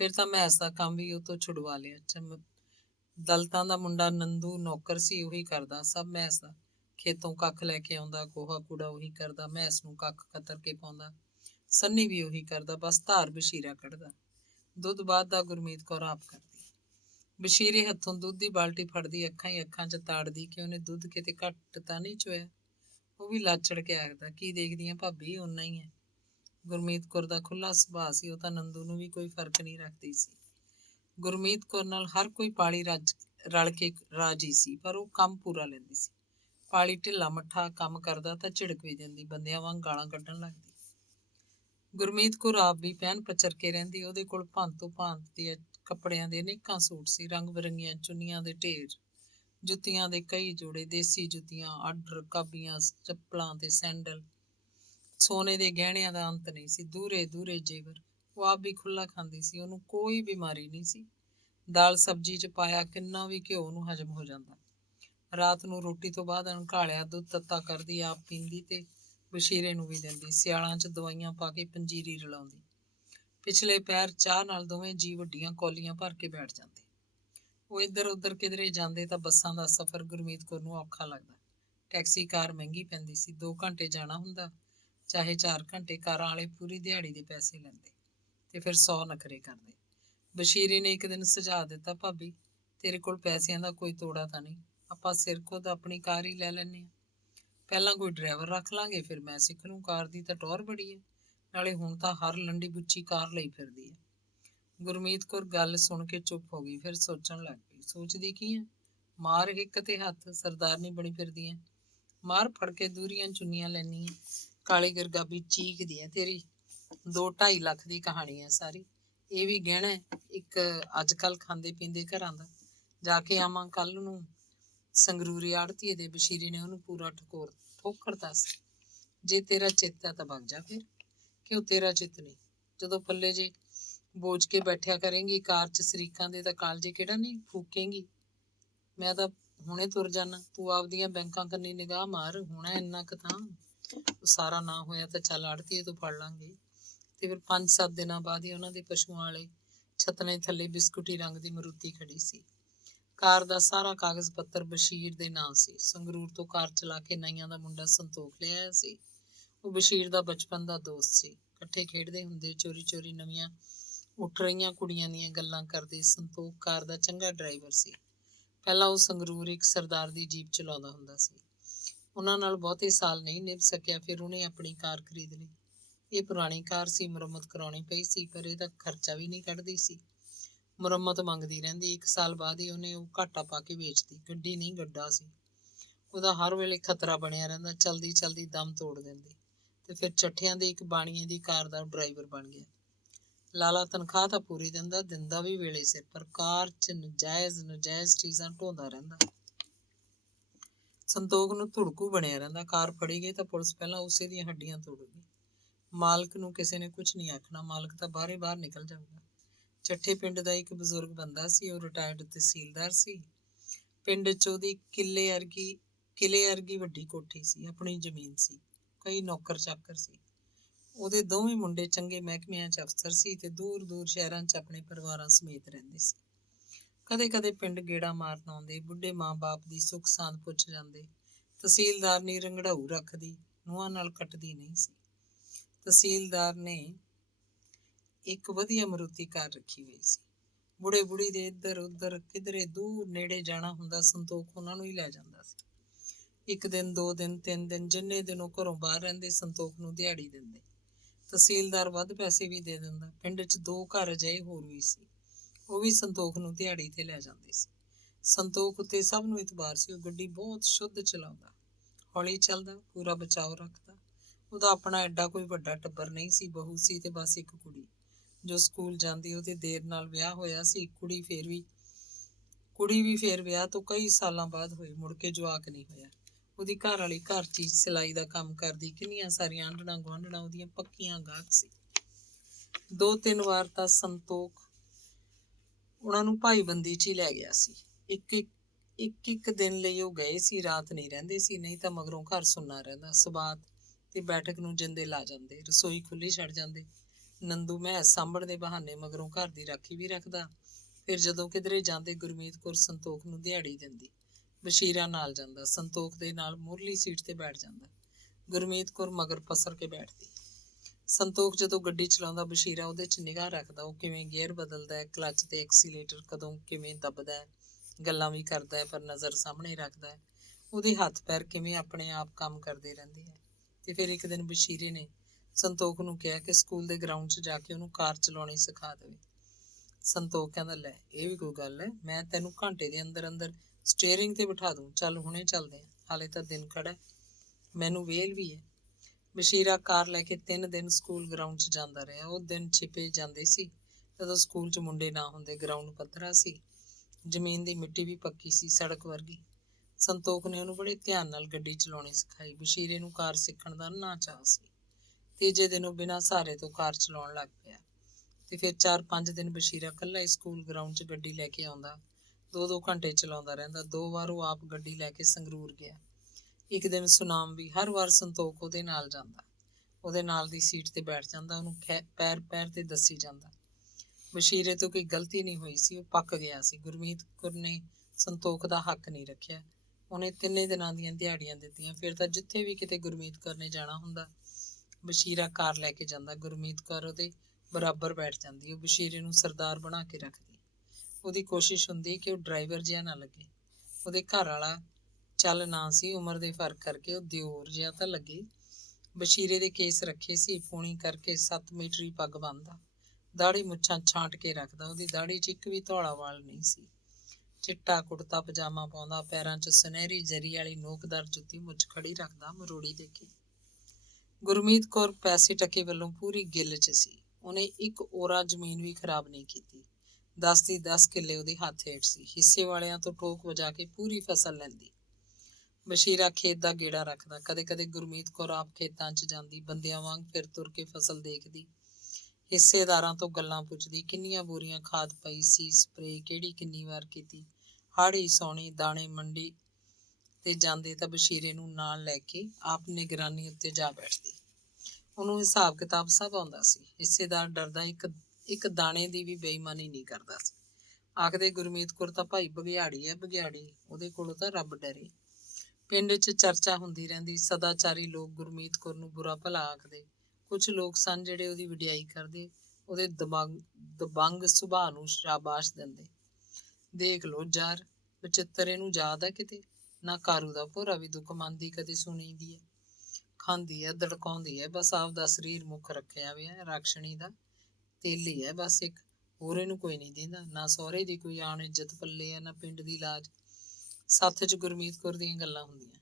ਫਿਰ ਤਾਂ ਮੈਂਸ ਦਾ ਕੰਮ ਵੀ ਉਹ ਤੋਂ ਛੁਡਵਾ ਲਿਆ। ਦਲਤਾਂ ਦਾ ਮੁੰਡਾ ਨੰਦੂ ਨੌਕਰ ਸੀ, ਉਹੀ ਕਰਦਾ ਸਭ ਮੈਂਸ ਦਾ। ਖੇਤੋਂ ਕੱਖ ਲੈ ਕੇ ਆਉਂਦਾ, ਗੋਹਾ ਕੂੜਾ ਉਹੀ ਕਰਦਾ, ਮੈਂਸ ਨੂੰ ਕੱਖ ਕਤਰ ਕੇ ਪਾਉਂਦਾ। ਸੰਨੀ ਵੀ ਉਹੀ ਕਰਦਾ, ਬਸ ਧਾਰ ਬਸ਼ੀਰਾ ਕੱਢਦਾ। ਦੁੱਧ ਬਾਅਦ ਦਾ ਗੁਰਮੀਤ ਕੌਰ ਆਪ ਕਰਦੀ। ਬਸ਼ੀਰੇ ਹੱਥੋਂ ਦੁੱਧ ਦੀ ਬਾਲਟੀ ਫੜਦੀ, ਅੱਖਾਂ ਹੀ ਅੱਖਾਂ 'ਚ ਤਾੜਦੀ ਕਿ ਉਹਨੇ ਦੁੱਧ ਕਿਤੇ ਘੱਟ ਤਾਂ ਨਹੀਂ ਚੋਇਆ। ਉਹ ਵੀ ਲਾਚੜ ਕੇ ਆਖਦਾ, ਕੀ ਦੇਖਦੀ ਆ ਭਾਬੀ, ਓਨਾ ਹੀ ਹੈ। ਗੁਰਮੀਤ ਕੌਰ ਦਾ ਖੁੱਲ੍ਹਾ ਸੁਭਾਅ ਸੀ। ਉਹ ਤਾਂ ਨੰਦੂ ਨੂੰ ਵੀ ਕੋਈ ਫਰਕ ਨਹੀਂ ਰੱਖਦੀ ਸੀ। ਗੁਰਮੀਤ ਕੌਰ ਨਾਲ ਹਰ ਕੋਈ ਪਾਲੀ ਰਲ ਕੇ ਰਾਜੀ ਸੀ, ਪਰ ਉਹ ਕੰਮ ਪੂਰਾ ਲੈਂਦੀ ਸੀ। ਪਾਲੀ ਢਿੱਲਾ ਮੱਠਾ ਕੰਮ ਕਰਦਾ ਤਾਂ ਝਿੜਕ ਵੀ ਦਿੰਦੀ, ਬੰਦਿਆਂ ਵਾਂਗ ਗਾਲਾਂ ਕੱਢਣ ਲੱਗਦੀ। ਗੁਰਮੀਤ ਕੌਰ ਆਪ ਵੀ ਪਹਿਨ ਪਚਰ ਕੇ ਰਹਿੰਦੀ। ਉਹਦੇ ਕੋਲ ਭਾਂਤੋਂ ਭਾਂਤ ਦੇ ਕੱਪੜਿਆਂ ਦੇ ਅਨੇਕਾਂ ਸੂਟ ਸੀ, ਰੰਗ ਬਿਰੰਗੀਆਂ ਚੁੰਨੀਆਂ ਦੇ ਢੇਰ, ਜੁੱਤੀਆਂ ਦੇ ਕਈ ਜੋੜੇ, ਦੇਸੀ ਜੁੱਤੀਆਂ, ਅੱਡ ਰਕਾਬੀਆਂ, ਚੱਪਲਾਂ ਤੇ ਸੈਂਡਲ। ਸੋਨੇ ਦੇ ਗਹਿਣਿਆਂ ਦਾ ਅੰਤ ਨਹੀਂ ਸੀ, ਦੂਰੇ ਦੂਰੇ ਜੇਵਰ। ਉਹ ਆਪ ਵੀ ਖੁੱਲ੍ਹਾ ਖਾਂਦੀ ਸੀ, ਉਹਨੂੰ ਕੋਈ ਬਿਮਾਰੀ ਨਹੀਂ ਸੀ। ਦਾਲ ਸਬਜ਼ੀ 'ਚ ਪਾਇਆ ਕਿੰਨਾ ਵੀ ਘਿਓ ਉਹਨੂੰ ਹਜਮ ਹੋ ਜਾਂਦਾ। ਰਾਤ ਨੂੰ ਰੋਟੀ ਤੋਂ ਬਾਅਦ ਅਣਘਾਲਿਆ ਦੁੱਧ ਤੱਤਾ ਕਰਦੀ, ਆਪ ਪੀਂਦੀ ਤੇ ਬਸ਼ੀਰੇ ਨੂੰ ਵੀ ਦਿੰਦੀ। ਸਿਆਲਾਂ 'ਚ ਦਵਾਈਆਂ ਪਾ ਕੇ ਪੰਜੀਰੀ ਰਲਾਉਂਦੀ। ਪਿਛਲੇ ਪੈਰ ਚਾਹ ਨਾਲ ਦੋਵੇਂ ਜੀ ਵੱਡੀਆਂ ਕੌਲੀਆਂ ਭਰ ਕੇ ਬੈਠ ਜਾਂਦੇ। ਉਹ ਇੱਧਰ ਉੱਧਰ ਕਿਧਰੇ ਜਾਂਦੇ ਤਾਂ ਬੱਸਾਂ ਦਾ ਸਫ਼ਰ ਗੁਰਮੀਤ ਕੌਰ ਨੂੰ ਔਖਾ ਲੱਗਦਾ। ਟੈਕਸੀ ਕਾਰ ਮਹਿੰਗੀ ਪੈਂਦੀ ਸੀ, 2 ਘੰਟੇ ਜਾਣਾ ਹੁੰਦਾ, ਚਾਹੇ 4 ਘੰਟੇ। ਕਾਰਾਂ ਵਾਲੇ ਪੂਰੀ ਦਿਹਾੜੀ ਦੇ ਪੈਸੇ ਲੈਂਦੇ ਤੇ ਫਿਰ 100 ਨਖਰੇ ਕਰਦੇ। ਬਸ਼ੀਰੇ ਨੇ ਇੱਕ ਦਿਨ ਸੁਝਾਅ ਦਿੱਤਾ, ਭਾਬੀ ਤੇਰੇ ਕੋਲ ਪੈਸਿਆਂ ਦਾ ਕੋਈ ਤੋੜਾ ਤਾਂ ਨਹੀਂ, ਆਪਾਂ ਸਿਰ ਖੁਦ ਆਪਣੀ ਕਾਰ ਹੀ ਲੈ ਲੈਂਦੇ ਹਾਂ। ਪਹਿਲਾਂ ਕੋਈ ਡਰਾਈਵਰ ਰੱਖ ਲਾਂਗੇ, ਫਿਰ ਮੈਂ ਸਿੱਖ ਲੂੰ। ਕਾਰ ਦੀ ਤਾਂ ਟੌਰ ਬੜੀ ਹੈ, ਨਾਲੇ ਹੁਣ ਤਾਂ ਹਰ ਲੰਡੀ ਬੁੱਚੀ ਕਾਰ ਲਈ ਫਿਰਦੀ ਹੈ। ਗੁਰਮੀਤ ਕੌਰ ਗੱਲ ਸੁਣ ਕੇ ਚੁੱਪ ਹੋ ਗਈ, ਫਿਰ ਸੋਚਣ ਲੱਗ ਪਈ। ਸੋਚਦੀ ਕੀ ਹੈ? ਮਾਰ ਹਿੱਕ ਤੇ ਹੱਥ, ਸਰਦਾਰਨੀ ਬਣੀ ਫਿਰਦੀ ਹੈ। ਮਾਰ ਫੜ ਕੇ ਦੂਰੀਆਂ ਚੁੰਨੀਆਂ ਲੈਣੀ ਹੈ। ਕਾਲੀ ਗਰਗਾਬੀ ਚੀਕਦੀ ਹੈ, ਤੇਰੀ 2-2.5 ਲੱਖ ਦੀ ਕਹਾਣੀ ਹੈ ਸਾਰੀ। ਇਹ ਵੀ ਗਹਿਣਾ ਇੱਕ ਅੱਜ ਕੱਲ ਖਾਂਦੇ ਪੀਂਦੇ ਘਰਾਂ ਦਾ। ਜਾ ਕੇ ਆਵਾਂ ਕੱਲ ਨੂੰ ਸੰਗਰੂਰੀ ਆੜਤੀਏ ਦੇ। ਬਸ਼ੀਰੇ ਨੇ ਉਹਨੂੰ ਪੂਰਾ ਠੋਕਰਤਾ ਸੀ। ਜੇ ਤੇਰਾ ਚਿੱਤ ਹੈ ਤਾਂ ਵਗ ਜਾ ਫਿਰ। ਕਿਉਂ ਤੇਰਾ ਚਿੱਤ ਨਹੀਂ? ਜਦੋਂ ਪੱਲੇ ਜੇ ਬੋਝ ਕੇ ਬੈਠਿਆ ਕਰੇਂਗੀ ਕਾਰ 'ਚ ਸ਼ਰੀਕਾਂ ਦੇ, ਤਾਂ ਕਾਲਜੇ ਕਿਹੜਾ ਨਹੀਂ ਫੂਕੇਂਗੀ? ਮੈਂ ਤਾਂ ਹੁਣੇ ਤੁਰ ਜਾਣਾ, ਤੂੰ ਆਪਦੀਆਂ ਬੈਂਕਾਂ ਕੰਨੀ ਨਿਗਾਹ ਮਾਰ। ਹੁਣਾ ਇੰਨਾ ਕੁ ਤਾਂ ਸਾਰਾ ਨਾ ਹੋਇਆ ਤਾਂ ਚੱਲ ਆੜਤੀਏ ਤੋਂ ਫੜ ਲਾਂਗੇ। ਤੇ ਫਿਰ 5-7 ਦਿਨਾਂ ਬਾਅਦ ਹੀ ਉਹਨਾਂ ਦੇ ਪਸ਼ੂਆਂ ਵਾਲੇ ਛਤਨੇ ਥੱਲੇ ਬਿਸਕੁਟੀ ਰੰਗ ਦੀ ਮਰੂਤੀ ਖੜੀ ਸੀ। ਕਾਰ ਦਾ ਸਾਰਾ ਕਾਗਜ਼ ਪੱਤਰ ਬਸ਼ੀਰ ਦੇ ਨਾਂ ਸੀ। ਸੰਗਰੂਰ ਤੋਂ ਕਾਰ ਚਲਾ ਕੇ ਨਾਈਆਂ ਦਾ ਮੁੰਡਾ ਸੰਤੋਖ ਲਿਆਇਆ ਸੀ। ਉਹ ਬਸ਼ੀਰ ਦਾ ਬਚਪਨ ਦਾ ਦੋਸਤ ਸੀ। ਇਕੱਠੇ ਖੇਡਦੇ ਹੁੰਦੇ, ਚੋਰੀ ਚੋਰੀ ਨਵੀਆਂ ਉੱਠ ਰਹੀਆਂ ਕੁੜੀਆਂ ਦੀਆਂ ਗੱਲਾਂ ਕਰਦੇ। ਸੰਤੋਖ ਕਾਰ ਦਾ ਚੰਗਾ ਡਰਾਈਵਰ ਸੀ। ਪਹਿਲਾਂ ਉਹ ਸੰਗਰੂਰ ਇੱਕ ਸਰਦਾਰ ਦੀ ਜੀਪ ਚਲਾਉਂਦਾ ਹੁੰਦਾ ਸੀ। ਉਹਨਾਂ ਨਾਲ ਬਹੁਤੇ ਸਾਲ ਨਹੀਂ ਨਿਭ ਸਕਿਆ, ਫਿਰ ਉਹਨੇ ਆਪਣੀ ਕਾਰ ਖਰੀਦ ਲਈ। ਇਹ ਪੁਰਾਣੀ ਕਾਰ ਸੀ, ਮੁਰੰਮਤ ਕਰਾਉਣੀ ਪਈ ਸੀ, ਪਰ ਇਹਦਾ ਖਰਚਾ ਵੀ ਨਹੀਂ ਕੱਢਦੀ ਸੀ। ਮੁਰੰਮਤ ਮੰਗਦੀ ਰਹਿੰਦੀ। 1 ਸਾਲ ਬਾਅਦ ਹੀ ਉਹਨੇ ਉਹ ਘਾਟਾ ਪਾ ਕੇ ਵੇਚਦੀ। ਗੱਡੀ ਨਹੀਂ, ਗੱਡਾ ਸੀ। ਉਹਦਾ ਹਰ ਵੇਲੇ ਖਤਰਾ ਬਣਿਆ ਰਹਿੰਦਾ। ਚਲਦੀ ਚਲਦੀ ਦਮ ਤੋੜ ਦਿੰਦੀ। ਤੇ ਫਿਰ ਚੱਠਿਆਂ ਦੇ ਇੱਕ ਬਾਣੀਏ ਦੀ ਕਾਰ ਦਾ ਡਰਾਈਵਰ ਬਣ ਗਿਆ। ਲਾਲਾ ਤਨਖਾਹ ਤਾਂ ਪੂਰੀ ਦਿੰਦਾ ਵੀ ਵੇਲੇ ਸਿਰ, ਪਰ ਕਾਰ 'ਚ ਨਜਾਇਜ਼ ਚੀਜ਼ਾਂ ਢੋਂਦਾ ਰਹਿੰਦਾ। ਸੰਤੋਖ ਨੂੰ ਧੁੜਕੂ ਬਣਿਆ ਰਹਿੰਦਾ। ਕਾਰ ਫੜੀ ਗਈ ਤਾਂ ਪੁਲਿਸ ਪਹਿਲਾਂ ਉਸੇ ਦੀਆਂ ਹੱਡੀਆਂ ਤੋੜੂਗੀ। ਮਾਲਕ ਨੂੰ ਕਿਸੇ ਨੇ ਕੁਝ ਨਹੀਂ ਆਖਣਾ, ਮਾਲਕ ਤਾਂ ਬਾਹਰ ਨਿਕਲ ਜਾਊਗਾ। ਚੱਠੇ ਪਿੰਡ ਦਾ ਇੱਕ ਬਜ਼ੁਰਗ ਬੰਦਾ ਸੀ। ਉਹ ਰਿਟਾਇਰਡ ਤਹਿਸੀਲਦਾਰ ਸੀ। ਪਿੰਡ 'ਚ ਉਹਦੀ ਕਿਲੇ ਅਰਗੀ ਵੱਡੀ ਕੋਠੀ ਸੀ, ਆਪਣੀ ਜ਼ਮੀਨ ਸੀ, ਕਈ ਨੌਕਰ ਚਾਕਰ ਸੀ। ਉਹਦੇ ਦੋਵੇਂ ਮੁੰਡੇ ਚੰਗੇ ਮਹਿਕਮਿਆਂ 'ਚ ਅਫਸਰ ਸੀ ਤੇ ਦੂਰ ਦੂਰ ਸ਼ਹਿਰਾਂ 'ਚ ਆਪਣੇ ਪਰਿਵਾਰਾਂ ਸਮੇਤ ਰਹਿੰਦੇ ਸੀ। ਕਦੇ ਕਦੇ ਪਿੰਡ ਗੇੜਾ ਮਾਰਨ ਆਉਂਦੇ। ਬੁੱਢੇ ਮਾਂ-ਬਾਪ ਦੀ ਸੁੱਖ ਸਾਂਦ ਪੁੱਛ ਜਾਂਦੇ। ਤਹਿਸੀਲਦਾਰ ਨੇ ਰੰਗੜਾਊ ਰੱਖਦੀ, ਨੂੰਹਾਂ ਨਾਲ ਕੱਟਦੀ ਨਹੀਂ ਸੀ। ਤਹਿਸੀਲਦਾਰ ਨੇ ਇੱਕ ਵਧੀਆ ਮਰੂਤੀ ਕਾਰ ਰੱਖੀ ਹੋਈ ਸੀ। ਬੁੜੇ ਬੁੜੀ ਦੇ ਇੱਧਰ ਉੱਧਰ ਕਿਧਰੇ ਦੂਰ ਨੇੜੇ ਜਾਣਾ ਹੁੰਦਾ, ਸੰਤੋਖ ਉਹਨਾਂ ਨੂੰ ਹੀ ਲੈ ਜਾਂਦਾ ਸੀ। 1 ਦਿਨ, 2 ਦਿਨ, 3 ਦਿਨ, ਜਿੰਨੇ ਦਿਨ ਉਹ ਘਰੋਂ ਬਾਹਰ ਰਹਿੰਦੇ, ਸੰਤੋਖ ਨੂੰ ਦਿਹਾੜੀ ਦਿੰਦੇ। ਤਹਿਸੀਲਦਾਰ ਵੱਧ ਪੈਸੇ ਵੀ ਦੇ ਦਿੰਦਾ। ਪਿੰਡ 'ਚ 2 ਘਰ ਅਜਿਹੇ ਹੋਰ ਵੀ ਸੀ, ਉਹ ਵੀ ਸੰਤੋਖ ਨੂੰ ਦਿਹਾੜੀ ਤੇ ਲੈ ਜਾਂਦੇ ਸੀ। ਸੰਤੋਖ ਉੱਤੇ ਸਭ ਨੂੰ ਇਤਬਾਰ ਸੀ। ਉਹ ਗੱਡੀ ਬਹੁਤ ਸ਼ੁੱਧ ਚਲਾਉਂਦਾ, ਹੌਲੀ ਚੱਲਦਾ, ਪੂਰਾ ਬਚਾਓ ਰੱਖਦਾ। ਉਹਦਾ ਆਪਣਾ ਐਡਾ ਕੋਈ ਵੱਡਾ ਟੱਬਰ ਨਹੀਂ ਸੀ। ਬਹੂ ਸੀ ਤੇ ਬਸ ਇੱਕ ਕੁੜੀ, ਜੋ ਸਕੂਲ ਜਾਂਦੀ। ਉਹਦੇ ਦੇਰ ਨਾਲ ਵਿਆਹ ਹੋਇਆ ਸੀ। ਕੁੜੀ ਵੀ ਫੇਰ ਵਿਆਹ ਤੋਂ ਕਈ ਸਾਲਾਂ ਬਾਅਦ ਹੋਈ, ਮੁੜ ਕੇ ਜਵਾਕ ਨਹੀਂ ਹੋਇਆ। ਉਹਦੀ ਘਰ ਵਾਲੀ ਘਰ 'ਚ ਸਿਲਾਈ ਦਾ ਕੰਮ ਕਰਦੀ। ਕਿੰਨੀਆਂ ਸਾਰੀਆਂ ਆਂਢਣਾ ਗੁਆਂਢਣਾ ਉਹਦੀਆਂ ਪੱਕੀਆਂ ਗਾਹਕ ਸੀ। 2-3 ਵਾਰ ਤਾਂ ਸੰਤੋਖ ਉਹਨਾਂ ਨੂੰ ਭਾਈਬੰਦੀ 'ਚ ਹੀ ਲੈ ਗਿਆ ਸੀ। ਇੱਕ ਦਿਨ ਲਈ ਉਹ ਗਏ ਸੀ, ਰਾਤ ਨਹੀਂ ਰਹਿੰਦੇ ਸੀ, ਨਹੀਂ ਤਾਂ ਮਗਰੋਂ ਘਰ ਸੁੰਨਾ ਰਹਿੰਦਾ। ਸਬਾਤ ਤੇ ਬੈਠਕ ਨੂੰ ਜਿੰਦੇ ਲਾ ਜਾਂਦੇ, ਰਸੋਈ ਖੁੱਲ੍ਹੀ ਛੱਡ ਜਾਂਦੇ। ਨੰਦੂ ਮੈਸ ਸਾਂਭਣ ਦੇ ਬਹਾਨੇ ਮਗਰੋਂ ਘਰ ਦੀ ਰਾਖੀ ਵੀ ਰੱਖਦਾ। ਫਿਰ ਜਦੋਂ ਕਿਧਰੇ ਜਾਂਦੇ, ਗੁਰਮੀਤ ਕੌਰ ਸੰਤੋਖ ਨੂੰ ਦਿਹਾੜੀ ਦਿੰਦੀ। ਬਸ਼ੀਰਾ ਨਾਲ ਜਾਂਦਾ, ਸੰਤੋਖ ਦੇ ਨਾਲ ਮੂਹਰਲੀ ਸੀਟ ਤੇ ਬੈਠ ਜਾਂਦਾ। ਗੁਰਮੀਤ ਕੌਰ ਮਗਰ ਪਸਰ ਕੇ ਬੈਠਦੀ। ਸੰਤੋਖ ਜਦੋਂ ਗੱਡੀ ਚਲਾਉਂਦਾ, ਬਸ਼ੀਰਾ ਉਹਦੇ 'ਚ ਨਿਗਾਹ ਰੱਖਦਾ। ਉਹ ਕਿਵੇਂ ਗੇਅਰ ਬਦਲਦਾ ਹੈ, ਕਲੱਚ ਤੇ ਐਕਸੀਲੇਟਰ ਕਦੋਂ ਕਿਵੇਂ ਦੱਬਦਾ ਹੈ। ਗੱਲਾਂ ਵੀ ਕਰਦਾ ਹੈ, ਪਰ ਨਜ਼ਰ ਸਾਹਮਣੇ ਰੱਖਦਾ ਹੈ। ਉਹਦੇ ਹੱਥ ਪੈਰ ਕਿਵੇਂ ਆਪਣੇ ਆਪ ਕੰਮ ਕਰਦੇ ਰਹਿੰਦੇ ਹੈ। ਤੇ ਫਿਰ ਇੱਕ ਦਿਨ ਬਸ਼ੀਰੇ ਨੇ ਸੰਤੋਖ ਨੂੰ ਕਿਹਾ ਕਿ ਸਕੂਲ ਦੇ ਗਰਾਊਂਡ 'ਚ ਜਾ ਕੇ ਉਹਨੂੰ ਕਾਰ ਚਲਾਉਣੀ ਸਿਖਾ ਦੇਵੇ। ਸੰਤੋਖ ਕਹਿੰਦਾ, ਲੈ ਇਹ ਵੀ ਕੋਈ ਗੱਲ ਹੈ, ਮੈਂ ਤੈਨੂੰ ਘੰਟੇ ਦੇ ਅੰਦਰ ਅੰਦਰ ਸਟੀਅਰਿੰਗ ਤੇ ਬਿਠਾ ਦੂੰ। ਚੱਲ ਹੁਣੇ ਚੱਲਦੇ ਹਾਂ, ਹਾਲੇ ਤਾਂ ਦਿਨ ਖੜਾ, ਮੈਨੂੰ ਵੇਲ ਵੀ ਹੈ। ਬਸ਼ੀਰਾ ਕਾਰ ਲੈ ਕੇ 3 ਦਿਨ ਸਕੂਲ ਗਰਾਊਂਡ 'ਚ ਜਾਂਦਾ ਰਿਹਾ। ਉਹ ਦਿਨ ਛਿਪੇ ਜਾਂਦੇ ਸੀ ਜਦੋਂ ਸਕੂਲ 'ਚ ਮੁੰਡੇ ਨਾ ਹੁੰਦੇ। ਗਰਾਊਂਡ ਪੱਧਰਾ ਸੀ, ਜ਼ਮੀਨ ਦੀ ਮਿੱਟੀ ਵੀ ਪੱਕੀ ਸੀ, ਸੜਕ ਵਰਗੀ। ਸੰਤੋਖ ਨੇ ਉਹਨੂੰ ਬੜੇ ਧਿਆਨ ਨਾਲ ਗੱਡੀ ਚਲਾਉਣੀ ਸਿਖਾਈ। ਬਸ਼ੀਰੇ ਨੂੰ ਕਾਰ ਸਿੱਖਣ ਦਾ ਨਾ ਚਾਅ ਸੀ। 3ਜੇ ਦਿਨ ਉਹ ਬਿਨਾਂ ਸਹਾਰੇ ਤੋਂ ਕਾਰ ਚਲਾਉਣ ਲੱਗ ਪਿਆ। ਤੇ ਫਿਰ 4-5 ਦਿਨ ਬਸ਼ੀਰਾ ਇਕੱਲਾ ਹੀ ਸਕੂਲ ਗਰਾਊਂਡ 'ਚ ਗੱਡੀ ਲੈ ਕੇ ਆਉਂਦਾ। 2-2 ਘੰਟੇ ਚਲਾਉਂਦਾ ਰਹਿੰਦਾ। 2 ਵਾਰ ਉਹ ਆਪ ਗੱਡੀ ਲੈ ਕੇ ਸੰਗਰੂਰ ਗਿਆ। ਇੱਕ ਦਿਨ ਸੁਨਾਮ ਵੀ। ਹਰ ਵਾਰ ਸੰਤੋਖ ਉਹਦੇ ਨਾਲ ਜਾਂਦਾ। ਉਹਦੇ ਨਾਲ ਦੀ ਸੀਟ ਤੇ ਬੈਠ ਜਾਂਦਾ, ਉਹਨੂੰ ਪੈਰ ਪੈਰ ਤੇ ਦੱਸੀ ਜਾਂਦਾ। ਬਸ਼ੀਰੇ ਤੋਂ ਕੋਈ ਗਲਤੀ ਨਹੀਂ ਹੋਈ ਸੀ, ਉਹ ਪੱਕ ਗਿਆ ਸੀ। ਗੁਰਮੀਤ ਕੌਰ ਨੇ ਸੰਤੋਖ ਦਾ ਹੱਕ ਨਹੀਂ ਰੱਖਿਆ। ਉਹਨੇ 3 ਦਿਨਾਂ ਦੀਆਂ ਦਿਹਾੜੀਆਂ ਦਿੱਤੀਆਂ। ਫਿਰ ਤਾਂ ਜਿੱਥੇ ਵੀ ਕਿਤੇ ਗੁਰਮੀਤ ਕੌਰ ਨੇ ਜਾਣਾ ਹੁੰਦਾ, ਬਸ਼ੀਰਾ ਕਾਰ ਲੈ ਕੇ ਜਾਂਦਾ। ਗੁਰਮੀਤ ਕੌਰ ਉਹਦੇ ਬਰਾਬਰ ਬੈਠ ਜਾਂਦੀ। ਉਹ ਬਸ਼ੀਰੇ ਨੂੰ ਸਰਦਾਰ ਬਣਾ ਕੇ ਰੱਖਦੀ। ਉਹਦੀ ਕੋਸ਼ਿਸ਼ ਹੁੰਦੀ ਕਿ ਉਹ ਡਰਾਈਵਰ ਜਿਹਾ ਨਾ ਲੱਗੇ। ਉਹਦੇ ਘਰ ਵਾਲਾ ਚੱਲ ਨਾ ਸੀ, ਉਮਰ ਦੇ ਫਰਕ ਕਰਕੇ ਉਹ ਦਿਓਰ ਜਿਹਾ ਤਾਂ ਲੱਗੇ। ਬਸ਼ੀਰੇ ਦੇ ਕੇਸ ਰੱਖੇ ਸੀ, ਪੂਣੀ ਕਰਕੇ 7 ਮੀਟਰੀ ਪੱਗ ਬੰਨ੍ਹਦਾ, ਦਾੜੀ ਮੁੱਛਾਂ ਛਾਂਟ ਕੇ ਰੱਖਦਾ। ਉਹਦੀ ਦਾੜੀ 'ਚ ਇੱਕ ਵੀ ਧੌਲਾ ਵਾਲ ਨਹੀਂ ਸੀ। ਚਿੱਟਾ ਕੁੜਤਾ ਪਜਾਮਾ ਪਾਉਂਦਾ, ਪੈਰਾਂ 'ਚ ਸੁਨਹਿਰੀ ਜਰੀ ਵਾਲੀ ਨੋਕਦਾਰ ਜੁੱਤੀ, ਮੁੱਛ ਖੜੀ ਰੱਖਦਾ, ਮਰੋੜੀ ਦੇ ਕੇ। ਗੁਰਮੀਤ ਕੌਰ ਪੈਸੇ ਟਕੇ ਵੱਲੋਂ ਪੂਰੀ ਗਿੱਲ 'ਚ ਸੀ। ਉਹਨੇ ਇੱਕ ਓਰਾ ਜ਼ਮੀਨ ਵੀ ਖਰਾਬ ਨਹੀਂ ਕੀਤੀ। 10 ਦੀ 10 ਕਿੱਲੇ ਉਹਦੇ ਹੱਥ ਹੇਠ ਸੀ। ਹਿੱਸੇ ਵਾਲਿਆਂ ਤੋਂ ਠੋਕ ਵਜਾ ਕੇ ਪੂਰੀ ਫਸਲ ਲੈਂਦੀ। ਬਸ਼ੀਰਾ ਖੇਤ ਦਾ ਗੇੜਾ ਰੱਖਦਾ। ਕਦੇ ਕਦੇ ਗੁਰਮੀਤ ਕੌਰ ਆਪ ਖੇਤਾਂ 'ਚ ਜਾਂਦੀ, ਬੰਦਿਆਂ ਵਾਂਗ ਫਿਰ ਤੁਰ ਕੇ ਫਸਲ ਦੇਖਦੀ। ਹਿੱਸੇਦਾਰਾਂ ਤੋਂ ਗੱਲਾਂ ਪੁੱਛਦੀ, ਕਿੰਨੀਆਂ ਬੋਰੀਆਂ ਖਾਦ ਪਈ ਸੀ, ਸਪਰੇਅ ਕਿਹੜੀ ਕਿੰਨੀ ਵਾਰ ਕੀਤੀ। ਹਾੜੀ ਸੌਣੀ, ਦਾਣੇ ਮੰਡੀ ਤੇ ਜਾਂਦੇ ਤਾਂ ਬਸ਼ੀਰੇ ਨੂੰ ਨਾਲ ਲੈ ਕੇ ਆਪ ਨਿਗਰਾਨੀ ਉੱਤੇ ਜਾ ਬੈਠਦੀ। ਉਹਨੂੰ ਹਿਸਾਬ ਕਿਤਾਬ ਸਭ ਆਉਂਦਾ ਸੀ। ਹਿੱਸੇਦਾਰ ਡਰਦਾ ਇੱਕ ਦਾਣੇ ਦੀ ਵੀ ਬੇਈਮਾਨੀ ਨਹੀਂ ਕਰਦਾ ਸੀ। ਆਖਦੇ ਗੁਰਮੀਤ ਕੌਰ ਤਾਂ ਭਾਈ ਬਘਿਆੜੀ ਹੈ, ਬਘਿਆੜੀ, ਉਹਦੇ ਕੋਲੋਂ ਤਾਂ ਰੱਬ ਡਰੇ। ਪਿੰਡ 'ਚ ਚਰਚਾ ਹੁੰਦੀ ਰਹਿੰਦੀ। ਸਦਾਚਾਰੀ ਲੋਕ ਗੁਰਮੀਤ ਕੌਰ ਨੂੰ ਬੁਰਾ ਭਲਾ ਆਖਦੇ। ਕੁਝ ਲੋਕ ਸਨ ਜਿਹੜੇ ਉਹਦੀ ਵਡਿਆਈ ਕਰਦੇ, ਉਹਦੇ ਦਬੰਗ ਸੁਭਾਅ ਨੂੰ ਸ਼ਾਬਾਸ਼ ਦਿੰਦੇ। ਦੇਖ ਲੋ ਯਾਰ, ਬਚਿੱਤਰ ਇਹਨੂੰ ਯਾਦ ਹੈ ਕਿਤੇ, ਨਾ ਕਾਰੂ ਦਾ ਭੋਰਾ ਵੀ ਦੁੱਖ ਮੰਨਦੀ ਕਦੇ ਸੁਣੀ ਦੀ ਹੈ। ਖਾਂਦੀ ਹੈ, ਦੜਕਾਉਂਦੀ ਹੈ, ਬਸ ਆਪਦਾ ਸਰੀਰ ਮੁੱਖ ਰੱਖਿਆ ਹੋਇਆ, ਰਾਖਸ਼ਣੀ ਦਾ ਤੇਲੀ ਹੈ ਬਸ ਇੱਕ, ਹੋਰ ਇਹਨੂੰ ਕੋਈ ਨਹੀਂ ਦਿੰਦਾ। ਨਾ ਸਹੁਰੇ ਦੀ ਕੋਈ ਆਣ ਇੱਜ਼ਤ ਪੱਲੇ ਹੈ, ਨਾ ਪਿੰਡ ਦੀ ਲਾਜ। ਸੱਥ 'ਚ ਗੁਰਮੀਤ ਕੌਰ ਦੀਆਂ ਗੱਲਾਂ ਹੁੰਦੀਆਂ।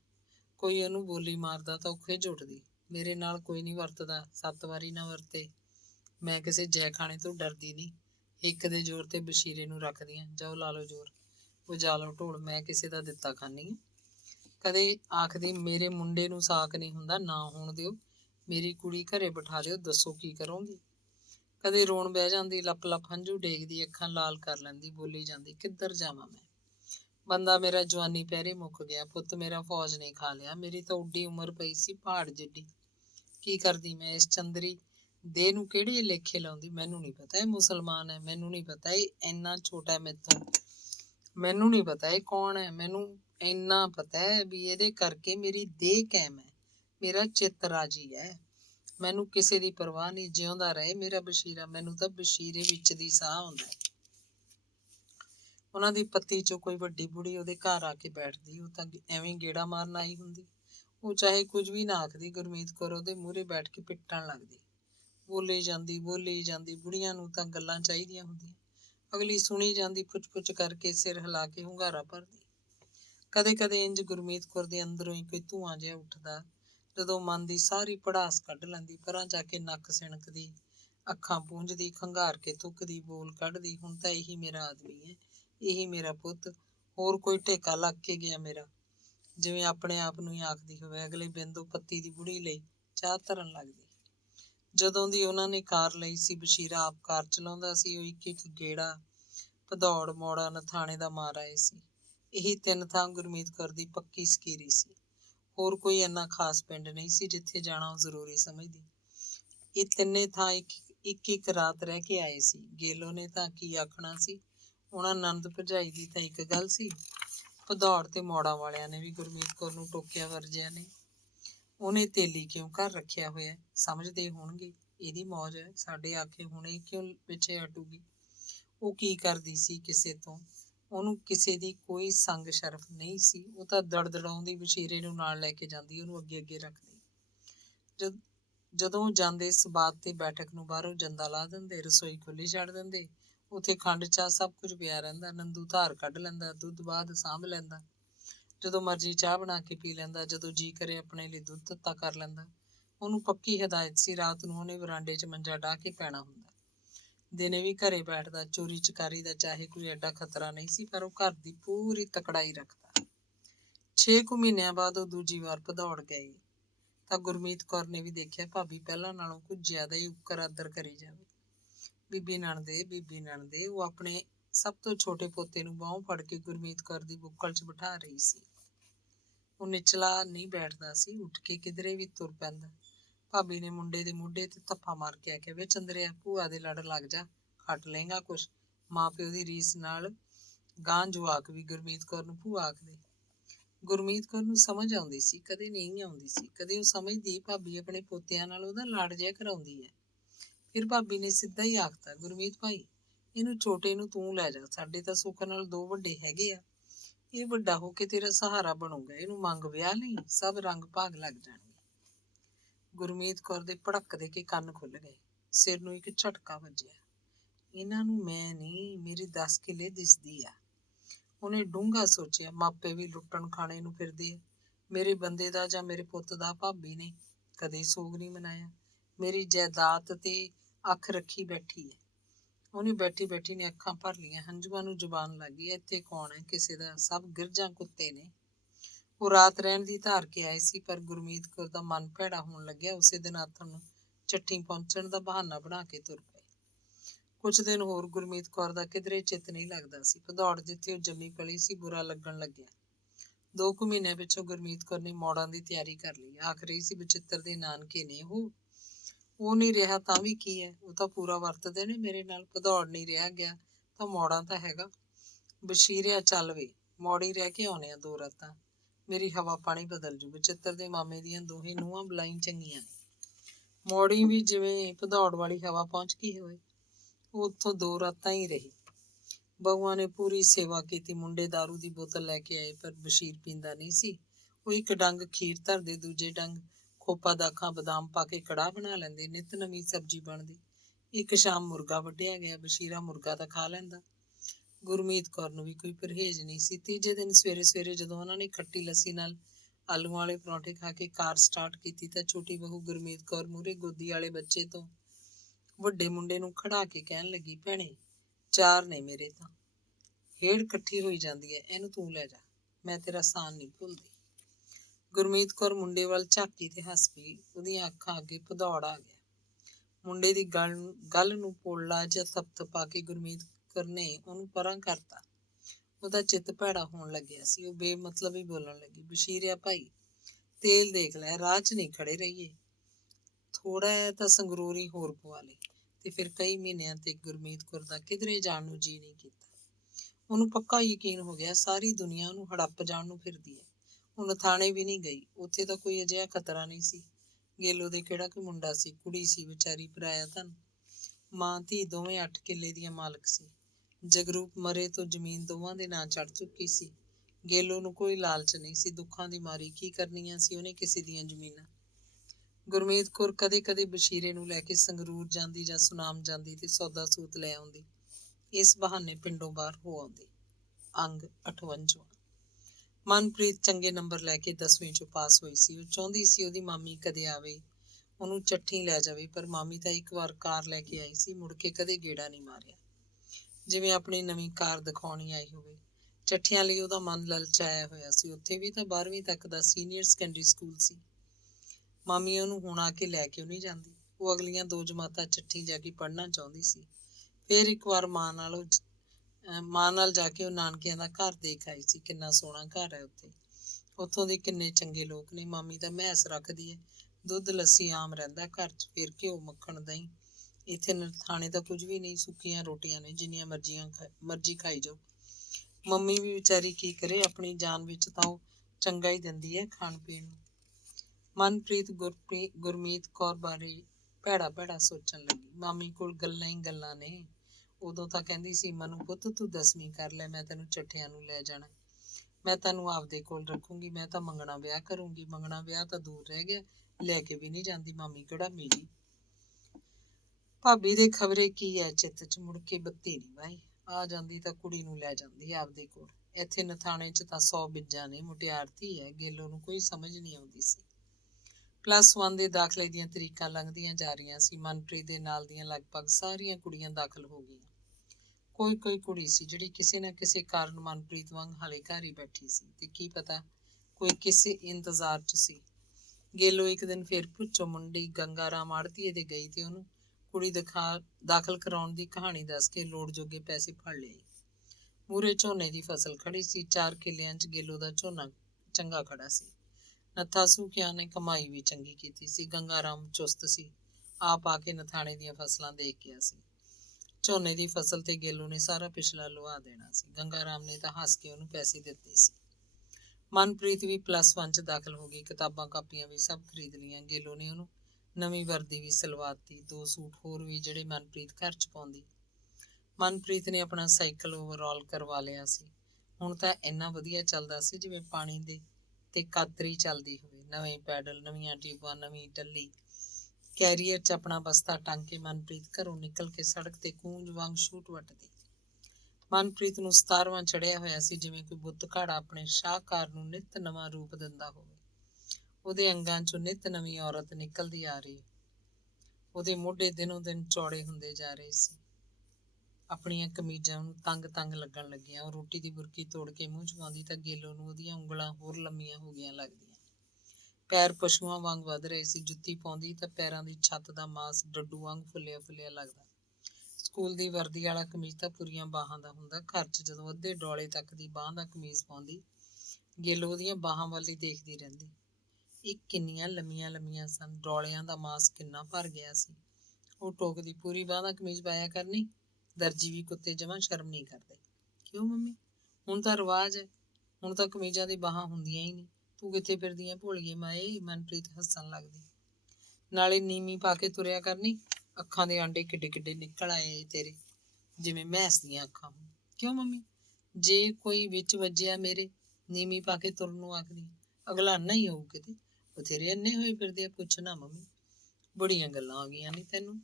ਕੋਈ ਉਹਨੂੰ ਬੋਲੀ ਮਾਰਦਾ ਤਾਂ ਔਖੇ ਝੁੱਟਦੀ, ਮੇਰੇ ਨਾਲ ਕੋਈ ਨਹੀਂ ਵਰਤਦਾ, 7 ਵਾਰੀ ਨਾ ਵਰਤੇ। ਮੈਂ ਕਿਸੇ ਜੈ ਖਾਣੇ ਤੋਂ ਡਰਦੀ ਨਹੀਂ। ਇੱਕ ਦੇ ਜ਼ੋਰ ਤੇ ਬਸ਼ੀਰੇ ਨੂੰ ਰੱਖਦੀਆਂ, ਜਾਓ ਲਾ ਲਓ ਜ਼ੋਰ, ਵਜਾ ਲਓ ਢੋਲ, ਮੈਂ ਕਿਸੇ ਦਾ ਦਿੱਤਾ ਖਾਨੀ ਹਾਂ। ਕਦੇ ਆਖਦੀ, ਮੇਰੇ ਮੁੰਡੇ ਨੂੰ ਸਾਕ ਨਹੀਂ ਹੁੰਦਾ, ਨਾ ਹੋਣ ਦਿਓ, ਮੇਰੀ ਕੁੜੀ ਘਰੇ ਬਿਠਾ ਦਿਓ, ਦੱਸੋ ਕੀ ਕਰੋਗੇ। ਕਦੇ ਰੋਣ ਬਹਿ ਜਾਂਦੀ, ਲੱਪ ਲੱਪ ਹੰਝੂ ਡੇਗਦੀ, ਅੱਖਾਂ ਲਾਲ ਕਰ ਲੈਂਦੀ, ਬੋਲੀ ਜਾਂਦੀ, ਕਿੱਧਰ ਜਾਵਾਂ ਮੈਂ। ਬੰਦਾ ਮੇਰਾ ਜਵਾਨੀ ਪਹਿਰੇ ਮੁੱਕ ਗਿਆ, ਪੁੱਤ ਮੇਰਾ ਫੌਜ ਨੇ ਖਾ ਲਿਆ, ਮੇਰੀ ਤਾਂ ਉੱਡੀ ਉਮਰ ਪਈ ਸੀ ਪਹਾੜ ਜਿੱਡੀ। ਕੀ ਕਰਦੀ ਮੈਂ ਇਸ ਚੰਦਰੀ ਦੇਹ ਨੂੰ, ਕਿਹੜੇ ਲੇਖੇ ਲਾਉਂਦੀ। ਮੈਨੂੰ ਨਹੀਂ ਪਤਾ ਇਹ ਮੁਸਲਮਾਨ ਹੈ, ਮੈਨੂੰ ਨਹੀਂ ਪਤਾ ਇਹ ਇੰਨਾ ਛੋਟਾ ਮੈਥੋਂ, ਮੈਨੂੰ ਨਹੀਂ ਪਤਾ ਇਹ ਕੌਣ ਹੈ। ਮੈਨੂੰ ਇੰਨਾ ਪਤਾ ਹੈ ਵੀ ਇਹਦੇ ਕਰਕੇ ਮੇਰੀ ਦੇਹ ਕਾਇਮ ਹੈ, ਮੇਰਾ ਚਿੱਤ ਰਾਜੀ ਹੈ, ਮੈਨੂੰ ਕਿਸੇ ਦੀ ਪਰਵਾਹ ਨਹੀਂ, ਜਿਉਂਦਾ ਰਹੇ ਮੇਰਾ ਬਸ਼ੀਰਾ। ਮੈਨੂੰ ਤਾਂ ਬਸ਼ੀਰੇ ਵਿੱਚ ਦੀ ਸਾਹ ਆਉਂਦਾ। ਉਹਨਾਂ ਦੀ ਪੱਤੀ 'ਚੋਂ ਕੋਈ ਵੱਡੀ ਬੁੜੀ ਉਹਦੇ ਘਰ ਆ ਕੇ ਬੈਠਦੀ, ਉਹ ਤਾਂ ਐਵੇਂ ਗੇੜਾ ਮਾਰਨ ਆਈ ਹੁੰਦੀ। ਉਹ ਚਾਹੇ ਕੁਝ ਵੀ ਨਾ ਆਖਦੀ, ਗੁਰਮੀਤ ਕੌਰ ਉਹਦੇ ਮੂਹਰੇ ਬੈਠ ਕੇ ਪਿੱਟਣ ਲੱਗਦੀ। ਬੋਲੀ ਜਾਂਦੀ, ਬੋਲੀ ਜਾਂਦੀ। ਬੁੜੀਆਂ ਨੂੰ ਤਾਂ ਗੱਲਾਂ ਚਾਹੀਦੀਆਂ ਹੁੰਦੀਆਂ। ਅਗਲੀ ਸੁਣੀ ਜਾਂਦੀ, ਪੁੱਛ ਪੁੱਛ ਕਰਕੇ, ਸਿਰ ਹਿਲਾ ਕੇ ਹੁੰਗਾਰਾ ਭਰਦੀ। ਕਦੇ ਕਦੇ ਇੰਜ ਗੁਰਮੀਤ ਕੌਰ ਦੇ ਅੰਦਰੋਂ ਹੀ ਕੋਈ ਧੂੰਆਂ ਜਿਹਾ ਉੱਠਦਾ, ਜਦੋਂ ਮਨ ਦੀ ਸਾਰੀ ਭੜਾਸ ਕੱਢ ਲੈਂਦੀ। ਪਰਾਂ ਜਾ ਕੇ ਨੱਕ ਸਿਣਕਦੀ, ਅੱਖਾਂ ਪੂੰਝਦੀ, ਖੰਘਾਰ ਕੇ ਥੁੱਕਦੀ, ਬੋਲ ਕੱਢਦੀ, ਹੁਣ ਤਾਂ ਇਹੀ ਮੇਰਾ ਆਦਮੀ ਹੈ, ਇਹੀ ਮੇਰਾ ਪੁੱਤ, ਹੋਰ ਕੋਈ ਢੇਕਾ ਲੱਗ ਕੇ ਗਿਆ ਮੇਰਾ। ਜਿਵੇਂ ਆਪਣੇ ਆਪ ਨੂੰ ਹੀ ਆਖਦੀ ਹੋਵੇ। ਅਗਲੇ ਬਿੰਦੂ ਪੱਤੀ ਦੀ ਬੁੜੀ ਲਈ ਚਾਹ ਧਰਨ ਲੱਗਦੀ। ਜਦੋਂ ਦੀ ਉਹਨਾਂ ਨੇ ਕਾਰ ਲਈ ਸੀ, ਬਸ਼ੀਰਾ ਆਪ ਕਾਰ ਚਲਾਉਂਦਾ ਸੀ। ਉਹ ਇੱਕ ਇੱਕ ਗੇੜਾ ਭਦੌੜ, ਮੋੜਾ, ਨਥਾਣੇ ਦਾ ਮਾਰ ਆਏ ਸੀ। ਇਹੀ 3 ਥਾਂ ਗੁਰਮੀਤ ਕੌਰ ਦੀ ਪੱਕੀ ਸਕੀਰੀ ਸੀ। ਹੋਰ ਕੋਈ ਇੰਨਾ ਖਾਸ ਪਿੰਡ ਨਹੀਂ ਸੀ ਜਿੱਥੇ ਜਾਣਾ ਉਹ ਜ਼ਰੂਰੀ ਸਮਝਦੀ। ਇਹ 3 ਥਾਂ ਇੱਕ ਇੱਕ ਰਾਤ ਰਹਿ ਕੇ ਆਏ ਸੀ। ਗੇਲੋ ਨੇ ਤਾਂ ਕੀ ਆਖਣਾ ਸੀ, ਉਹਨਾਂ ਨੰਦ ਭਰਜਾਈ ਦੀ ਤਾਂ ਇੱਕ ਗੱਲ ਸੀ। ਭਦੌੜ ਤੇ ਮੋੜਾਂ ਵਾਲਿਆਂ ਨੇ ਵੀ ਗੁਰਮੀਤ ਕੌਰ ਨੂੰ ਟੋਕਿਆ ਵਰਜਿਆ ਨੇ। ਉਹਨੇ ਤੇਲੀ ਕਿਉਂ ਘਰ ਰੱਖਿਆ ਹੋਇਆ, ਸਮਝਦੇ ਹੋਣਗੇ ਇਹਦੀ ਮੌਜ ਹੈ, ਸਾਡੇ ਆਖੇ ਹੁਣੇ ਕਿਉਂ ਪਿੱਛੇ ਹਟੂਗੀ। ਉਹ ਕੀ ਕਰਦੀ ਸੀ ਕਿਸੇ ਤੋਂ, ਉਹਨੂੰ ਕਿਸੇ ਦੀ ਕੋਈ ਸੰਗ ਸ਼ਰਫ ਨਹੀਂ ਸੀ। ਉਹ ਤਾਂ ਦੜਦੜਾਉਂਦੀ ਬਸ਼ੀਰੇ ਨੂੰ ਨਾਲ ਲੈ ਕੇ ਜਾਂਦੀ, ਉਹਨੂੰ ਅੱਗੇ ਅੱਗੇ ਰੱਖਦੀ। ਜਦੋਂ ਜਾਂਦੇ ਸਬਾਤ ਤੇ ਬੈਠਕ ਨੂੰ ਬਾਹਰੋਂ ਜੰਦਾ ਲਾ ਦਿੰਦੇ, ਰਸੋਈ ਖੁੱਲੀ ਛੱਡ ਦਿੰਦੇ। ਉੱਥੇ ਖੰਡ ਚਾਹ ਸਭ ਕੁਝ ਪਿਆ ਰਹਿੰਦਾ। ਨੰਦੂ ਧਾਰ ਕੱਢ ਲੈਂਦਾ, ਦੁੱਧ ਬਾਅਦ ਸਾਂਭ ਲੈਂਦਾ, ਜਦੋਂ ਮਰਜ਼ੀ ਚਾਹ ਬਣਾ ਕੇ ਪੀ ਲੈਂਦਾ, ਜਦੋਂ ਜੀ ਕਰੇ ਆਪਣੇ ਲਈ ਦੁੱਧ ਤੱਤਾ ਕਰ ਲੈਂਦਾ। ਉਹਨੂੰ ਪੱਕੀ ਹਦਾਇਤ ਸੀ, ਰਾਤ ਨੂੰ ਉਹਨੇ ਵਰਾਂਡੇ 'ਚ ਮੰਜਾ ਡਾਹ ਕੇ ਪੈਣਾ ਹੁੰਦਾ। ਦਿਨੇ ਵੀ ਘਰੇ ਬੈਠਦਾ। ਚੋਰੀ ਚਕਾਰੀ ਦਾ ਚਾਹੇ ਕੋਈ ਐਡਾ ਖਤਰਾ ਨਹੀਂ ਸੀ, ਪਰ ਉਹ ਘਰ ਦੀ ਪੂਰੀ ਤਕੜਾਈ ਰੱਖਦਾ। 6 ਕੁ ਮਹੀਨਿਆਂ ਬਾਅਦ ਉਹ ਦੂਜੀ ਵਾਰ ਭਦੌੜ ਗਏ ਤਾਂ ਗੁਰਮੀਤ ਕੌਰ ਨੇ ਵੀ ਦੇਖਿਆ ਭਾਬੀ ਪਹਿਲਾਂ ਨਾਲੋਂ ਕੁਝ ਜ਼ਿਆਦਾ ਹੀ ਉੱਕਰ ਆਦਰ ਕਰੀ ਜਾਵੇ। ਬੀਬੀ ਨਣਦੇ, ਬੀਬੀ ਨਣਦੇ, ਉਹ ਆਪਣੇ ਸਭ ਤੋਂ ਛੋਟੇ ਪੋਤੇ ਨੂੰ ਬਾਹੋਂ ਫੜ ਕੇ ਗੁਰਮੀਤ ਕੌਰ ਦੀ ਬੁੱਕਲ 'ਚ ਬਿਠਾ ਰਹੀ ਸੀ। ਉਹ ਨਿਚਲਾ ਨਹੀਂ ਬੈਠਦਾ ਸੀ, ਉੱਠ ਕੇ ਕਿਧਰੇ ਵੀ ਤੁਰ ਪੈਂਦਾ। ਭਾਬੀ ਨੇ ਮੁੰਡੇ ਦੇ ਮੋਢੇ ਤੇ ਧੱਫਾ ਮਾਰ ਕੇ ਆਖਿਆ, ਵੇ ਚੰਦਰਿਆ, ਭੂਆ ਦੇ ਲੜ ਲੱਗ ਜਾ, ਖੱਟ ਲਏਗਾ ਕੁਛ। ਮਾਂ ਪਿਓ ਦੀ ਰੀਸ ਨਾਲ ਗਾਂ ਜਵਾਕ ਵੀ ਗੁਰਮੀਤ ਕੌਰ ਨੂੰ ਭੂਆ ਆਖਦੇ। ਗੁਰਮੀਤ ਕੌਰ ਨੂੰ ਸਮਝ ਆਉਂਦੀ ਸੀ, ਕਦੇ ਨਹੀਂ ਆਉਂਦੀ ਸੀ। ਕਦੇ ਉਹ ਸਮਝਦੀ ਭਾਬੀ ਆਪਣੇ ਪੋਤਿਆਂ ਨਾਲ ਉਹਦਾ ਲਾਡ ਜਿਹਾ ਕਰਾਉਂਦੀ ਹੈ। ਫਿਰ ਭਾਬੀ ਨੇ ਸਿੱਧਾ ਹੀ ਆਖਤਾ, ਗੁਰਮੀਤ ਭਾਈ, ਇਹਨੂੰ ਛੋਟੇ ਨੂੰ ਤੂੰ ਲੈ ਜਾ, ਸਾਡੇ ਤਾਂ ਸੁੱਖ ਨਾਲ 2 ਵੱਡੇ ਹੈਗੇ ਆ। ਇਹ ਵੱਡਾ ਹੋ ਕੇ ਤੇਰਾ ਸਹਾਰਾ ਬਣੂਗਾ, ਇਹਨੂੰ ਮੰਗ ਵਿਆਹ ਲਈ, ਸਭ ਰੰਗ ਭਾਗ ਲੱਗ ਜਾਣਗੇ। ਗੁਰਮੀਤ ਕੌਰ ਦੇ ਭੜਕ ਦੇ ਕੇ ਕੰਨ ਖੁੱਲ ਗਏ, ਸਿਰ ਨੂੰ ਇੱਕ ਝਟਕਾ ਵੱਜਿਆ। ਇਹਨਾਂ ਨੂੰ ਮੈਂ ਨਹੀਂ, ਮੇਰੀ 10 ਕਿੱਲੇ ਦਿਸਦੀ ਆ। ਉਹਨੇ ਡੂੰਘਾ ਸੋਚਿਆ, ਮਾਪੇ ਵੀ ਲੁੱਟਣ ਖਾਣੇ ਨੂੰ ਫਿਰਦੇ ਆ। ਮੇਰੇ ਬੰਦੇ ਦਾ ਜਾਂ ਮੇਰੇ ਪੁੱਤ ਦਾ ਭਾਬੀ ਨੇ ਕਦੇ ਸੋਗ ਨਹੀਂ ਮਨਾਇਆ। ਮੇਰੀ ਜਾਇਦਾਦ ਤੇ ਅੱਖ ਰੱਖੀ ਬੈਠੀ ਹੈ। ਉਹਨੇ ਬੈਠੀ ਬੈਠੀ ਨੇ ਅੱਖਾਂ ਭਰ ਲਈਆਂ, ਹੰਝੂਆਂ ਨੂੰ ਜ਼ੁਬਾਨ ਲੱਗ ਗਈ, ਇੱਥੇ ਕੌਣ ਹੈ ਕਿਸੇ ਦਾ, ਸਭ ਗਿਰਜਾਂ ਕੁੱਤੇ ਨੇ। ਉਹ ਰਾਤ ਰਹਿਣ ਦੀ ਧਾਰ ਕੇ ਆਏ ਸੀ, ਪਰ ਗੁਰਮੀਤ ਕੌਰ ਦਾ ਮਨ ਭੈੜਾ ਹੋਣ ਲੱਗਿਆ। ਉਸੇ ਦਿਨ ਆਥਣ ਨੂੰ ਚੱਠੀ ਪਹੁੰਚਣ ਦਾ ਬਹਾਨਾ ਬਣਾ ਕੇ ਤੁਰ ਪਏ। ਕੁਝ ਦਿਨ ਹੋਰ ਗੁਰਮੀਤ ਕੌਰ ਦਾ ਕਿਧਰੇ ਚਿੱਤ ਨਹੀਂ ਲੱਗਦਾ ਸੀ। ਭਦੌੜ ਜਿੱਥੇ ਉਹ ਜੰਮੀ ਪਲੀ ਸੀ ਬੁਰਾ ਲੱਗਣ ਲੱਗਿਆ। 2 ਕੁ ਮਹੀਨਿਆਂ ਪਿੱਛੋਂ ਗੁਰਮੀਤ ਕੌਰ ਨੇ ਮੌੜਾਂ ਦੀ ਤਿਆਰੀ ਕਰ ਲਈ। ਆਖ ਰਹੀ ਸੀ, ਬਚਿੱਤਰ ਦੇ ਨਾਨਕੇ ਨੇ ਉਹ ਨਹੀਂ ਰਿਹਾ ਤਾਂ ਵੀ ਕੀ ਹੈ, ਉਹ ਤਾਂ ਪੂਰਾ ਵਰਤਦੇ ਨੇ ਮੇਰੇ ਨਾਲ। ਭਦੌੜ ਨਹੀਂ ਰਿਹਾ ਗਿਆ ਤਾਂ ਮੌੜਾਂ ਤਾਂ ਹੈਗਾ। ਬਸ਼ੀਰਿਆ ਚੱਲ ਵੇ, ਮੌੜੀ ਰਹਿ ਕੇ ਆਉਣੇ ਆ 2 ਰਾਤਾਂ, ਮੇਰੀ ਹਵਾ ਪਾਣੀ ਬਦਲ ਜੂ। ਬਚਿੱਤਰ ਦੇ ਮਾਮੇ ਦੀਆਂ ਦੋਹੇ ਨੂੰਹਾਂ ਬਲਾਈ ਚੰਗੀਆਂ ਨੇ। ਮੌੜੀ ਵੀ ਜਿਵੇਂ ਭਦੌੜ ਵਾਲੀ ਹਵਾ ਪਹੁੰਚ ਗਈ ਹੋਵੇ। ਉਹ ਉੱਥੋਂ 2 ਰਾਤਾਂ ਹੀ ਰਹੀ। ਬਹੂਆਂ ਨੇ ਪੂਰੀ ਸੇਵਾ ਕੀਤੀ। ਮੁੰਡੇ ਦਾਰੂ ਦੀ ਬੋਤਲ ਲੈ ਕੇ ਆਏ, ਪਰ ਬਸ਼ੀਰ ਪੀਂਦਾ ਨਹੀਂ ਸੀ। ਉਹ ਇੱਕ ਡੰਗ ਖੀਰ ਧਰਦੇ, ਦੂਜੇ ਡੰਗ ਖੋਪਾ ਦਾਖਾਂ ਬਦਾਮ ਪਾ ਕੇ ਕੜਾਹ ਬਣਾ ਲੈਂਦੇ। ਨਿੱਤ ਨਵੀਂ ਸਬਜ਼ੀ ਬਣਦੀ। ਇੱਕ ਸ਼ਾਮ ਮੁਰਗਾ ਵੱਢਿਆ ਗਿਆ। ਬਸ਼ੀਰਾ ਮੁਰਗਾ ਤਾਂ ਖਾ ਲੈਂਦਾ। ਗੁਰਮੀਤ ਕੌਰ ਨੂੰ ਵੀ ਕੋਈ ਪਰਹੇਜ਼ ਨਹੀਂ ਸੀ। ਤੀਜੇ ਦਿਨ ਸਵੇਰੇ ਸਵੇਰੇ ਜਦੋਂ ਉਹਨਾਂ ਨੇ ਖੱਟੀ ਲੱਸੀ ਨਾਲ ਆਲੂਆਂ ਵਾਲੇ ਪਰੌਂਠੇ ਖਾ ਕੇ ਕਾਰ ਸਟਾਰਟ ਕੀਤੀ ਤਾਂ ਛੋਟੀ ਬਹੂ ਗੁਰਮੀਤ ਕੌਰ ਮੂਹਰੇ ਗੋਦੀ ਵਾਲੇ ਬੱਚੇ ਤੋਂ ਵੱਡੇ ਮੁੰਡੇ ਨੂੰ ਖੜਾ ਕੇ ਕਹਿਣ ਲੱਗੀ, ਭੈਣੇ 4 ਨੇ ਮੇਰੇ ਤਾਂ। ਹੇੜ ਇਕੱਠੀ ਹੋਈ ਜਾਂਦੀ ਹੈ, ਇਹਨੂੰ ਤੂੰ ਲੈ ਜਾ, ਮੈਂ ਤੇਰਾ ਸਾਨ ਨਹੀਂ ਭੁੱਲਦੀ। ਗੁਰਮੀਤ ਕੌਰ ਮੁੰਡੇ ਵੱਲ ਝਾਕੀ ਤੇ ਹੱਸ ਪਈ। ਉਹਦੀਆਂ ਅੱਖਾਂ ਅੱਗੇ ਭਦੌੜ ਆ ਗਿਆ। ਮੁੰਡੇ ਦੀ ਗੱਲ ਨੂੰ ਪੋਲਾ ਜਾਂ ਥਪਥਪਾ ਕੇ ਗੁਰਮੀਤ ਕੌਰ ਨੇ ਉਹਨੂੰ ਪਰਾਂ ਕਰਤਾ। ਉਹਦਾ ਚਿੱਤ ਭੈੜਾ ਹੋਣ ਲੱਗਿਆ ਸੀ। ਉਹ ਬੇਮਤਲਬ ਹੀ ਬੋਲਣ ਲੱਗੀ, ਬਸ਼ੀਰਿਆ ਭਾਈ, ਤੇਲ ਦੇਖ ਲੈ, ਰਾਹ 'ਚ ਨਹੀਂ ਖੜੇ ਰਹੀਏ, ਥੋੜਾ ਹੈ ਤਾਂ ਸੰਗਰੂਰੀ ਹੋਰ ਪਵਾ ਲੈ। ਤੇ ਫਿਰ ਕਈ ਮਹੀਨਿਆਂ ਤੇ ਗੁਰਮੀਤ ਕੌਰ ਦਾ ਕਿਧਰੇ ਜਾਣ ਨੂੰ ਜੀ ਨਹੀਂ ਕੀਤਾ। ਉਹਨੂੰ ਪੱਕਾ ਯਕੀਨ ਹੋ ਗਿਆ, ਸਾਰੀ ਦੁਨੀਆ ਉਹਨੂੰ ਹੜੱਪ ਜਾਣ ਨੂੰ ਫਿਰਦੀ ਹੈ। ਉਹ ਨਥਾਣੇ ਵੀ ਨਹੀਂ ਗਈ, ਉੱਥੇ ਤਾਂ ਕੋਈ ਅਜਿਹਾ ਖਤਰਾ ਨਹੀਂ ਸੀ। ਗੇਲੋ ਦੇ ਕਿਹੜਾ ਕੋਈ ਮੁੰਡਾ ਸੀ, ਕੁੜੀ ਸੀ ਵਿਚਾਰੀ, ਪਰਾਇਆ ਧਨ। ਮਾਂ ਧੀ ਦੋਵੇਂ 8 ਕਿੱਲੇ ਦੀਆਂ ਮਾਲਕ ਸੀ। ਜਗਰੂਪ ਮਰੇ ਤੋਂ ਜ਼ਮੀਨ ਦੋਵਾਂ ਦੇ ਨਾਂ ਚੜ੍ਹ ਚੁੱਕੀ ਸੀ। ਗੇਲੋ ਨੂੰ ਕੋਈ ਲਾਲਚ ਨਹੀਂ ਸੀ। ਦੁੱਖਾਂ ਦੀ ਮਾਰੀ ਕੀ ਕਰਨੀਆਂ ਸੀ ਉਹਨੇ ਕਿਸੇ ਦੀਆਂ ਜ਼ਮੀਨਾਂ। ਗੁਰਮੀਤ ਕੌਰ ਕਦੇ ਕਦੇ ਬਸ਼ੀਰੇ ਨੂੰ ਲੈ ਕੇ ਸੰਗਰੂਰ ਜਾਂਦੀ ਜਾਂ ਸੁਨਾਮ ਜਾਂਦੀ ਤੇ ਸੌਦਾ ਸੂਤ ਲੈ ਆਉਂਦੀ। ਇਸ ਬਹਾਨੇ ਪਿੰਡੋਂ ਬਾਹਰ ਹੋ ਆਉਂਦੀ। ਅੰਗ 58। ਮਨਪ੍ਰੀਤ ਚੰਗੇ ਨੰਬਰ ਲੈ ਕੇ 10ਵੀਂ 'ਚੋਂ ਪਾਸ ਹੋਈ ਸੀ। ਉਹ ਚਾਹੁੰਦੀ ਸੀ ਉਹਦੀ ਮਾਮੀ ਕਦੇ ਆਵੇ, ਉਹਨੂੰ ਚੱਠੀ ਲੈ ਜਾਵੇ, ਪਰ ਮਾਮੀ ਤਾਂ ਇੱਕ ਵਾਰ ਕਾਰ ਲੈ ਕੇ ਆਈ ਸੀ, ਮੁੜ ਕੇ ਕਦੇ ਗੇੜਾ ਨਹੀਂ ਮਾਰਿਆ, ਜਿਵੇਂ ਆਪਣੀ ਨਵੀਂ ਕਾਰ ਦਿਖਾਉਣੀ ਆਈ ਹੋਵੇ। ਚੱਠੀਆਂ ਲਈ ਉਹਦਾ ਮਨ ਲਲਚਾਇਆ ਹੋਇਆ ਸੀ। ਉੱਥੇ ਵੀ ਤਾਂ 12ਵੀਂ ਤੱਕ ਦਾ ਸੀਨੀਅਰ ਸੈਕੰਡਰੀ ਸਕੂਲ ਸੀ। ਮਾਮੀ ਉਹਨੂੰ ਹੁਣ ਆ ਕੇ ਲੈ ਕਿਉਂ ਨਹੀਂ ਜਾਂਦੀ। ਉਹ ਅਗਲੀਆਂ 2 ਜਮਾਤਾਂ ਚੱਠੀ ਜਾ ਕੇ ਪੜ੍ਹਨਾ ਚਾਹੁੰਦੀ ਸੀ। ਫਿਰ ਇੱਕ ਵਾਰ ਮਾਂ ਨਾਲ ਜਾ ਕੇ ਉਹ ਨਾਨਕਿਆਂ ਦਾ ਘਰ ਦੇਖ ਆਈ ਸੀ। ਕਿੰਨਾ ਸੋਹਣਾ ਘਰ ਹੈ ਉੱਥੇ, ਉੱਥੋਂ ਦੇ ਕਿੰਨੇ ਚੰਗੇ ਲੋਕ ਨੇ। ਮਾਮੀ ਤਾਂ ਮੈਸ ਰੱਖਦੀ ਹੈ, ਦੁੱਧ ਲੱਸੀ ਆਮ ਰਹਿੰਦਾ ਘਰ 'ਚ, ਫਿਰ ਘਿਓ ਮੱਖਣ ਦਹੀਂ। ਇੱਥੇ ਨਥਾਣੇ ਤਾਂ ਕੁਝ ਵੀ ਨਹੀਂ, ਸੁੱਕੀਆਂ ਰੋਟੀਆਂ ਨੇ, ਜਿੰਨੀਆਂ ਮਰਜ਼ੀ ਖਾਈ ਜਾਓ। ਮੰਮੀ ਵੀ ਵਿਚਾਰੀ ਕੀ ਕਰੇ, ਆਪਣੀ ਜਾਨ ਵਿੱਚ ਤਾਂ ਉਹ ਚੰਗਾ ਹੀ ਦਿੰਦੀ ਹੈ ਖਾਣ ਪੀਣ ਨੂੰ। ਮਨਪ੍ਰੀਤ ਗੁਰਮੀਤ ਕੌਰ ਬਾਰੇ ਭੈੜਾ ਭੈੜਾ ਸੋਚਣ ਲੱਗੀ। ਮਾਮੀ ਕੋਲ ਗੱਲਾਂ ਹੀ ਗੱਲਾਂ ਨੇ। ਉਦੋਂ ਤਾਂ ਕਹਿੰਦੀ ਸੀ, ਮਨੂੰ ਪੁੱਤ ਤੂੰ 10ਵੀਂ ਕਰ ਲੈ, ਮੈਂ ਤੈਨੂੰ ਚੱਠਿਆਂ ਨੂੰ ਲੈ ਜਾਣਾ, ਮੈਂ ਤੈਨੂੰ ਆਪਦੇ ਕੋਲ ਰੱਖੂੰਗੀ, ਮੈਂ ਤਾਂ ਮੰਗਣਾ ਵਿਆਹ ਕਰੂੰਗੀ। ਮੰਗਣਾ ਵਿਆਹ ਤਾਂ ਦੂਰ ਰਹਿ ਗਿਆ, ਲੈ ਕੇ ਵੀ ਨਹੀਂ ਜਾਂਦੀ ਮਾਮੀ ਕਿਹੜਾ ਮੇਰੀ। ਭਾਬੀ ਦੇ ਖਬਰੇ ਕੀ ਹੈ ਚਿੱਤ 'ਚ, ਮੁੜ ਕੇ ਬੱਤੀ ਨਹੀਂ ਭਾਈ, ਆ ਜਾਂਦੀ ਤਾਂ ਕੁੜੀ ਨੂੰ ਲੈ ਜਾਂਦੀ ਆਪਦੇ ਕੋਲ। ਇੱਥੇ ਨਥਾਣੇ 'ਚ ਤਾਂ 100 ਬਿੱਜਾਂ ਨੇ, ਮੁਟਿਆਰ ਧੀ ਹੈ। ਗੇਲੋ ਨੂੰ ਕੋਈ ਸਮਝ ਨਹੀਂ ਆਉਂਦੀ ਸੀ। +1 ਦੇ ਦਾਖਲੇ ਦੀਆਂ ਤਰੀਕਾਂ ਲੰਘਦੀਆਂ ਜਾ ਰਹੀਆਂ ਸੀ। ਮਨਪ੍ਰੀਤ ਦੇ ਨਾਲ ਦੀਆਂ ਲਗਭਗ ਸਾਰੀਆਂ ਕੁੜੀਆਂ ਦਾਖਲ ਹੋ ਗਈਆਂ। ਕੋਈ ਕੁੜੀ ਸੀ ਜਿਹੜੀ ਕਿਸੇ ਨਾ ਕਿਸੇ ਕਾਰਨ ਮਨਪ੍ਰੀਤ ਵਾਂਗ ਹਾਲੇ ਘਰ ਹੀ ਬੈਠੀ ਸੀ, ਤੇ ਕੀ ਪਤਾ ਕੋਈ ਕਿਸੇ ਇੰਤਜ਼ਾਰ 'ਚ ਸੀ। ਗੇਲੋ ਇੱਕ ਦਿਨ ਫਿਰ ਭੁੱਚੋ ਮੁੰਡੀ ਗੰਗਾ ਰਾਮ ਆੜਤੀਏ ਦੇ ਗਈ ਤੇ ਉਹਨੂੰ ਕੁੜੀ ਦਾਖਲ ਕਰਾਉਣ ਦੀ ਕਹਾਣੀ ਦੱਸ ਕੇ ਲੋੜ ਜੋਗੇ ਪੈਸੇ ਫੜ ਲਿਆਈ। ਮੂਹਰੇ ਝੋਨੇ ਦੀ ਫਸਲ ਖੜੀ ਸੀ। 4 ਕਿੱਲਿਆਂ 'ਚ ਗੇਲੋ ਦਾ ਝੋਨਾ ਚੰਗਾ ਖੜਾ ਸੀ। ਨੱਥਾ ਸੂਖਿਆਂ ਨੇ ਕਮਾਈ ਵੀ ਚੰਗੀ ਕੀਤੀ ਸੀ। ਗੰਗਾ ਰਾਮ ਚੁਸਤ ਸੀ, ਆਪ ਆ ਕੇ ਨਥਾਣੇ ਦੀਆਂ ਫਸਲਾਂ ਦੇਖ ਗਿਆ ਸੀ। ਝੋਨੇ ਦੀ ਫਸਲ ਤੇ ਗੇਲੂ ਨੇ ਸਾਰਾ ਪਿਛਲਾ ਲੁਹਾ ਦੇਣਾ ਸੀ। ਗੰਗਾ ਰਾਮ ਨੇ ਤਾਂ ਹੱਸ ਕੇ ਉਹਨੂੰ ਪੈਸੇ ਦਿੱਤੇ ਸੀ। ਮਨਪ੍ਰੀਤ ਵੀ +1 ਚ ਦਾਖਲ ਹੋ ਗਈ। ਕਿਤਾਬਾਂ ਕਾਪੀਆਂ ਵੀ ਸਭ ਖਰੀਦ ਲਈਆਂ। ਗੇਲੂ ਨੇ ਉਹਨੂੰ ਨਵੀਂ ਵਰਦੀ ਵੀ ਸਲਵਾਤੀ, 2 ਸੂਟ ਹੋਰ ਵੀ ਜਿਹੜੇ ਮਨਪ੍ਰੀਤ ਘਰ ਚ ਪਾਉਂਦੀ। ਮਨਪ੍ਰੀਤ ਨੇ ਆਪਣਾ ਸਾਈਕਲ ਓਵਰਆਲ ਕਰਵਾ ਲਿਆ ਸੀ। ਹੁਣ ਤਾਂ ਇੰਨਾ ਵਧੀਆ ਚੱਲਦਾ ਸੀ ਜਿਵੇਂ ਪਾਣੀ ਦੇ ਤੇ ਕਾਤਰੀ ਚੱਲਦੀ ਹੋਵੇ। ਨਵੇਂ ਪੈਡਲ, ਨਵੀਆਂ ਟਿਊਬਾਂ, ਨਵੀਂ ਟੱਲੀ। ਕੈਰੀਅਰ 'ਚ ਆਪਣਾ ਬਸਤਾ ਟੰਗ ਕੇ ਮਨਪ੍ਰੀਤ ਘਰੋਂ ਨਿਕਲ ਕੇ ਸੜਕ ਤੇ ਕੂੰਜ ਵਾਂਗ ਛੂਟ ਵੱਟਦੀ। ਮਨਪ੍ਰੀਤ ਨੂੰ 17ਵਾਂ ਚੜ੍ਹਿਆ ਹੋਇਆ ਸੀ, ਜਿਵੇਂ ਕੋਈ ਬੁੱਤ ਘਾੜਾ ਆਪਣੇ ਸ਼ਾਹਕਾਰ ਨੂੰ ਨਿੱਤ ਨਵਾਂ ਰੂਪ ਦਿੰਦਾ ਹੋਵੇ। ਉਹਦੇ ਅੰਗਾਂ 'ਚੋਂ ਨਿੱਤ ਨਵੀਂ ਔਰਤ ਨਿਕਲਦੀ ਆ ਰਹੀ। ਉਹਦੇ ਮੋਢੇ ਦਿਨੋਂ ਦਿਨ ਚੌੜੇ ਹੁੰਦੇ ਜਾ ਰਹੇ ਸੀ। ਆਪਣੀਆਂ ਕਮੀਜ਼ਾਂ ਨੂੰ ਤੰਗ ਲੱਗਣ ਲੱਗੀਆਂ। ਉਹ ਰੋਟੀ ਦੀ ਬੁਰਕੀ ਤੋੜ ਕੇ ਮੂੰਹ 'ਚ ਪਾਉਂਦੀ ਤਾਂ ਗੇਲੋ ਨੂੰ ਉਹਦੀਆਂ ਉਂਗਲਾਂ ਹੋਰ ਲੰਮੀਆਂ ਹੋ ਗਈਆਂ ਲੱਗਦੀਆਂ। ਪੈਰ ਪਸ਼ੂਆਂ ਵਾਂਗ ਵੱਧ ਰਹੇ ਸੀ। ਜੁੱਤੀ ਪਾਉਂਦੀ ਤਾਂ ਪੈਰਾਂ ਦੀ ਛੱਤ ਦਾ ਮਾਸ ਡੱਡੂ ਵਾਂਗ ਫੁੱਲਿਆ ਫੁੱਲਿਆ ਲੱਗਦਾ। ਸਕੂਲ ਦੀ ਵਰਦੀ ਵਾਲਾ ਕਮੀਜ਼ ਤਾਂ ਪੂਰੀਆਂ ਬਾਹਾਂ ਦਾ ਹੁੰਦਾ। ਘਰ 'ਚ ਜਦੋਂ ਅੱਧੇ ਡੌਲੇ ਤੱਕ ਦੀ ਬਾਂਹ ਦਾ ਕਮੀਜ਼ ਪਾਉਂਦੀ, ਗੇਲੋ ਉਹਦੀਆਂ ਬਾਹਾਂ ਵੱਲ ਹੀ ਦੇਖਦੀ ਰਹਿੰਦੀ। ਇਹ ਕਿੰਨੀਆਂ ਲੰਮੀਆਂ ਲੰਮੀਆਂ ਸਨ, ਡੌਲਿਆਂ ਦਾ ਮਾਸ ਕਿੰਨਾ ਭਰ ਗਿਆ ਸੀ। ਉਹ ਟੋਕਦੀ, ਪੂਰੀ ਬਾਂਹ ਦਾ ਕਮੀਜ਼ ਪਾਇਆ ਕਰਨੀ, ਦਰਜੀ ਵੀ ਕੁੱਤੇ ਜਮਾਂ ਸ਼ਰਮ ਨਹੀਂ ਕਰਦੇ। ਕਿਉਂ ਮੰਮੀ, ਹੁਣ ਤਾਂ ਰਿਵਾਜ ਹੈ, ਹੁਣ ਤਾਂ ਕਮੀਜ਼ਾਂ ਦੀ ਬਾਹਾਂ ਹੁੰਦੀਆਂ ਹੀ ਨਹੀਂ। ਤੂੰ ਕਿੱਥੇ ਫਿਰਦੀ ਆਂ ਭੋਲੀਏ ਮਾਏ? ਮਨਪ੍ਰੀਤ ਹੱਸਣ ਲੱਗਦੀ। ਨਾਲੇ ਨੀਵੀਂ ਪਾ ਕੇ ਤੁਰਿਆ ਕਰਨੀ, ਅੱਖਾਂ ਦੇ ਆਂਡੇ ਕਿੱਡੇ ਕਿੱਡੇ ਨਿਕਲ ਆਏ ਤੇਰੇ, ਜਿਵੇਂ ਮੈਂਸ ਦੀਆਂ ਅੱਖਾਂ। ਕਿਉਂ ਮੰਮੀ, ਜੇ ਕੋਈ ਵਿੱਚ ਵੱਜਿਆ ਮੇਰੇ, ਨੀਵੀਂ ਪਾ ਕੇ ਤੁਰਨ ਨੂੰ ਆਖਦੀ? ਅਗਲਾ ਅੰਨਾ ਹੀ ਹੋਊ ਕਿਤੇ, ਬਥੇਰੇ ਅੰਨੇ ਹੋਏ ਫਿਰਦੇ ਆ। ਪੁੱਛਣਾ ਮੰਮੀ, ਬੜੀਆਂ ਗੱਲਾਂ ਆ ਗਈਆਂ ਨੀ ਤੈਨੂੰ।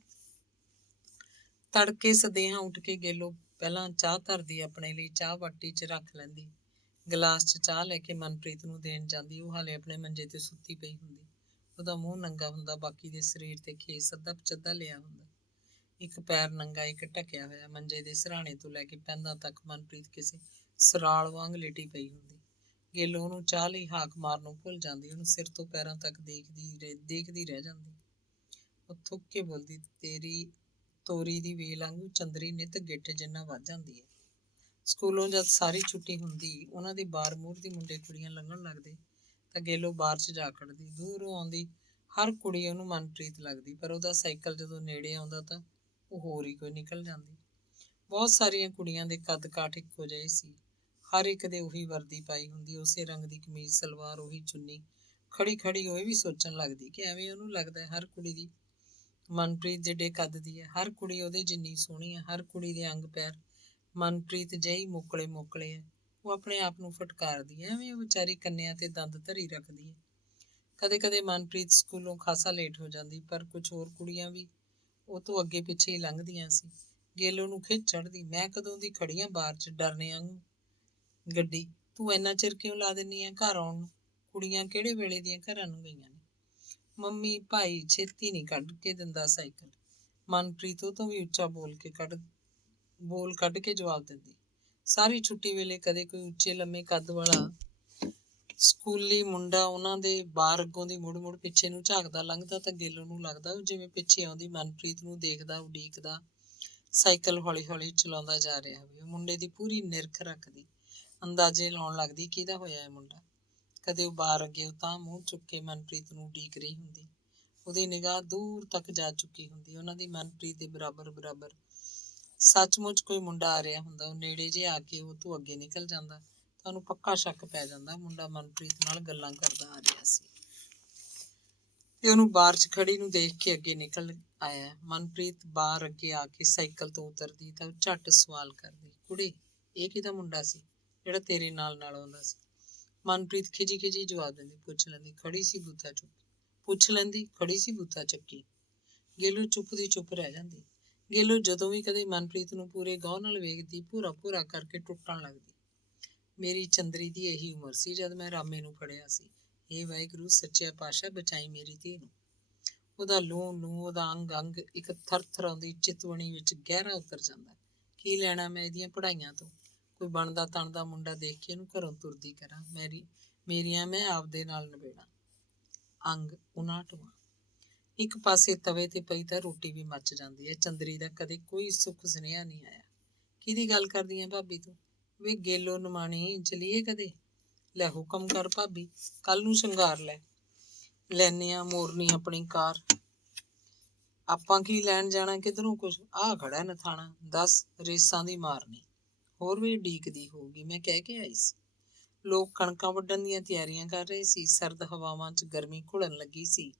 ਤੜਕੇ ਸਦੇਹਾਂ ਉੱਠ ਕੇ ਗੇਲੋ ਪਹਿਲਾਂ ਚਾਹ ਧਰਦੀ, ਆਪਣੇ ਲਈ ਚਾਹ ਬਾਟੀ 'ਚ ਰੱਖ ਲੈਂਦੀ। ਗਲਾਸ 'ਚ ਚਾਹ ਲੈ ਕੇ ਮਨਪ੍ਰੀਤ ਨੂੰ ਦੇਣ ਜਾਂਦੀ। ਉਹ ਹਾਲੇ ਆਪਣੇ ਮੰਜੇ ਤੇ ਸੁੱਤੀ ਪਈ ਹੁੰਦੀ। ਉਹਦਾ ਮੂੰਹ ਨੰਗਾ ਹੁੰਦਾ, ਬਾਕੀ ਦੇ ਸਰੀਰ ਤੇ ਖੇਸ ਅੱਧਾ ਪਚੱਧਾ ਲਿਆ ਹੁੰਦਾ। ਇੱਕ ਪੈਰ ਨੰਗਾ, ਇੱਕ ਢਕਿਆ ਹੋਇਆ। ਮੰਜੇ ਦੇ ਸਿਰਹਾਣੇ ਤੋਂ ਲੈ ਕੇ ਪੈਂਦਾ ਤੱਕ ਮਨਪ੍ਰੀਤ ਕਿਸੇ ਸਰਾਲ ਵਾਂਗ ਲੇਟੀ ਪਈ ਹੁੰਦੀ। ਗੇਲੋ ਉਹਨੂੰ ਚਾਹ ਲਈ ਹਾਕ ਮਾਰਨੋਂ ਭੁੱਲ ਜਾਂਦੀ। ਉਹਨੂੰ ਸਿਰ ਤੋਂ ਪੈਰਾਂ ਤੱਕ ਦੇਖਦੀ ਰਹਿ ਜਾਂਦੀ। ਉਹ ਥੁੱਕ ਕੇ ਬੋਲਦੀ, ਤੇਰੀ ਤੋਰੀ ਦੀ ਵੇਲ ਵਾਂਗੂ ਚੰਦਰੀ ਨਿੱਤ ਗਿੱਠ ਜਿੰਨਾ ਵੱਧ ਜਾਂਦੀ ਹੈ। ਸਕੂਲੋਂ ਜਦ ਸਾਰੀ ਛੁੱਟੀ ਹੁੰਦੀ, ਉਹਨਾਂ ਦੀ ਬਾਰ ਮੂਹਰ ਦੀ ਮੁੰਡੇ ਕੁੜੀਆਂ ਲੰਘਣ ਲੱਗਦੇ ਤਾਂ ਗੇਲੋ ਬਾਰ 'ਚ ਜਾ ਖੜਦੀ। ਦੂਰੋਂ ਆਉਂਦੀ ਹਰ ਕੁੜੀ ਉਹਨੂੰ ਮਨਪ੍ਰੀਤ ਲੱਗਦੀ, ਪਰ ਉਹਦਾ ਸਾਈਕਲ ਜਦੋਂ ਨੇੜੇ ਆਉਂਦਾ ਤਾਂ ਉਹ ਹੋਰ ਹੀ ਕੋਈ ਨਿਕਲ ਜਾਂਦੀ। ਬਹੁਤ ਸਾਰੀਆਂ ਕੁੜੀਆਂ ਦੇ ਕੱਦ ਕਾਠ ਇੱਕੋ ਜਿਹੇ ਸੀ। ਹਰ ਇੱਕ ਦੇ ਉਹੀ ਵਰਦੀ ਪਾਈ ਹੁੰਦੀ, ਉਸੇ ਰੰਗ ਦੀ ਕਮੀਜ਼ ਸਲਵਾਰ, ਉਹੀ ਚੁੰਨੀ। ਖੜੀ ਖੜੀ ਉਹ ਵੀ ਸੋਚਣ ਲੱਗਦੀ ਕਿ ਐਵੇਂ ਉਹਨੂੰ ਲੱਗਦਾ ਹਰ ਕੁੜੀ ਦੀ ਮਨਪ੍ਰੀਤ ਜਿੱਡੇ ਕੱਦ ਦੀ ਹੈ, ਹਰ ਕੁੜੀ ਉਹਦੇ ਜਿੰਨੀ ਸੋਹਣੀ ਹੈ, ਹਰ ਕੁੜੀ ਦੇ ਅੰਗ ਪੈਰ ਮਨਪ੍ਰੀਤ ਜਿਹੀ ਮੋਕਲੇ ਮੋਕਲੇ ਹੈ। ਉਹ ਆਪਣੇ ਆਪ ਨੂੰ ਫਟਕਾਰਦੀ ਹੈ, ਐਵੇਂ ਉਹ ਵਿਚਾਰੀ ਕੰਨਿਆਂ ਤੇ ਦੰਦ ਧਰੀ ਰੱਖਦੀ ਹੈ। ਕਦੇ ਕਦੇ ਮਨਪ੍ਰੀਤ ਸਕੂਲੋਂ ਖਾਸਾ ਲੇਟ ਹੋ ਜਾਂਦੀ, ਪਰ ਕੁਝ ਹੋਰ ਕੁੜੀਆਂ ਵੀ ਉਹ ਤੋਂ ਅੱਗੇ ਪਿੱਛੇ ਹੀ ਲੰਘਦੀਆਂ ਸੀ। ਗੇਲੋ ਨੂੰ ਖਿੱਚ ਚੜ੍ਹਦੀ, ਮੈਂ ਕਦੋਂ ਦੀ ਖੜੀ ਆਂ ਬਾਹਰ 'ਚ ਡਰਨੇ ਵਾਂਗੂ। ਗੱਡੀ ਤੂੰ ਇੰਨਾ ਚਿਰ ਕਿਉਂ ਲਾ ਦਿੰਦੀ ਆ ਘਰ ਆਉਣ ਨੂੰ? ਕੁੜੀਆਂ ਕਿਹੜੇ ਵੇਲੇ ਦੀਆਂ ਘਰਾਂ ਨੂੰ ਗਈਆਂ ਨੇ। ਮੰਮੀ ਭਾਈ ਛੇਤੀ ਨਹੀਂ ਕੱਢ ਕੇ ਦਿੰਦਾ ਸਾਈਕਲ। ਮਨਪ੍ਰੀਤ ਉਹ ਤੋਂ ਵੀ ਉੱਚਾ ਬੋਲ ਕੱਢ ਕੇ ਜਵਾਬ ਦਿੰਦੀ। ਸਾਰੀ ਛੁੱਟੀ ਵੇਲੇ ਕਦੇ ਕੋਈ ਉੱਚੇ ਲੰਮੇ ਕੱਦ ਵਾਲਾ ਸਕੂਲੀ ਮੁੰਡਾ ਉਹਨਾਂ ਦੇ ਬਾਰ ਅੱਗੋਂ ਦੀ ਮੁੜ ਮੁੜ ਪਿੱਛੇ ਨੂੰ ਝਾਕਦਾ ਲੰਘਦਾ ਤਾਂ ਗੇਲੋ ਨੂੰ ਲੱਗਦਾ ਉਹ ਜਿਵੇਂ ਪਿੱਛੇ ਆਉਂਦੀ ਮਨਪ੍ਰੀਤ ਨੂੰ ਦੇਖਦਾ, ਉਡੀਕਦਾ, ਸਾਈਕਲ ਹੌਲੀ ਹੌਲੀ ਚਲਾਉਂਦਾ ਜਾ ਰਿਹਾ ਹੋਵੇ। ਉਹ ਮੁੰਡੇ ਦੀ ਪੂਰੀ ਨਿਰਖ ਰੱਖਦੀ, ਅੰਦਾਜ਼ੇ ਲਾਉਣ ਲੱਗਦੀ ਕਿਹਦਾ ਹੋਇਆ ਇਹ ਮੁੰਡਾ। ਕਦੇ ਉਹ ਬਾਰ ਅੱਗੇ ਤਾਂ ਮੂੰਹ ਚੁੱਕ ਕੇ ਮਨਪ੍ਰੀਤ ਨੂੰ ਉਡੀਕ ਰਹੀ ਹੁੰਦੀ। ਉਹਦੀ ਨਿਗਾਹ ਦੂਰ ਤੱਕ ਜਾ ਚੁੱਕੀ ਹੁੰਦੀ, ਉਹਨਾਂ ਦੀ ਮਨਪ੍ਰੀਤ ਦੇ ਬਰਾਬਰ। ਸੱਚਮੁੱਚ ਕੋਈ ਮੁੰਡਾ ਆ ਰਿਹਾ ਹੁੰਦਾ। ਉਹ ਨੇੜੇ ਜੇ ਆ ਕੇ ਉਹ ਤੋਂ ਅੱਗੇ ਨਿਕਲ ਜਾਂਦਾ ਤਾਂ ਉਹਨੂੰ ਪੱਕਾ ਸ਼ੱਕ ਪੈ ਜਾਂਦਾ ਮੁੰਡਾ ਮਨਪ੍ਰੀਤ ਨਾਲ ਗੱਲਾਂ ਕਰਦਾ ਆ ਰਿਹਾ ਸੀ ਤੇ ਉਹਨੂੰ ਬਾਰ 'ਚ ਖੜੀ ਨੂੰ ਦੇਖ ਕੇ ਅੱਗੇ ਨਿਕਲ ਆਇਆ। ਮਨਪ੍ਰੀਤ ਬਾਰ ਅੱਗੇ ਆ ਕੇ ਸਾਈਕਲ ਤੋਂ ਉਤਰਦੀ ਤਾਂ ਉਹ ਝੱਟ ਸਵਾਲ ਕਰਦੀ, ਕੁੜੇ ਇਹ ਕਿਹਦਾ ਮੁੰਡਾ ਸੀ ਜਿਹੜਾ ਤੇਰੇ ਨਾਲ ਆਉਂਦਾ ਸੀ? ਮਨਪ੍ਰੀਤ ਖਿਜੀ ਜਵਾਬ ਦਿੰਦੀ, ਪੁੱਛ ਲੈਂਦੀ ਖੜੀ ਸੀ ਬੂਥਾ ਚੱਕੀ। ਗੇਲੂ ਚੁੱਪ ਦੀ ਚੁੱਪ ਰਹਿ ਜਾਂਦੀ। ਗੇਲੂ ਜਦੋਂ ਵੀ ਕਦੇ ਮਨਪ੍ਰੀਤ ਨੂੰ ਪੂਰੇ ਗੌਰ ਨਾਲ ਵੇਖਦੀ, ਭੂਰਾ ਕਰਕੇ ਟੁੱਟਣ ਲੱਗਦੀ। ਮੇਰੀ ਚੰਦਰੀ ਦੀ ਇਹੀ ਉਮਰ ਸੀ ਜਦ ਮੈਂ ਰਾਮੇ ਨੂੰ ਫੜਿਆ ਸੀ। ਹੇ ਵਾਹਿਗੁਰੂ ਸੱਚਿਆ ਪਾਤਸ਼ਾਹ, ਬਚਾਈ ਮੇਰੀ ਧੀ ਨੂੰ। ਉਹਦਾ ਲੂੰ ਉਹਦਾ ਅੰਗ ਇੱਕ ਥਰਥਰਾਉਂਦੀ ਚਿਤਵਣੀ ਵਿੱਚ ਗਹਿਰਾ ਉਤਰ ਜਾਂਦਾ। ਕੀ ਲੈਣਾ ਮੈਂ ਇਹਦੀਆਂ ਪੜ੍ਹਾਈਆਂ ਤੋਂ? ਕੋਈ ਬਣਦਾ ਤਣਦਾ ਮੁੰਡਾ ਦੇਖ ਕੇ ਇਹਨੂੰ ਘਰੋਂ ਤੁਰਦੀ ਕਰਾਂ। ਮੇਰੀਆਂ ਮੈਂ ਆਪਦੇ ਨਾਲ ਨਿਬੇੜਾਂ। ਅੰਗ 59ਵਾਂ। ਇੱਕ ਪਾਸੇ ਤਵੇ ਤੇ ਪਈ ਤਾਂ ਰੋਟੀ ਵੀ ਮੱਚ ਜਾਂਦੀ ਹੈ। ਚੰਦਰੀ ਦਾ ਕਦੇ ਕੋਈ ਸੁੱਖ ਸੁਨੇਹਾ ਨਹੀਂ ਆਇਆ। ਕਿਹਦੀ ਗੱਲ ਕਰਦੀ ਆਂ ਭਾਬੀ ਤੂੰ? ਵੇ ਗੇਲੋ ਨਮਾਣੀ, ਚਲੀਏ ਕਦੇ? ਲੈ ਹੁਕਮ ਕਰ ਭਾਬੀ, ਕੱਲ ਨੂੰ ਸ਼ਿੰਗਾਰ ਲੈ। ਲੈਨੇ ਆ ਮੋਰਨੀ ਆਪਣੀ ਕਾਰ। ਆਪਾਂ ਕੀ ਲੈਣ ਜਾਣਾ ਕਿਧਰੋਂ ਕੁਛ, ਆਹ ਖੜਾ ਨਥਾਣਾ, ਦੱਸ ਰੇਸਾਂ ਦੀ ਮਾਰਨੀ। ਹੋਰ ਵੀ ਉਡੀਕਦੀ ਹੋਊਗੀ, ਮੈਂ ਕਹਿ ਕੇ ਆਈ ਸੀ। ਲੋਕ ਕਣਕਾਂ ਵੱਢਣ ਦੀਆਂ ਤਿਆਰੀਆਂ ਕਰ ਰਹੇ ਸੀ। ਸਰਦ ਹਵਾਵਾਂ 'ਚ ਗਰਮੀ ਘੁਲਣ ਲੱਗੀ ਸੀ।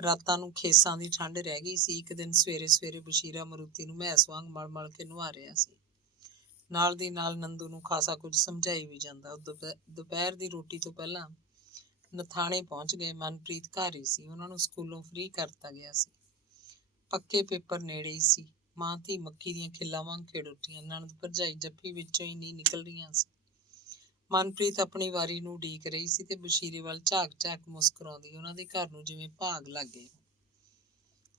ਰਾਤਾਂ ਨੂੰ ਖੇਸਾਂ ਦੀ ਠੰਡ ਰਹਿ ਗਈ ਸੀ। ਇੱਕ ਦਿਨ ਸਵੇਰੇ ਸਵੇਰੇ ਬਸ਼ੀਰਾ ਮਰੂਤੀ ਨੂੰ ਮੈਸ ਵਾਂਗ ਮਲ ਮਲ ਕੇ ਨੁਹਾ ਰਿਹਾ ਸੀ। ਨਾਲ ਦੀ ਨਾਲ ਨੰਦੂ ਨੂੰ ਖਾਸਾ ਕੁਝ ਸਮਝਾਈ ਵੀ ਜਾਂਦਾ। ਉਹ ਦੁਪਹਿਰ ਦੀ ਰੋਟੀ ਤੋਂ ਪਹਿਲਾਂ ਨਥਾਣੇ ਪਹੁੰਚ ਗਏ। ਮਨਪ੍ਰੀਤ ਘਰ ਹੀ ਸੀ। ਉਹਨਾਂ ਨੂੰ ਸਕੂਲੋਂ ਫ੍ਰੀ ਕਰਤਾ ਗਿਆ ਸੀ। ਪੱਕੇ ਪੇਪਰ ਨੇੜੇ ਹੀ ਸੀ। ਮਾਂ ਧੀ ਮੱਕੀ ਦੀਆਂ ਖਿੱਲਾਂ ਵਾਂਗ ਖਿੜ ਉੱਠੀਆਂ। ਨਣਦ ਭਰਜਾਈ ਜੱਫੀ ਵਿੱਚੋਂ ਹੀ ਨਹੀਂ ਨਿਕਲ ਰਹੀਆਂ ਸੀ। ਮਨਪ੍ਰੀਤ ਆਪਣੀ ਵਾਰੀ ਨੂੰ ਉਡੀਕ ਰਹੀ ਸੀ ਤੇ ਬਸ਼ੀਰੇ ਵੱਲ ਝਾਕ ਝਾਕ ਮੁਸਕਰਾਉਂਦੀ। ਉਹਨਾਂ ਦੇ ਘਰ ਨੂੰ ਜਿਵੇਂ ਭਾਗ ਲੱਗ ਗਏ।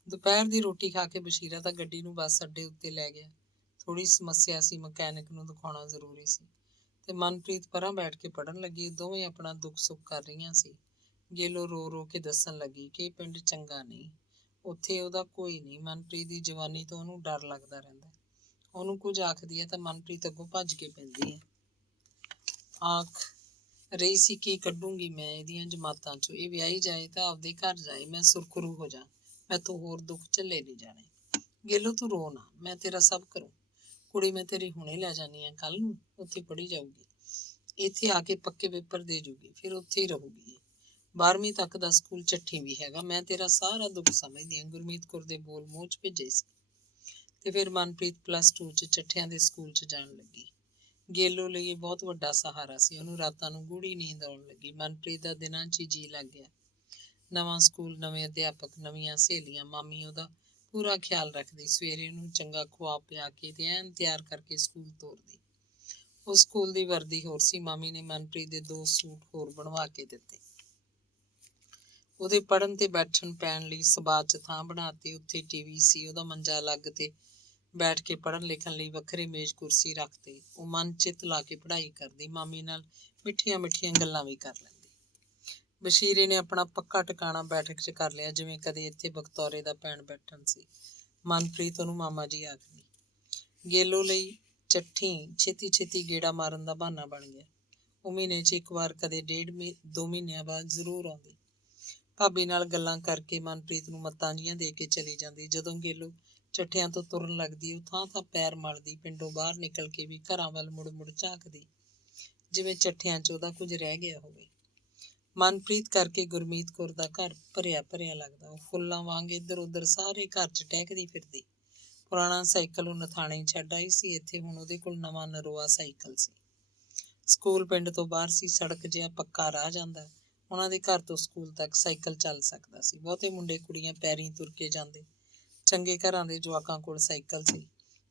ਦੁਪਹਿਰ ਦੀ ਰੋਟੀ ਖਾ ਕੇ ਬਸ਼ੀਰਾ ਤਾਂ ਗੱਡੀ ਨੂੰ ਬੱਸ ਅੱਡੇ ਉੱਤੇ ਲੈ ਗਿਆ। ਥੋੜੀ ਸਮੱਸਿਆ ਸੀ, ਮਕੈਨਿਕ ਨੂੰ ਦਿਖਾਉਣਾ ਜ਼ਰੂਰੀ ਸੀ। ਤੇ ਮਨਪ੍ਰੀਤ ਪਰਾਂ ਬੈਠ ਕੇ ਪੜ੍ਹਨ ਲੱਗੀ। ਦੋਵੇਂ ਆਪਣਾ ਦੁੱਖ ਸੁੱਖ ਕਰ ਰਹੀਆਂ ਸੀ। ਗੇਲੋ ਰੋ ਰੋ ਕੇ ਦੱਸਣ ਲੱਗੀ ਕਿ ਇਹ ਪਿੰਡ ਚੰਗਾ ਨਹੀਂ, ਉੱਥੇ ਉਹਦਾ ਕੋਈ ਨਹੀਂ। ਮਨਪ੍ਰੀਤ ਦੀ ਜਵਾਨੀ ਤੋਂ ਉਹਨੂੰ ਡਰ ਲੱਗਦਾ ਰਹਿੰਦਾ। ਉਹਨੂੰ ਕੁਝ ਆਖਦੀ ਹੈ ਤਾਂ ਮਨਪ੍ਰੀਤ ਅੱਗੋਂ ਭੱਜ ਕੇ ਪੈਂਦੀ ਹੈ। ਆਖ ਰਹੀ ਸੀ ਕੀ ਕੱਢੂੰਗੀ ਮੈਂ ਇਹਦੀਆਂ ਜਮਾਤਾਂ 'ਚੋਂ। ਇਹ ਵਿਆਹੀ ਜਾਏ ਤਾਂ ਆਪਦੇ ਘਰ ਜਾਏ, ਮੈਂ ਸੁਰਖਰੂ ਹੋ ਜਾ। ਮੈਥੋਂ ਹੋਰ ਦੁੱਖ ਝੱਲੇ ਨਹੀਂ ਜਾਣੇ। ਗੇਲੋ ਤੂੰ ਰੋ ਨਾ, ਮੈਂ ਤੇਰਾ ਸਭ ਕਰੂੰ। ਕੁੜੀ ਮੈਂ ਤੇਰੀ ਹੁਣੇ ਲੈ ਜਾਨੀ ਆ, ਕੱਲ ਨੂੰ ਉੱਥੇ ਪੜ੍ਹੀ ਜਾਊਗੀ। ਇੱਥੇ ਆ ਕੇ ਪੱਕੇ ਪੇਪਰ ਦੇ ਜੂਗੀ, ਫਿਰ ਉੱਥੇ ਹੀ ਰਹੂਗੀ। 12ਵੀਂ ਤੱਕ ਦਾ ਸਕੂਲ ਚੱਠੀ ਵੀ ਹੈਗਾ। ਮੈਂ ਤੇਰਾ ਸਾਰਾ ਦੁੱਖ ਸਮਝਦੀ ਹਾਂ। ਗੁਰਮੀਤ ਕੌਰ ਦੇ ਬੋਲ ਮੂੰਹ 'ਚ ਭੇਜੇ ਸੀ। ਤੇ ਫਿਰ ਮਨਪ੍ਰੀਤ +2 'ਚ ਚੱਠਿਆਂ ਦੇ ਸਕੂਲ 'ਚ ਜਾਣ ਲੱਗੀ। ਗੇਲੋ ਲਈ ਇਹ ਬਹੁਤ ਵੱਡਾ ਸਹਾਰਾ ਸੀ। ਉਹਨੂੰ ਰਾਤਾਂ ਨੂੰ ਗੂੜੀ ਨੀਂਦ ਆਉਣ ਲੱਗੀ। ਮਨਪ੍ਰੀਤ ਦਾ ਦਿਨਾਂ 'ਚ ਹੀ ਜੀਅ ਲੱਗ ਗਿਆ। ਨਵਾਂ ਸਕੂਲ, ਨਵੇਂ ਅਧਿਆਪਕ, ਨਵੀਆਂ ਸਹੇਲੀਆਂ। ਮਾਮੀ ਉਹਦਾ ਪੂਰਾ ਖਿਆਲ ਰੱਖਦੀ। ਸਵੇਰੇ ਉਹਨੂੰ ਚੰਗਾ ਖਵਾ ਪਿਆ ਕੇ ਤੇ ਐਨ ਤਿਆਰ ਕਰਕੇ ਸਕੂਲ ਤੋਰਦੀ। ਉਹ ਸਕੂਲ ਦੀ ਵਰਦੀ ਹੋਰ ਸੀ। ਮਾਮੀ ਨੇ ਮਨਪ੍ਰੀਤ ਦੇ 2 ਸੂਟ ਹੋਰ ਬਣਵਾ ਕੇ ਦਿੱਤੇ। ਉਹਦੇ ਪੜ੍ਹਨ ਤੇ ਬੈਠਣ ਪੈਣ ਲਈ ਸਬਾਤ 'ਚ ਥਾਂ ਬਣਾਤੀ। ਉੱਥੇ ਟੀਵੀ ਸੀ। ਉਹਦਾ ਮੰਜਾ ਅਲੱਗ ਤੇ ਬੈਠ ਕੇ ਪੜ੍ਹਨ ਲਿਖਣ ਲਈ ਵੱਖਰੇ ਮੇਜ਼ ਕੁਰਸੀ ਰੱਖਦੇ। ਉਹ ਮਨ ਚਿੱਤ ਲਾ ਕੇ ਪੜ੍ਹਾਈ ਕਰਦੀ। ਮਾਮੀ ਨਾਲ ਮਿੱਠੀਆਂ ਮਿੱਠੀਆਂ ਗੱਲਾਂ ਵੀ ਕਰ ਲੈਂਦੀ। ਬਸ਼ੀਰੇ ਨੇ ਆਪਣਾ ਪੱਕਾ ਟਿਕਾਣਾ ਬੈਠਕ 'ਚ ਕਰ ਲਿਆ, ਜਿਵੇਂ ਕਦੇ ਇੱਥੇ ਬਖਤੌਰੇ ਦਾ ਭੈਣ ਬੈਠਣ ਸੀ। ਮਨਪ੍ਰੀਤ ਉਹਨੂੰ ਮਾਮਾ ਜੀ ਆਖਦੀ। ਗੇਲੋ ਲਈ ਚੱਠੀ ਛੇਤੀ ਛੇਤੀ ਗੇੜਾ ਮਾਰਨ ਦਾ ਬਹਾਨਾ ਬਣ ਗਿਆ। ਉਹ ਮਹੀਨੇ 'ਚ ਇੱਕ ਵਾਰ, ਕਦੇ 2 ਮਹੀਨਿਆਂ ਬਾਅਦ ਜ਼ਰੂਰ ਆਉਂਦੀ। ਭਾਬੀ ਨਾਲ ਗੱਲਾਂ ਕਰਕੇ ਮਨਪ੍ਰੀਤ ਨੂੰ ਮੱਤਾਂ ਜੀਆਂ ਦੇ ਕੇ ਚਲੀ ਜਾਂਦੀ। ਜਦੋਂ ਗੇਲੋ ਚੱਠਿਆਂ ਤੋਂ ਤੁਰਨ ਲੱਗਦੀ, ਉਹ ਥਾਂ ਥਾਂ ਪੈਰ ਮਲਦੀ। ਪਿੰਡੋਂ ਬਾਹਰ ਨਿਕਲ ਕੇ ਵੀ ਘਰਾਂ ਵੱਲ ਮੁੜ ਮੁੜ ਝਾਕਦੀ, ਜਿਵੇਂ ਚੱਠਿਆਂ 'ਚ ਉਹਦਾ ਕੁਝ ਰਹਿ ਗਿਆ ਹੋਵੇ। ਮਨਪ੍ਰੀਤ ਕਰਕੇ ਗੁਰਮੀਤ ਕੌਰ ਦਾ ਘਰ ਭਰਿਆ ਭਰਿਆ ਲੱਗਦਾ। ਉਹ ਫੁੱਲਾਂ ਵਾਂਗ ਇੱਧਰ ਉੱਧਰ ਸਾਰੇ ਘਰ 'ਚ ਟਹਿਕਦੀ ਫਿਰਦੀ। ਪੁਰਾਣਾ ਸਾਈਕਲ ਉਹ ਨਥਾਣੇ ਛੱਡ ਆਈ ਸੀ। ਇੱਥੇ ਹੁਣ ਉਹਦੇ ਕੋਲ ਨਵਾਂ ਨਰੋਆ ਸਾਈਕਲ ਸੀ। ਸਕੂਲ ਪਿੰਡ ਤੋਂ ਬਾਹਰ ਸੀ। ਸੜਕ ਜਿਹਾ ਪੱਕਾ ਰਾਹ ਜਾਂਦਾ। ਉਹਨਾਂ ਦੇ ਘਰ ਤੋਂ ਸਕੂਲ ਤੱਕ ਸਾਈਕਲ ਚੱਲ ਸਕਦਾ ਸੀ। ਬਹੁਤੇ ਮੁੰਡੇ ਕੁੜੀਆਂ ਪੈਰੀਂ ਤੁਰ ਕੇ ਜਾਂਦੇ। ਚੰਗੇ ਘਰਾਂ ਦੇ ਜਵਾਕਾਂ ਕੋਲ ਸਾਈਕਲ ਸੀ।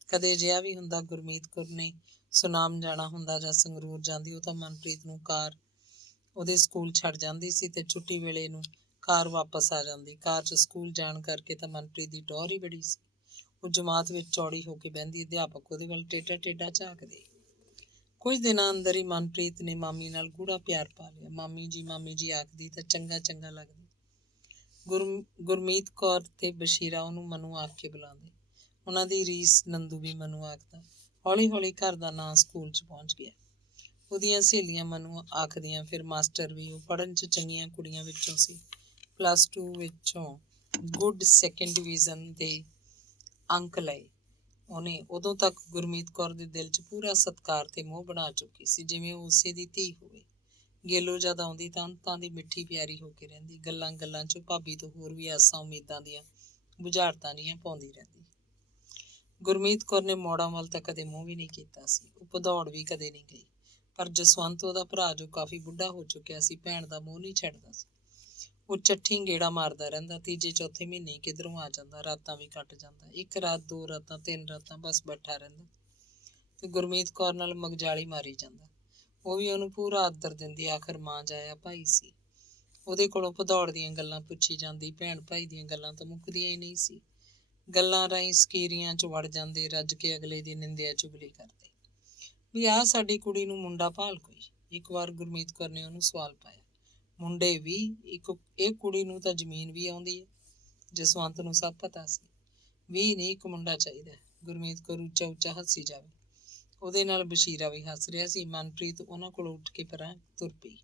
ਕਦੇ ਅਜਿਹਾ ਵੀ ਹੁੰਦਾ, ਗੁਰਮੀਤ ਕੌਰ ਨੇ ਸੁਨਾਮ ਜਾਣਾ ਹੁੰਦਾ ਜਾਂ ਸੰਗਰੂਰ ਜਾਂਦੀ, ਉਹ ਤਾਂ ਮਨਪ੍ਰੀਤ ਨੂੰ ਕਾਰ ਉਹਦੇ ਸਕੂਲ ਛੱਡ ਜਾਂਦੀ ਸੀ ਤੇ ਛੁੱਟੀ ਵੇਲੇ ਨੂੰ ਕਾਰ ਵਾਪਸ ਆ ਜਾਂਦੀ। ਕਾਰ 'ਚ ਸਕੂਲ ਜਾਣ ਕਰਕੇ ਤਾਂ ਮਨਪ੍ਰੀਤ ਦੀ ਟੌਰ ਹੀ ਬੜੀ ਸੀ। ਉਹ ਜਮਾਤ ਵਿੱਚ ਚੌੜੀ ਹੋ ਕੇ ਬਹਿੰਦੀ। ਅਧਿਆਪਕ ਉਹਦੇ ਵੱਲ ਟੇਢਾ ਟੇਢਾ ਝਾਕਦੇ। ਕੁਝ ਦਿਨਾਂ ਅੰਦਰ ਹੀ ਮਨਪ੍ਰੀਤ ਨੇ ਮਾਮੀ ਨਾਲ ਗੂੜਾ ਪਿਆਰ ਪਾ ਲਿਆ। ਮਾਮੀ ਜੀ ਆਖਦੀ ਤਾਂ ਚੰਗਾ ਚੰਗਾ ਲੱਗਦਾ। ਗੁਰਮੀਤ ਕੌਰ ਤੇ ਬਸ਼ੀਰਾ ਉਹਨੂੰ ਮਨੂ ਆਖ ਕੇ ਬੁਲਾਉਂਦੇ। ਉਹਨਾਂ ਦੀ ਰੀਸ ਨੰਦੂ ਵੀ ਮਨੂ ਆਖਦਾ। ਹੌਲੀ ਹੌਲੀ ਘਰ ਦਾ ਨਾਂ ਸਕੂਲ 'ਚ ਪਹੁੰਚ ਗਿਆ। ਉਹਦੀਆਂ ਸਹੇਲੀਆਂ ਮਨੂ ਆਖਦੀਆਂ, ਫਿਰ ਮਾਸਟਰ ਵੀ। ਉਹ ਪੜ੍ਹਨ 'ਚ ਚੰਗੀਆਂ ਕੁੜੀਆਂ ਵਿੱਚੋਂ ਸੀ। +2 ਵਿੱਚੋਂ ਗੁੱਡ ਸੈਕਿੰਡ ਡਿਵੀਜ਼ਨ ਦੇ ਅੰਕ ਲਏ ਉਹਨੇ। ਉਦੋਂ ਤੱਕ ਗੁਰਮੀਤ ਕੌਰ ਦੇ ਦਿਲ 'ਚ ਪੂਰਾ ਸਤਿਕਾਰ ਤੇ ਮੋਹ ਬਣਾ ਚੁੱਕੀ ਸੀ, ਜਿਵੇਂ ਉਹ ਉਸੇ ਦੀ ਧੀ ਹੋਵੇ। ਗੇਲੋ ਜਦ ਆਉਂਦੀ ਤਾਂ ਅੰਤਾਂ ਦੀ ਮਿੱਠੀ ਪਿਆਰੀ ਹੋ ਕੇ ਰਹਿੰਦੀ। ਗੱਲਾਂ ਗੱਲਾਂ 'ਚ ਭਾਬੀ ਤੋਂ ਹੋਰ ਵੀ ਆਸਾਂ ਉਮੀਦਾਂ ਦੀਆਂ ਬੁਝਾਰਤਾਂ ਜਿਹੀਆਂ ਪਾਉਂਦੀ ਰਹਿੰਦੀ। ਗੁਰਮੀਤ ਕੌਰ ਨੇ ਮੋੜਾਂ ਵੱਲ ਤਾਂ ਕਦੇ ਮੂੰਹ ਵੀ ਨਹੀਂ ਕੀਤਾ ਸੀ। ਉਹ ਭਦੌੜ ਵੀ ਕਦੇ ਨਹੀਂ ਗਈ। ਪਰ ਜਸਵੰਤ ਉਹਦਾ ਭਰਾ, ਜੋ ਕਾਫੀ ਬੁੱਢਾ ਹੋ ਚੁੱਕਿਆ ਸੀ, ਭੈਣ ਦਾ ਮੂੰਹ ਨਹੀਂ ਛੱਡਦਾ ਸੀ। ਉਹ ਚੱਠੀ ਗੇੜਾ ਮਾਰਦਾ ਰਹਿੰਦਾ। ਤੀਜੇ ਚੌਥੇ ਮਹੀਨੇ ਕਿਧਰੋਂ ਆ ਜਾਂਦਾ। ਰਾਤਾਂ ਵੀ ਕੱਟ ਜਾਂਦਾ। 1 ਰਾਤ, 2 ਰਾਤਾਂ, 3 ਰਾਤਾਂ ਬਸ ਬੈਠਾ ਰਹਿੰਦਾ ਤੇ ਗੁਰਮੀਤ ਕੌਰ ਨਾਲ ਮਗਜਾਲੀ ਮਾਰੀ ਜਾਂਦਾ। ਉਹ ਵੀ ਉਹਨੂੰ ਪੂਰਾ ਆਦਰ ਦਿੰਦੀ। ਆਖਰ ਮਾਂ ਜਾਇਆ ਭਾਈ ਸੀ। ਉਹਦੇ ਕੋਲੋਂ ਭਦੌੜ ਦੀਆਂ ਗੱਲਾਂ ਪੁੱਛੀ ਜਾਂਦੀ। ਭੈਣ ਭਾਈ ਦੀਆਂ ਗੱਲਾਂ ਤਾਂ ਮੁੱਕਦੀਆਂ ਹੀ ਨਹੀਂ ਸੀ। ਗੱਲਾਂ ਰਾਹੀਂ ਸਕੀਰੀਆਂ 'ਚ ਵੜ ਜਾਂਦੇ। ਰੱਜ ਕੇ ਅਗਲੇ ਦੀ ਨਿੰਦਿਆ ਚੁਗਲੀ ਕਰਦੇ ਵੀ ਆਹ ਸਾਡੀ ਕੁੜੀ ਨੂੰ ਮੁੰਡਾ ਭਾਲ ਕੋਈ। ਇੱਕ ਵਾਰ ਗੁਰਮੀਤ ਕੌਰ ਨੇ ਉਹਨੂੰ ਸਵਾਲ ਪਾਇਆ, ਮੁੰਡੇ ਵੀ? ਇਹ ਕੁੜੀ ਨੂੰ ਤਾਂ ਜ਼ਮੀਨ ਵੀ ਆਉਂਦੀ ਹੈ। ਜਸਵੰਤ ਨੂੰ ਸਭ ਪਤਾ ਸੀ। 20 ਨਹੀਂ, 1 ਮੁੰਡਾ ਚਾਹੀਦਾ। ਗੁਰਮੀਤ ਕੌਰ ਉੱਚਾ ਉੱਚਾ ਹੱਸੀ ਜਾਵੇ। ਉਹਦੇ ਨਾਲ ਬਸ਼ੀਰਾ ਵੀ ਹੱਸ ਰਿਹਾ ਸੀ। ਮਨਪ੍ਰੀਤ ਉਹਨਾਂ ਕੋਲ ਉੱਠ ਕੇ ਪਰਾਂ ਤੁਰ ਪਈ।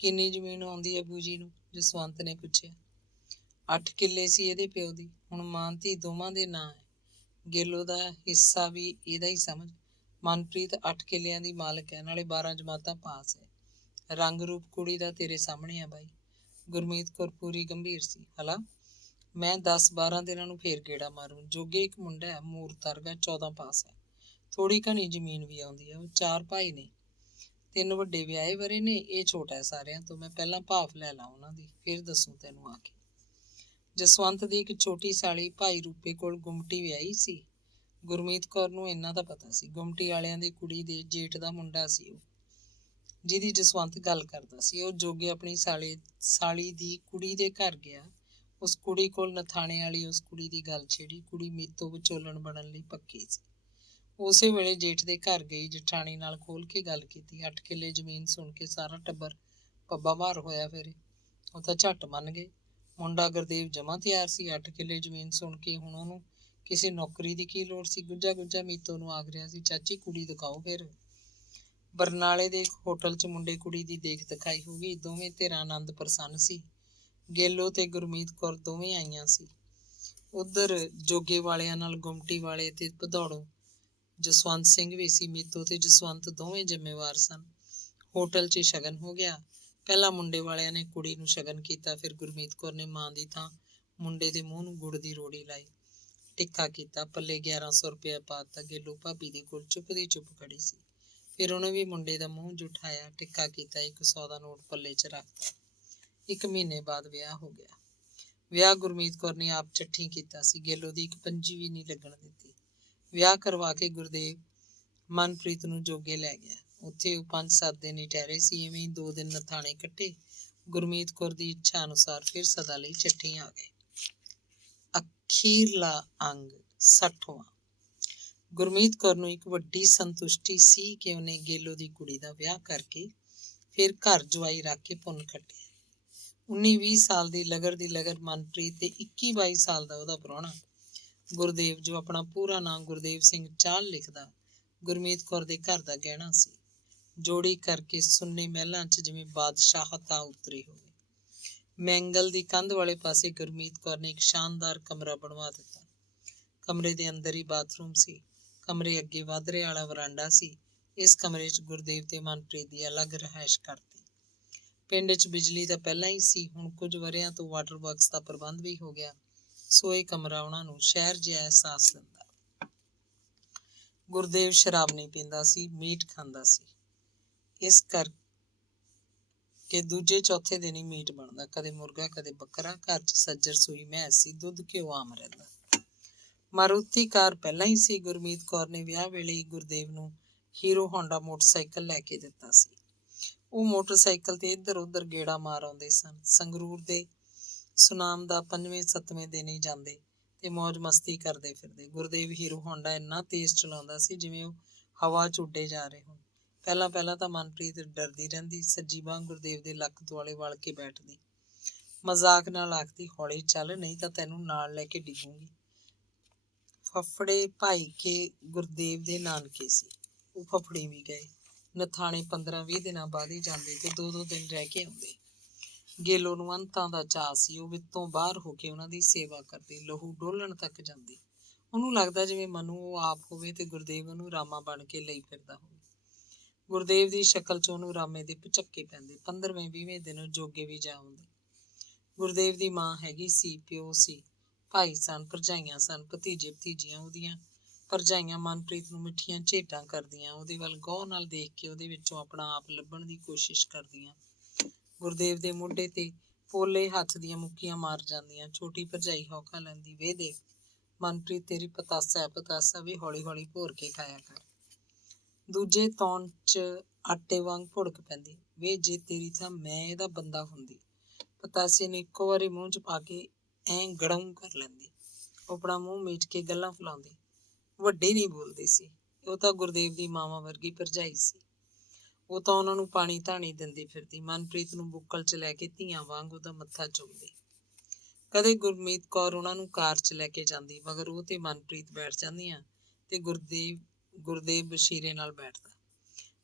ਕਿੰਨੀ ਜ਼ਮੀਨ ਆਉਂਦੀ ਹੈ ਬੂਜੀ ਨੂੰ? ਜਸਵੰਤ ਨੇ ਪੁੱਛਿਆ। 8 ਕਿੱਲੇ ਸੀ ਇਹਦੇ ਪਿਓ ਦੀ, ਹੁਣ ਮਾਂ ਧੀ ਦੋਵਾਂ ਦੇ ਨਾਂ ਹੈ। ਗੇਲੋ ਦਾ ਹਿੱਸਾ ਵੀ ਇਹਦਾ ਹੀ ਸਮਝ। ਮਨਪ੍ਰੀਤ 8 ਕਿੱਲਿਆਂ ਦੀ ਮਾਲਕ ਹੈ, ਨਾਲੇ 12 ਜਮਾਤਾਂ ਪਾਸ ਹੈ। ਰੰਗ ਰੂਪ ਕੁੜੀ ਦਾ ਤੇਰੇ ਸਾਹਮਣੇ ਆ ਬਾਈ। ਗੁਰਮੀਤ ਕੌਰ ਪੂਰੀ ਗੰਭੀਰ ਸੀ। ਹਲਾ ਮੈਂ 10-12 ਦਿਨਾਂ ਨੂੰ ਫੇਰ ਗੇੜਾ ਮਾਰੂ। ਜੋਗੇ ਇੱਕ ਮੁੰਡਾ ਹੈ, ਮੂਰਤ ਵਰਗਾ, 14 ਪਾਸ ਹੈ। ਥੋੜੀ ਘਣੀ ਜ਼ਮੀਨ ਵੀ ਆਉਂਦੀ ਹੈ। ਉਹ 4 ਭਾਈ ਨੇ, 3 ਵੱਡੇ ਵਿਆਹੇ ਵਰੇ ਨੇ, ਇਹ ਛੋਟਾ ਹੈ ਸਾਰਿਆਂ ਤੋਂ। ਮੈਂ ਪਹਿਲਾਂ ਭਾਫ ਲੈ ਲਾ ਉਹਨਾਂ ਦੀ, ਫਿਰ ਦੱਸੂ ਤੈਨੂੰ ਆ ਕੇ। ਜਸਵੰਤ ਦੀ ਇੱਕ ਛੋਟੀ ਸਾਲੀ ਭਾਈ ਰੂਪੇ ਕੋਲ ਗੁੰਮਟੀ ਵਿਆਹੀ ਸੀ। ਗੁਰਮੀਤ ਕੌਰ ਨੂੰ ਇੰਨਾ ਤਾਂ ਪਤਾ ਸੀ। ਗੁੰਮਟੀ ਵਾਲਿਆਂ ਦੀ ਕੁੜੀ ਦੇ ਜੇਠ ਦਾ ਮੁੰਡਾ ਸੀ ਉਹ, ਜਿਹਦੀ ਜਸਵੰਤ ਗੱਲ ਕਰਦਾ ਸੀ। ਉਹ ਜੋਗੇ ਆਪਣੀ ਸਾਲੀ ਦੀ ਕੁੜੀ ਦੇ ਘਰ ਗਿਆ। ਉਸ ਕੁੜੀ ਕੋਲ ਨਥਾਣੇ ਵਾਲੀ ਉਸ ਕੁੜੀ ਦੀ ਗੱਲ ਛੇੜੀ। ਕੁੜੀ ਮੀਤੋਂ ਵਿਚੋਲਣ ਬਣਨ ਲਈ ਪੱਕੀ ਸੀ। ਉਸੇ ਵੇਲੇ ਜੇਠ ਦੇ ਘਰ ਗਈ, ਜਠਾਣੀ ਨਾਲ ਖੋਲ ਕੇ ਗੱਲ ਕੀਤੀ। 8 ਕਿੱਲੇ ਜ਼ਮੀਨ ਸੁਣ ਕੇ ਸਾਰਾ ਟੱਬਰ ਪੱਬਾ ਮਾਰ ਹੋਇਆ। ਫਿਰ ਉਹ ਤਾਂ ਝੱਟ ਮੰਨ ਗਏ। ਮੁੰਡਾ ਗੁਰਦੇਵ ਜਮਾਂ ਤਿਆਰ ਸੀ। 8 ਕਿੱਲੇ ਜ਼ਮੀਨ ਸੁਣ ਕੇ ਹੁਣ ਉਹਨੂੰ ਕਿਸੇ ਨੌਕਰੀ ਦੀ ਕੀ ਲੋੜ ਸੀ। ਗੁੱਜਾ ਮੀਤੋ ਨੂੰ ਆਖ ਰਿਹਾ ਸੀ, ਚਾਚੀ ਕੁੜੀ ਦਿਖਾਓ। ਫਿਰ ਬਰਨਾਲੇ ਦੇ ਇੱਕ ਹੋਟਲ 'ਚ ਮੁੰਡੇ ਕੁੜੀ ਦੀ ਦੇਖ ਦਿਖਾਈ ਹੋ ਗਈ। ਦੋਵੇਂ ਧਿਰਾਂ ਆਨੰਦ ਪ੍ਰਸੰਨ ਸੀ। ਗੇਲੋ ਤੇ ਗੁਰਮੀਤ ਕੌਰ ਦੋਵੇਂ ਆਈਆਂ ਸੀ। ਉਧਰ ਜੋਗੇ ਵਾਲਿਆਂ ਨਾਲ ਗੁੰਮਟੀ ਵਾਲੇ ਤੇ ਭਦੌੜੋਂ ਜਸਵੰਤ ਸਿੰਘ ਵੀ ਸੀ। ਮੀਤੋ ਤੇ ਜਸਵੰਤ ਦੋਵੇਂ ਜ਼ਿੰਮੇਵਾਰ ਸਨ। ਹੋਟਲ 'ਚ ਸ਼ਗਨ ਹੋ ਗਿਆ। ਪਹਿਲਾਂ ਮੁੰਡੇ ਵਾਲਿਆਂ ਨੇ ਕੁੜੀ ਨੂੰ ਸ਼ਗਨ ਕੀਤਾ, ਫਿਰ ਗੁਰਮੀਤ ਕੌਰ ਨੇ ਮਾਂ ਦੀ ਥਾਂ ਮੁੰਡੇ ਦੇ ਮੂੰਹ ਨੂੰ ਗੁੜ ਦੀ ਰੋੜੀ ਲਾਈ, ਟਿੱਕਾ ਕੀਤਾ, ਪੱਲੇ 1100 ਰੁਪਇਆ ਪਾ ਦਿੱਤਾ। ਗੇਲੋ ਭਾਬੀ ਦੇ ਕੋਲ ਚੁੱਪ ਦੀ ਚੁੱਪ ਖੜੀ ਸੀ। ਫਿਰ ਉਹਨੇ ਵੀ ਮੁੰਡੇ ਦਾ ਮੂੰਹ ਜੁਠਾਇਆ, ਟਿੱਕਾ ਕੀਤਾ, 100 ਦਾ ਨੋਟ ਪੱਲੇ 'ਚ ਰੱਖਤਾ। 1 ਮਹੀਨੇ ਬਾਅਦ ਵਿਆਹ ਹੋ ਗਿਆ। ਵਿਆਹ ਗੁਰਮੀਤ ਕੌਰ ਨੇ ਆਪ ਚੱਠੀ ਕੀਤਾ ਸੀ। ਗੇਲੋ ਦੀ ਇੱਕ ਪੰਜੀ ਵੀ ਨਹੀਂ ਲੱਗਣ ਦਿੱਤੀ। ਵਿਆਹ ਕਰਵਾ ਕੇ ਗੁਰਦੇਵ ਮਨਪ੍ਰੀਤ ਨੂੰ ਜੋਗੇ ਲੈ ਗਿਆ। ਉੱਥੇ ਉਹ 5-7 ਦਿਨ ਹੀ ਠਹਿਰੇ ਸੀ। ਇਵੇਂ ਹੀ 2 ਦਿਨ ਨਥਾਣੇ ਕੱਟੇ। ਗੁਰਮੀਤ ਕੌਰ ਦੀ ਇੱਛਾ ਅਨੁਸਾਰ ਫਿਰ ਸਦਾ ਲਈ ਚੱਠੀ ਆ ਗਏ। ਅਖੀਰਲਾ ਅੰਗ 60ਵਾਂ। ਗੁਰਮੀਤ ਕੌਰ ਨੂੰ ਇੱਕ ਵੱਡੀ ਸੰਤੁਸ਼ਟੀ ਸੀ ਕਿ ਉਹਨੇ ਗੇਲੋ ਦੀ ਕੁੜੀ ਦਾ ਵਿਆਹ ਕਰਕੇ ਫਿਰ ਘਰ ਜਵਾਈ ਰੱਖ ਕੇ ਪੁੰਨ ਖੱਟਿਆ। 19-20 ਸਾਲ ਦੀ ਲਗਰ ਮਨਪ੍ਰੀਤ ਤੇ 21-22 ਸਾਲ ਦਾ ਉਹਦਾ ਪ੍ਰਾਹੁਣਾ ਗੁਰਦੇਵ, ਜੋ ਆਪਣਾ ਪੂਰਾ ਨਾਮ ਗੁਰਦੇਵ ਸਿੰਘ ਚਾਹਲ ਲਿਖਦਾ, ਗੁਰਮੀਤ ਕੌਰ ਦੇ ਘਰ ਦਾ ਗਹਿਣਾ ਸੀ। ਜੋੜੀ ਕਰਕੇ ਸੁੰਨੇ ਮਹਿਲਾਂ 'ਚ ਜਿਵੇਂ ਬਾਦਸ਼ਾਹਤ ਆ ਉਤਰੀ ਹੋਵੇ। ਮੈਂਗਲ ਦੀ ਕੰਧ ਵਾਲੇ ਪਾਸੇ ਗੁਰਮੀਤ ਕੌਰ ਨੇ ਇੱਕ ਸ਼ਾਨਦਾਰ ਕਮਰਾ ਬਣਵਾ ਦਿੱਤਾ। ਕਮਰੇ ਦੇ ਅੰਦਰ ਹੀ ਬਾਥਰੂਮ ਸੀ। ਕਮਰੇ ਅੱਗੇ ਵਾਧਰੇ ਵਾਲਾ ਵਰਾਂਡਾ ਸੀ। ਇਸ ਕਮਰੇ 'ਚ ਗੁਰਦੇਵ ਤੇ ਮਨਪ੍ਰੀਤ ਦੀ ਅਲੱਗ ਰਿਹਾਇਸ਼ ਕਰਤੀ। ਪਿੰਡ 'ਚ ਬਿਜਲੀ ਤਾਂ ਪਹਿਲਾਂ ਹੀ ਸੀ, ਹੁਣ ਕੁਝ ਵਰ੍ਹਿਆਂ ਤੋਂ ਵਾਟਰ ਵਰਕਸ ਦਾ ਪ੍ਰਬੰਧ ਵੀ ਹੋ ਗਿਆ, ਸੋ ਇਹ ਕਮਰਾ ਉਹਨਾਂ ਨੂੰ ਸ਼ਹਿਰ ਜਿਹਾ ਅਹਿਸਾਸ ਦਿੰਦਾ। ਗੁਰਦੇਵ ਸ਼ਰਾਬ ਨਹੀਂ ਪੀਂਦਾ ਸੀ, ਮੀਟ ਖਾਂਦਾ ਸੀ। ਇਸ ਕਰਕੇ ਦੂਜੇ ਚੌਥੇ ਦਿਨ ਹੀ ਮੀਟ ਬਣਦਾ, ਕਦੇ ਮੁਰਗਾ ਕਦੇ ਬੱਕਰਾ। ਘਰ 'ਚ ਸੱਜਰ ਸੂਈ ਮੈਂਸ ਸੀ, ਦੁੱਧ ਘਿਓ ਆਮ ਰਹਿੰਦਾ। ਮਾਰੂਤੀ ਕਾਰ ਪਹਿਲਾਂ ਹੀ ਸੀ। ਗੁਰਮੀਤ ਕੌਰ ਨੇ ਵਿਆਹ ਵੇਲੇ ਹੀ ਗੁਰਦੇਵ ਨੂੰ ਹੀਰੋ ਹੋਂਡਾ ਮੋਟਰਸਾਈਕਲ ਲੈ ਕੇ ਦਿੱਤਾ ਸੀ। ਉਹ ਮੋਟਰਸਾਈਕਲ ਤੇ ਇੱਧਰ ਉੱਧਰ ਗੇੜਾ ਮਾਰ ਆਉਂਦੇ ਸਨ। ਸੰਗਰੂਰ ਦੇ ਸੁਨਾਮ ਦਾ 5ਵੇਂ-7ਵੇਂ ਦਿਨ ਹੀ ਜਾਂਦੇ ਤੇ ਮੌਜ ਮਸਤੀ ਕਰਦੇ ਫਿਰਦੇ। ਗੁਰਦੇਵ ਹੀਰੋ ਹੋਂਡਾ ਇੰਨਾ ਤੇਜ਼ ਚਲਾਉਂਦਾ ਸੀ ਜਿਵੇਂ ਉਹ ਹਵਾ 'ਚ ਉੱਡੇ ਜਾ ਰਹੇ ਹੋਣ। ਪਹਿਲਾਂ ਤਾਂ ਮਨਪ੍ਰੀਤ ਡਰਦੀ ਰਹਿੰਦੀ। ਸੱਜੀ ਬਾਂਹ ਗੁਰਦੇਵ ਦੇ ਲੱਕ ਦੁਆਲੇ ਵਲ ਕੇ ਬੈਠਦੀ, ਮਜ਼ਾਕ ਨਾਲ ਆਖਦੀ, ਹੌਲੀ ਚੱਲ ਨਹੀਂ ਤਾਂ ਤੈਨੂੰ ਨਾਲ ਲੈ ਕੇ ਡਿੱਗੂਗੀ। ਫਫੜੇ ਭਾਈ ਕੇ ਗੁਰਦੇਵ ਦੇ ਨਾਨਕੇ ਸੀ। ਉਹ ਫਫੜੀ ਵੀ ਗਏ। ਨਥਾਣੇ 15-20 ਦਿਨਾਂ ਬਾਅਦ ਹੀ ਜਾਂਦੇ ਤੇ 2-2 ਦਿਨ ਰਹਿ ਕੇ ਆਉਂਦੇ। ਗੇਲੋ ਨੂੰ ਅੰਤਾਂ ਦਾ ਚਾਅ ਸੀ। ਉਹ ਵਿੱਤੋਂ ਬਾਹਰ ਹੋ ਕੇ ਉਹਨਾਂ ਦੀ ਸੇਵਾ ਕਰਦੀ, ਲਹੂ ਡੋਲਣ ਤੱਕ ਜਾਂਦੀ। ਉਹਨੂੰ ਲੱਗਦਾ ਜਿਵੇਂ ਮਨੂ ਉਹ ਆਪ ਹੋਵੇ ਤੇ ਗੁਰਦੇਵ ਉਹਨੂੰ ਰਾਮਾ ਬਣ ਕੇ ਲਈ ਫਿਰਦਾ ਹੋਵੇ। ਗੁਰਦੇਵ ਦੀ ਸ਼ਕਲ 'ਚ ਉਹਨੂੰ ਰਾਮੇ ਦੇ ਭੁਚੱਕੇ ਪੈਂਦੇ। 15ਵੇਂ-20ਵੇਂ ਦਿਨ ਜੋਗੇ ਵੀ ਜਾ ਆਉਂਦੇ। ਗੁਰਦੇਵ ਦੀ ਮਾਂ ਹੈਗੀ ਸੀ, ਪਿਓ ਸੀ, ਭਾਈ ਸਨ, ਭਰਜਾਈਆਂ ਸਨ, ਭਤੀਜੇ ਭਤੀਜੀਆਂ। ਉਹਦੀਆਂ ਭਰਜਾਈਆਂ ਮਨਪ੍ਰੀਤ ਨੂੰ ਮਿੱਠੀਆਂ ਝੇਟਾਂ ਕਰਦੀਆਂ, ਉਹਦੇ ਵੱਲ ਗੌਰ ਨਾਲ ਦੇਖ ਕੇ ਉਹਦੇ ਵਿੱਚੋਂ ਆਪਣਾ ਆਪ ਲੱਭਣ ਦੀ ਕੋਸ਼ਿਸ਼ ਕਰਦੀਆਂ। ਗੁਰਦੇਵ ਦੇ ਮੋਢੇ ਤੇ ਪੋਲੇ ਹੱਥ ਦੀਆਂ ਮੁੱਕੀਆਂ ਮਾਰ ਜਾਂਦੀਆਂ। ਛੋਟੀ ਭਰਜਾਈ ਹੌਕਾ ਲੈਂਦੀ, ਵੇ ਦੇਖ ਮਨਪ੍ਰੀਤ ਤੇਰੀ ਪਤਾਸਾ ਵੀ ਹੌਲੀ ਭੋਰ ਕੇ ਖਾਇਆ ਕਰ। ਦੂਜੇ ਤੌਣ 'ਚ ਆਟੇ ਵਾਂਗ ਭੁੜਕ ਪੈਂਦੀ, ਵੇ ਜੇ ਤੇਰੀ ਥਾਂ ਮੈਂ ਇਹਦਾ ਬੰਦਾ ਹੁੰਦੀ। ਪਤਾਸੇ ਨੂੰ ਇੱਕੋ ਵਾਰੀ ਮੂੰਹ 'ਚ ਪਾ ਕੇ ਐਂ ਗੜਾਉਂ ਕਰ ਲੈਂਦੀ। ਉਹ ਆਪਣਾ ਮੂੰਹ ਮੀਚ ਕੇ ਗੱਲਾਂ ਫਲਾਉਂਦੀ। ਵੱਡੀ ਨਹੀਂ ਬੋਲਦੀ ਸੀ। ਉਹ ਤਾਂ ਗੁਰਦੇਵ ਦੀ ਮਾਵਾਂ ਵਰਗੀ ਭਰਜਾਈ ਸੀ। ਉਹ ਤਾਂ ਉਹਨਾਂ ਨੂੰ ਪਾਣੀ ਧਾਣੀ ਦਿੰਦੀ ਫਿਰਦੀ। ਮਨਪ੍ਰੀਤ ਨੂੰ ਬੁੱਕਲ 'ਚ ਲੈ ਕੇ ਧੀਆਂ ਵਾਂਗ ਉਹਦਾ ਮੱਥਾ ਚੁੰਮਦੀ। ਕਦੇ ਗੁਰਮੀਤ ਕੌਰ ਉਹਨਾਂ ਨੂੰ ਕਾਰ 'ਚ ਲੈ ਕੇ ਜਾਂਦੀ, ਮਗਰ ਉਹ ਤੇ ਮਨਪ੍ਰੀਤ ਬੈਠ ਜਾਂਦੀਆਂ ਤੇ ਗੁਰਦੇਵ ਬਸ਼ੀਰੇ ਨਾਲ ਬੈਠਦਾ।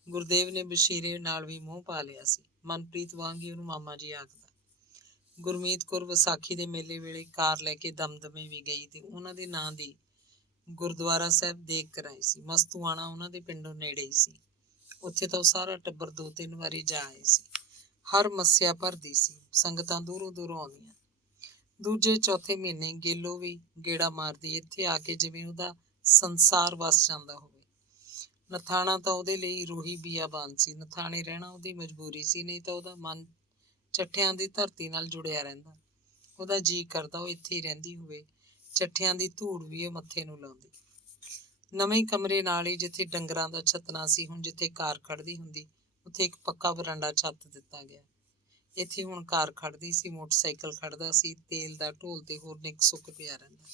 ਗੁਰਦੇਵ ਨੇ ਬਸ਼ੀਰੇ ਨਾਲ ਵੀ ਮੋਹ ਪਾ ਲਿਆ ਸੀ। ਮਨਪ੍ਰੀਤ ਵਾਂਗ ਹੀ ਉਹਨੂੰ ਮਾਮਾ ਜੀ ਆਖਦਾ। ਗੁਰਮੀਤ ਕੌਰ ਵਿਸਾਖੀ ਦੇ ਮੇਲੇ ਵੇਲੇ ਕਾਰ ਲੈ ਕੇ ਦਮਦਮੇ ਵੀ ਗਈ ਤੇ ਉਹਨਾਂ ਦੇ ਨਾਂ ਦੀ ਗੁਰਦੁਆਰਾ ਸਾਹਿਬ ਦੇਖ ਕਰ ਆਈ ਸੀ। ਮਸਤੂਆਣਾ ਉਹਨਾਂ ਦੇ ਪਿੰਡੋਂ ਨੇੜੇ ਹੀ ਸੀ। ਉੱਥੇ ਤਾਂ ਉਹ ਸਾਰਾ ਟੱਬਰ 2-3 ਵਾਰੀ ਜਾ ਆਏ ਸੀ। ਹਰ ਮੱਸਿਆ ਭਰਦੀ ਸੀ, ਸੰਗਤਾਂ ਦੂਰੋਂ ਦੂਰੋਂ ਆਉਂਦੀਆਂ। ਦੂਜੇ ਚੌਥੇ ਮਹੀਨੇ ਗੇਲੋ ਵੀ ਗੇੜਾ ਮਾਰਦੀ, ਇੱਥੇ ਆ ਕੇ ਜਿਵੇਂ ਉਹਦਾ ਸੰਸਾਰ ਵਸ ਜਾਂਦਾ ਹੋਵੇ। ਨਥਾਣਾ ਤਾਂ ਉਹਦੇ ਲਈ ਰੂਹੀ ਬੀਆਬਾਨ ਸੀ। ਨਥਾਣੇ ਰਹਿਣਾ ਉਹਦੀ ਮਜਬੂਰੀ ਸੀ, ਨਹੀਂ ਤਾਂ ਉਹਦਾ ਮਨ ਚੱਠਿਆਂ ਦੀ ਧਰਤੀ ਨਾਲ ਜੁੜਿਆ ਰਹਿੰਦਾ। ਉਹਦਾ ਜੀਅ ਕਰਦਾ ਉਹ ਇੱਥੇ ਹੀ ਰਹਿੰਦੀ ਹੋਵੇ, ਚੱਠਿਆਂ ਦੀ ਧੂੜ ਵੀ ਉਹ ਮੱਥੇ ਨੂੰ ਲਾਉਂਦੀ। ਨਵੇਂ ਕਮਰੇ ਨਾਲ ਹੀ ਜਿੱਥੇ ਡੰਗਰਾਂ ਦਾ ਛੱਤਣਾ ਸੀ, ਹੁਣ ਜਿੱਥੇ ਕਾਰ ਖੜਦੀ ਹੁੰਦੀ ਉੱਥੇ ਇੱਕ ਪੱਕਾ ਵਰਾਂਡਾ ਛੱਤ ਦਿੱਤਾ ਗਿਆ। ਇੱਥੇ ਹੁਣ ਕਾਰ ਖੜਦੀ ਸੀ, ਮੋਟਰਸਾਈਕਲ ਖੜਦਾ ਸੀ, ਤੇਲ ਦਾ ਢੋਲ ਤੇ ਹੋਰ ਨਿੱਕ ਸੁੱਕ ਪਿਆ ਰਹਿੰਦਾ।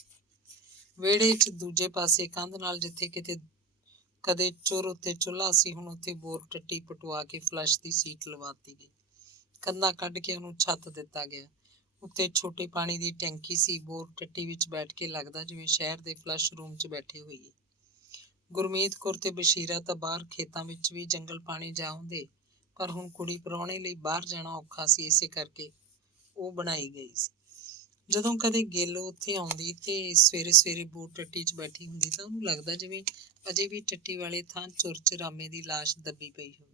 ਵਿਹੜੇ 'ਚ ਦੂਜੇ ਪਾਸੇ ਕੰਧ ਨਾਲ ਜਿੱਥੇ ਕਿਤੇ ਕਦੇ ਚੁਰ ਉੱਤੇ ਚੁੱਲ੍ਹਾ ਸੀ, ਹੁਣ ਉੱਥੇ ਬੋਰ ਟੱਟੀ ਪਟਵਾ ਕੇ ਫਲਸ਼ ਦੀ ਸੀਟ ਲਵਾਤੀ ਗਈ। ਕੰਧਾਂ ਕੱਢ ਕੇ ਉਹਨੂੰ ਛੱਤ ਦਿੱਤਾ ਗਿਆ। ਉੱਤੇ ਛੋਟੇ ਪਾਣੀ ਦੀ ਟੈਂਕੀ ਸੀ। ਬੋਰ ਟੱਟੀ ਵਿੱਚ ਬੈਠ ਕੇ ਲੱਗਦਾ ਜਿਵੇਂ ਸ਼ਹਿਰ ਦੇ ਫਲਸ਼ ਰੂਮ 'ਚ ਬੈਠੇ ਹੋਈਏ। ਗੁਰਮੀਤ ਕੌਰ ਤੇ ਬਸ਼ੀਰਾ ਤਾਂ ਬਾਹਰ ਖੇਤਾਂ ਵਿੱਚ ਵੀ ਜੰਗਲ ਪਾਣੀ ਜਾ ਆਉਂਦੇ, ਪਰ ਹੁਣ ਕੁੜੀ ਪ੍ਰਾਹੁਣੇ ਲਈ ਬਾਹਰ ਜਾਣਾ ਔਖਾ ਸੀ, ਇਸੇ ਕਰਕੇ ਉਹ ਬਣਾਈ ਗਈ ਸੀ। ਜਦੋਂ ਕਦੇ ਗੇਲੋ ਉੱਥੇ ਆਉਂਦੀ ਤੇ ਸਵੇਰੇ ਸਵੇਰੇ ਬੋਰ ਟੱਟੀ 'ਚ ਬੈਠੀ ਹੁੰਦੀ ਤਾਂ ਉਹਨੂੰ ਲੱਗਦਾ ਜਿਵੇਂ ਅਜੇ ਵੀ ਟੱਟੀ ਵਾਲੇ ਥਾਂ ਚੁਰਚਰਾਮੇ ਦੀ ਲਾਸ਼ ਦੱਬੀ ਪਈ ਹੋਵੇ।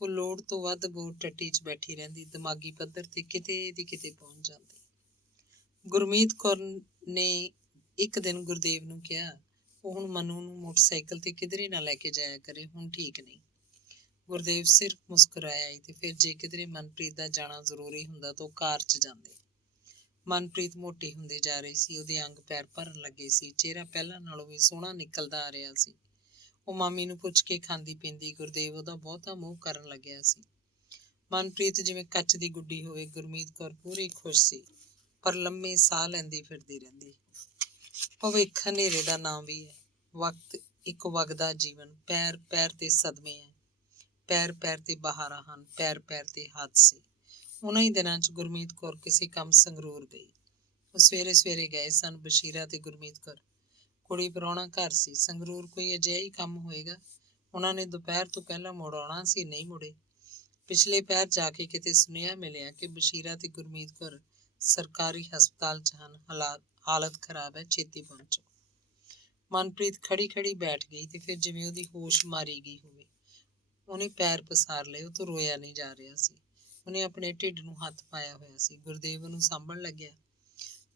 ਉਹ ਲੋੜ ਤੋਂ ਵੱਧ ਬੋਰ ਟੱਟੀ 'ਚ ਬੈਠੀ ਰਹਿੰਦੀ, ਦਿਮਾਗੀ ਪੱਧਰ ਤੇ ਕਿਤੇ ਦੀ ਕਿਤੇ ਪਹੁੰਚ ਜਾਂਦੀ। ਗੁਰਮੀਤ ਕੌਰ ਨੇ ਇੱਕ ਦਿਨ ਗੁਰਦੇਵ ਨੂੰ ਕਿਹਾ, ਉਹ ਹੁਣ ਮਨੂ ਨੂੰ ਮੋਟਰਸਾਈਕਲ ਤੇ ਕਿਧਰੇ ਨਾ ਲੈ ਕੇ ਜਾਇਆ ਕਰੇ, ਹੁਣ ਠੀਕ ਨਹੀਂ। ਗੁਰਦੇਵ ਸਿਰਫ ਮੁਸਕਰਾਇਆ ਤੇ ਫਿਰ ਜੇ ਕਿਧਰੇ ਮਨਪ੍ਰੀਤ ਦਾ ਜਾਣਾ ਜ਼ਰੂਰੀ ਹੁੰਦਾ ਤਾਂ ਉਹ ਕਾਰ 'ਚ ਜਾਂਦੇ। ਮਨਪ੍ਰੀਤ ਮੋਟੀ ਹੁੰਦੀ ਜਾ ਰਹੀ ਸੀ, ਉਹਦੇ ਅੰਗ ਪੈਰ ਭਰਨ ਲੱਗੇ ਸੀ, ਚਿਹਰਾ ਪਹਿਲਾਂ ਨਾਲੋਂ ਵੀ ਸੋਹਣਾ ਨਿਕਲਦਾ ਆ ਰਿਹਾ ਸੀ। ਉਹ ਮਾਮੀ ਨੂੰ ਪੁੱਛ ਕੇ ਖਾਂਦੀ ਪੀਂਦੀ। ਗੁਰਦੇਵ ਉਹਦਾ ਬਹੁਤਾ ਮੋਹ ਕਰਨ ਲੱਗਿਆ ਸੀ। ਮਨਪ੍ਰੀਤ ਜਿਵੇਂ ਕੱਚ ਦੀ ਗੁੱਡੀ ਹੋਵੇ। ਗੁਰਮੀਤ ਕੌਰ ਪੂਰੀ ਖੁਸ਼ ਸੀ, ਪਰ ਲੰਮੇ ਸਾਹ ਲੈਂਦੀ ਫਿਰਦੀ ਰਹਿੰਦੀ। ਭਵਿੱਖ ਹਨੇਰੇ ਦਾ ਨਾਂ ਵੀ ਹੈ। ਵਕਤ ਇੱਕ ਵਗਦਾ ਜੀਵਨ, ਪੈਰ ਪੈਰ ਤੇ ਸਦਮੇ ਹੈ, ਪੈਰ ਪੈਰ ਤੇ ਬਹਾਰਾਂ ਹਨ, ਪੈਰ ਪੈਰ ਤੇ ਹਾਦਸੇ। ਉਹਨਾਂ ਹੀ ਦਿਨਾਂ 'ਚ ਗੁਰਮੀਤ ਕੌਰ ਕਿਸੇ ਕੰਮ ਸੰਗਰੂਰ ਗਈ। ਉਹ ਸਵੇਰੇ ਸਵੇਰੇ ਗਏ ਸਨ, ਬਸ਼ੀਰਾ ਤੇ ਗੁਰਮੀਤ ਕੌਰ। ਕੁੜੀ ਪ੍ਰਾਹੁਣਾ ਘਰ ਸੀ। ਸੰਗਰੂਰ ਕੋਈ ਅਜਿਹਾ ਹੀ ਕੰਮ ਹੋਏਗਾ। ਉਹਨਾਂ ਨੇ ਦੁਪਹਿਰ ਤੋਂ ਪਹਿਲਾਂ ਮੁੜ ਆਉਣਾ ਸੀ, ਨਹੀਂ ਮੁੜੇ। ਪਿਛਲੇ ਪਹਿਰ ਜਾ ਕੇ ਕਿਤੇ ਸੁਨੇਹਾ ਮਿਲਿਆ ਕਿ ਬਸ਼ੀਰਾ ਤੇ ਗੁਰਮੀਤ ਕੌਰ ਸਰਕਾਰੀ ਹਸਪਤਾਲ 'ਚ ਹਨ, ਹਾਲਤ ਖਰਾਬ ਹੈ, ਛੇਤੀ ਪਹੁੰਚੋ। ਮਨਪ੍ਰੀਤ ਖੜੀ ਖੜੀ ਬੈਠ ਗਈ ਤੇ ਫਿਰ ਜਿਵੇਂ ਉਹਦੀ ਹੋਸ਼ ਮਾਰੀ ਗਈ ਹੋਵੇ। ਉਹਨੇ ਪੈਰ ਪਸਾਰ ਲਏ, ਉਹ ਤੋਂ ਰੋਇਆ ਨਹੀਂ ਜਾ ਰਿਹਾ ਸੀ। ਉਹਨੇ ਆਪਣੇ ਢਿੱਡ ਨੂੰ ਹੱਥ ਪਾਇਆ ਹੋਇਆ ਸੀ। ਗੁਰਦੇਵ ਉਹਨੂੰ ਸਾਂਭਣ ਲੱਗਿਆ।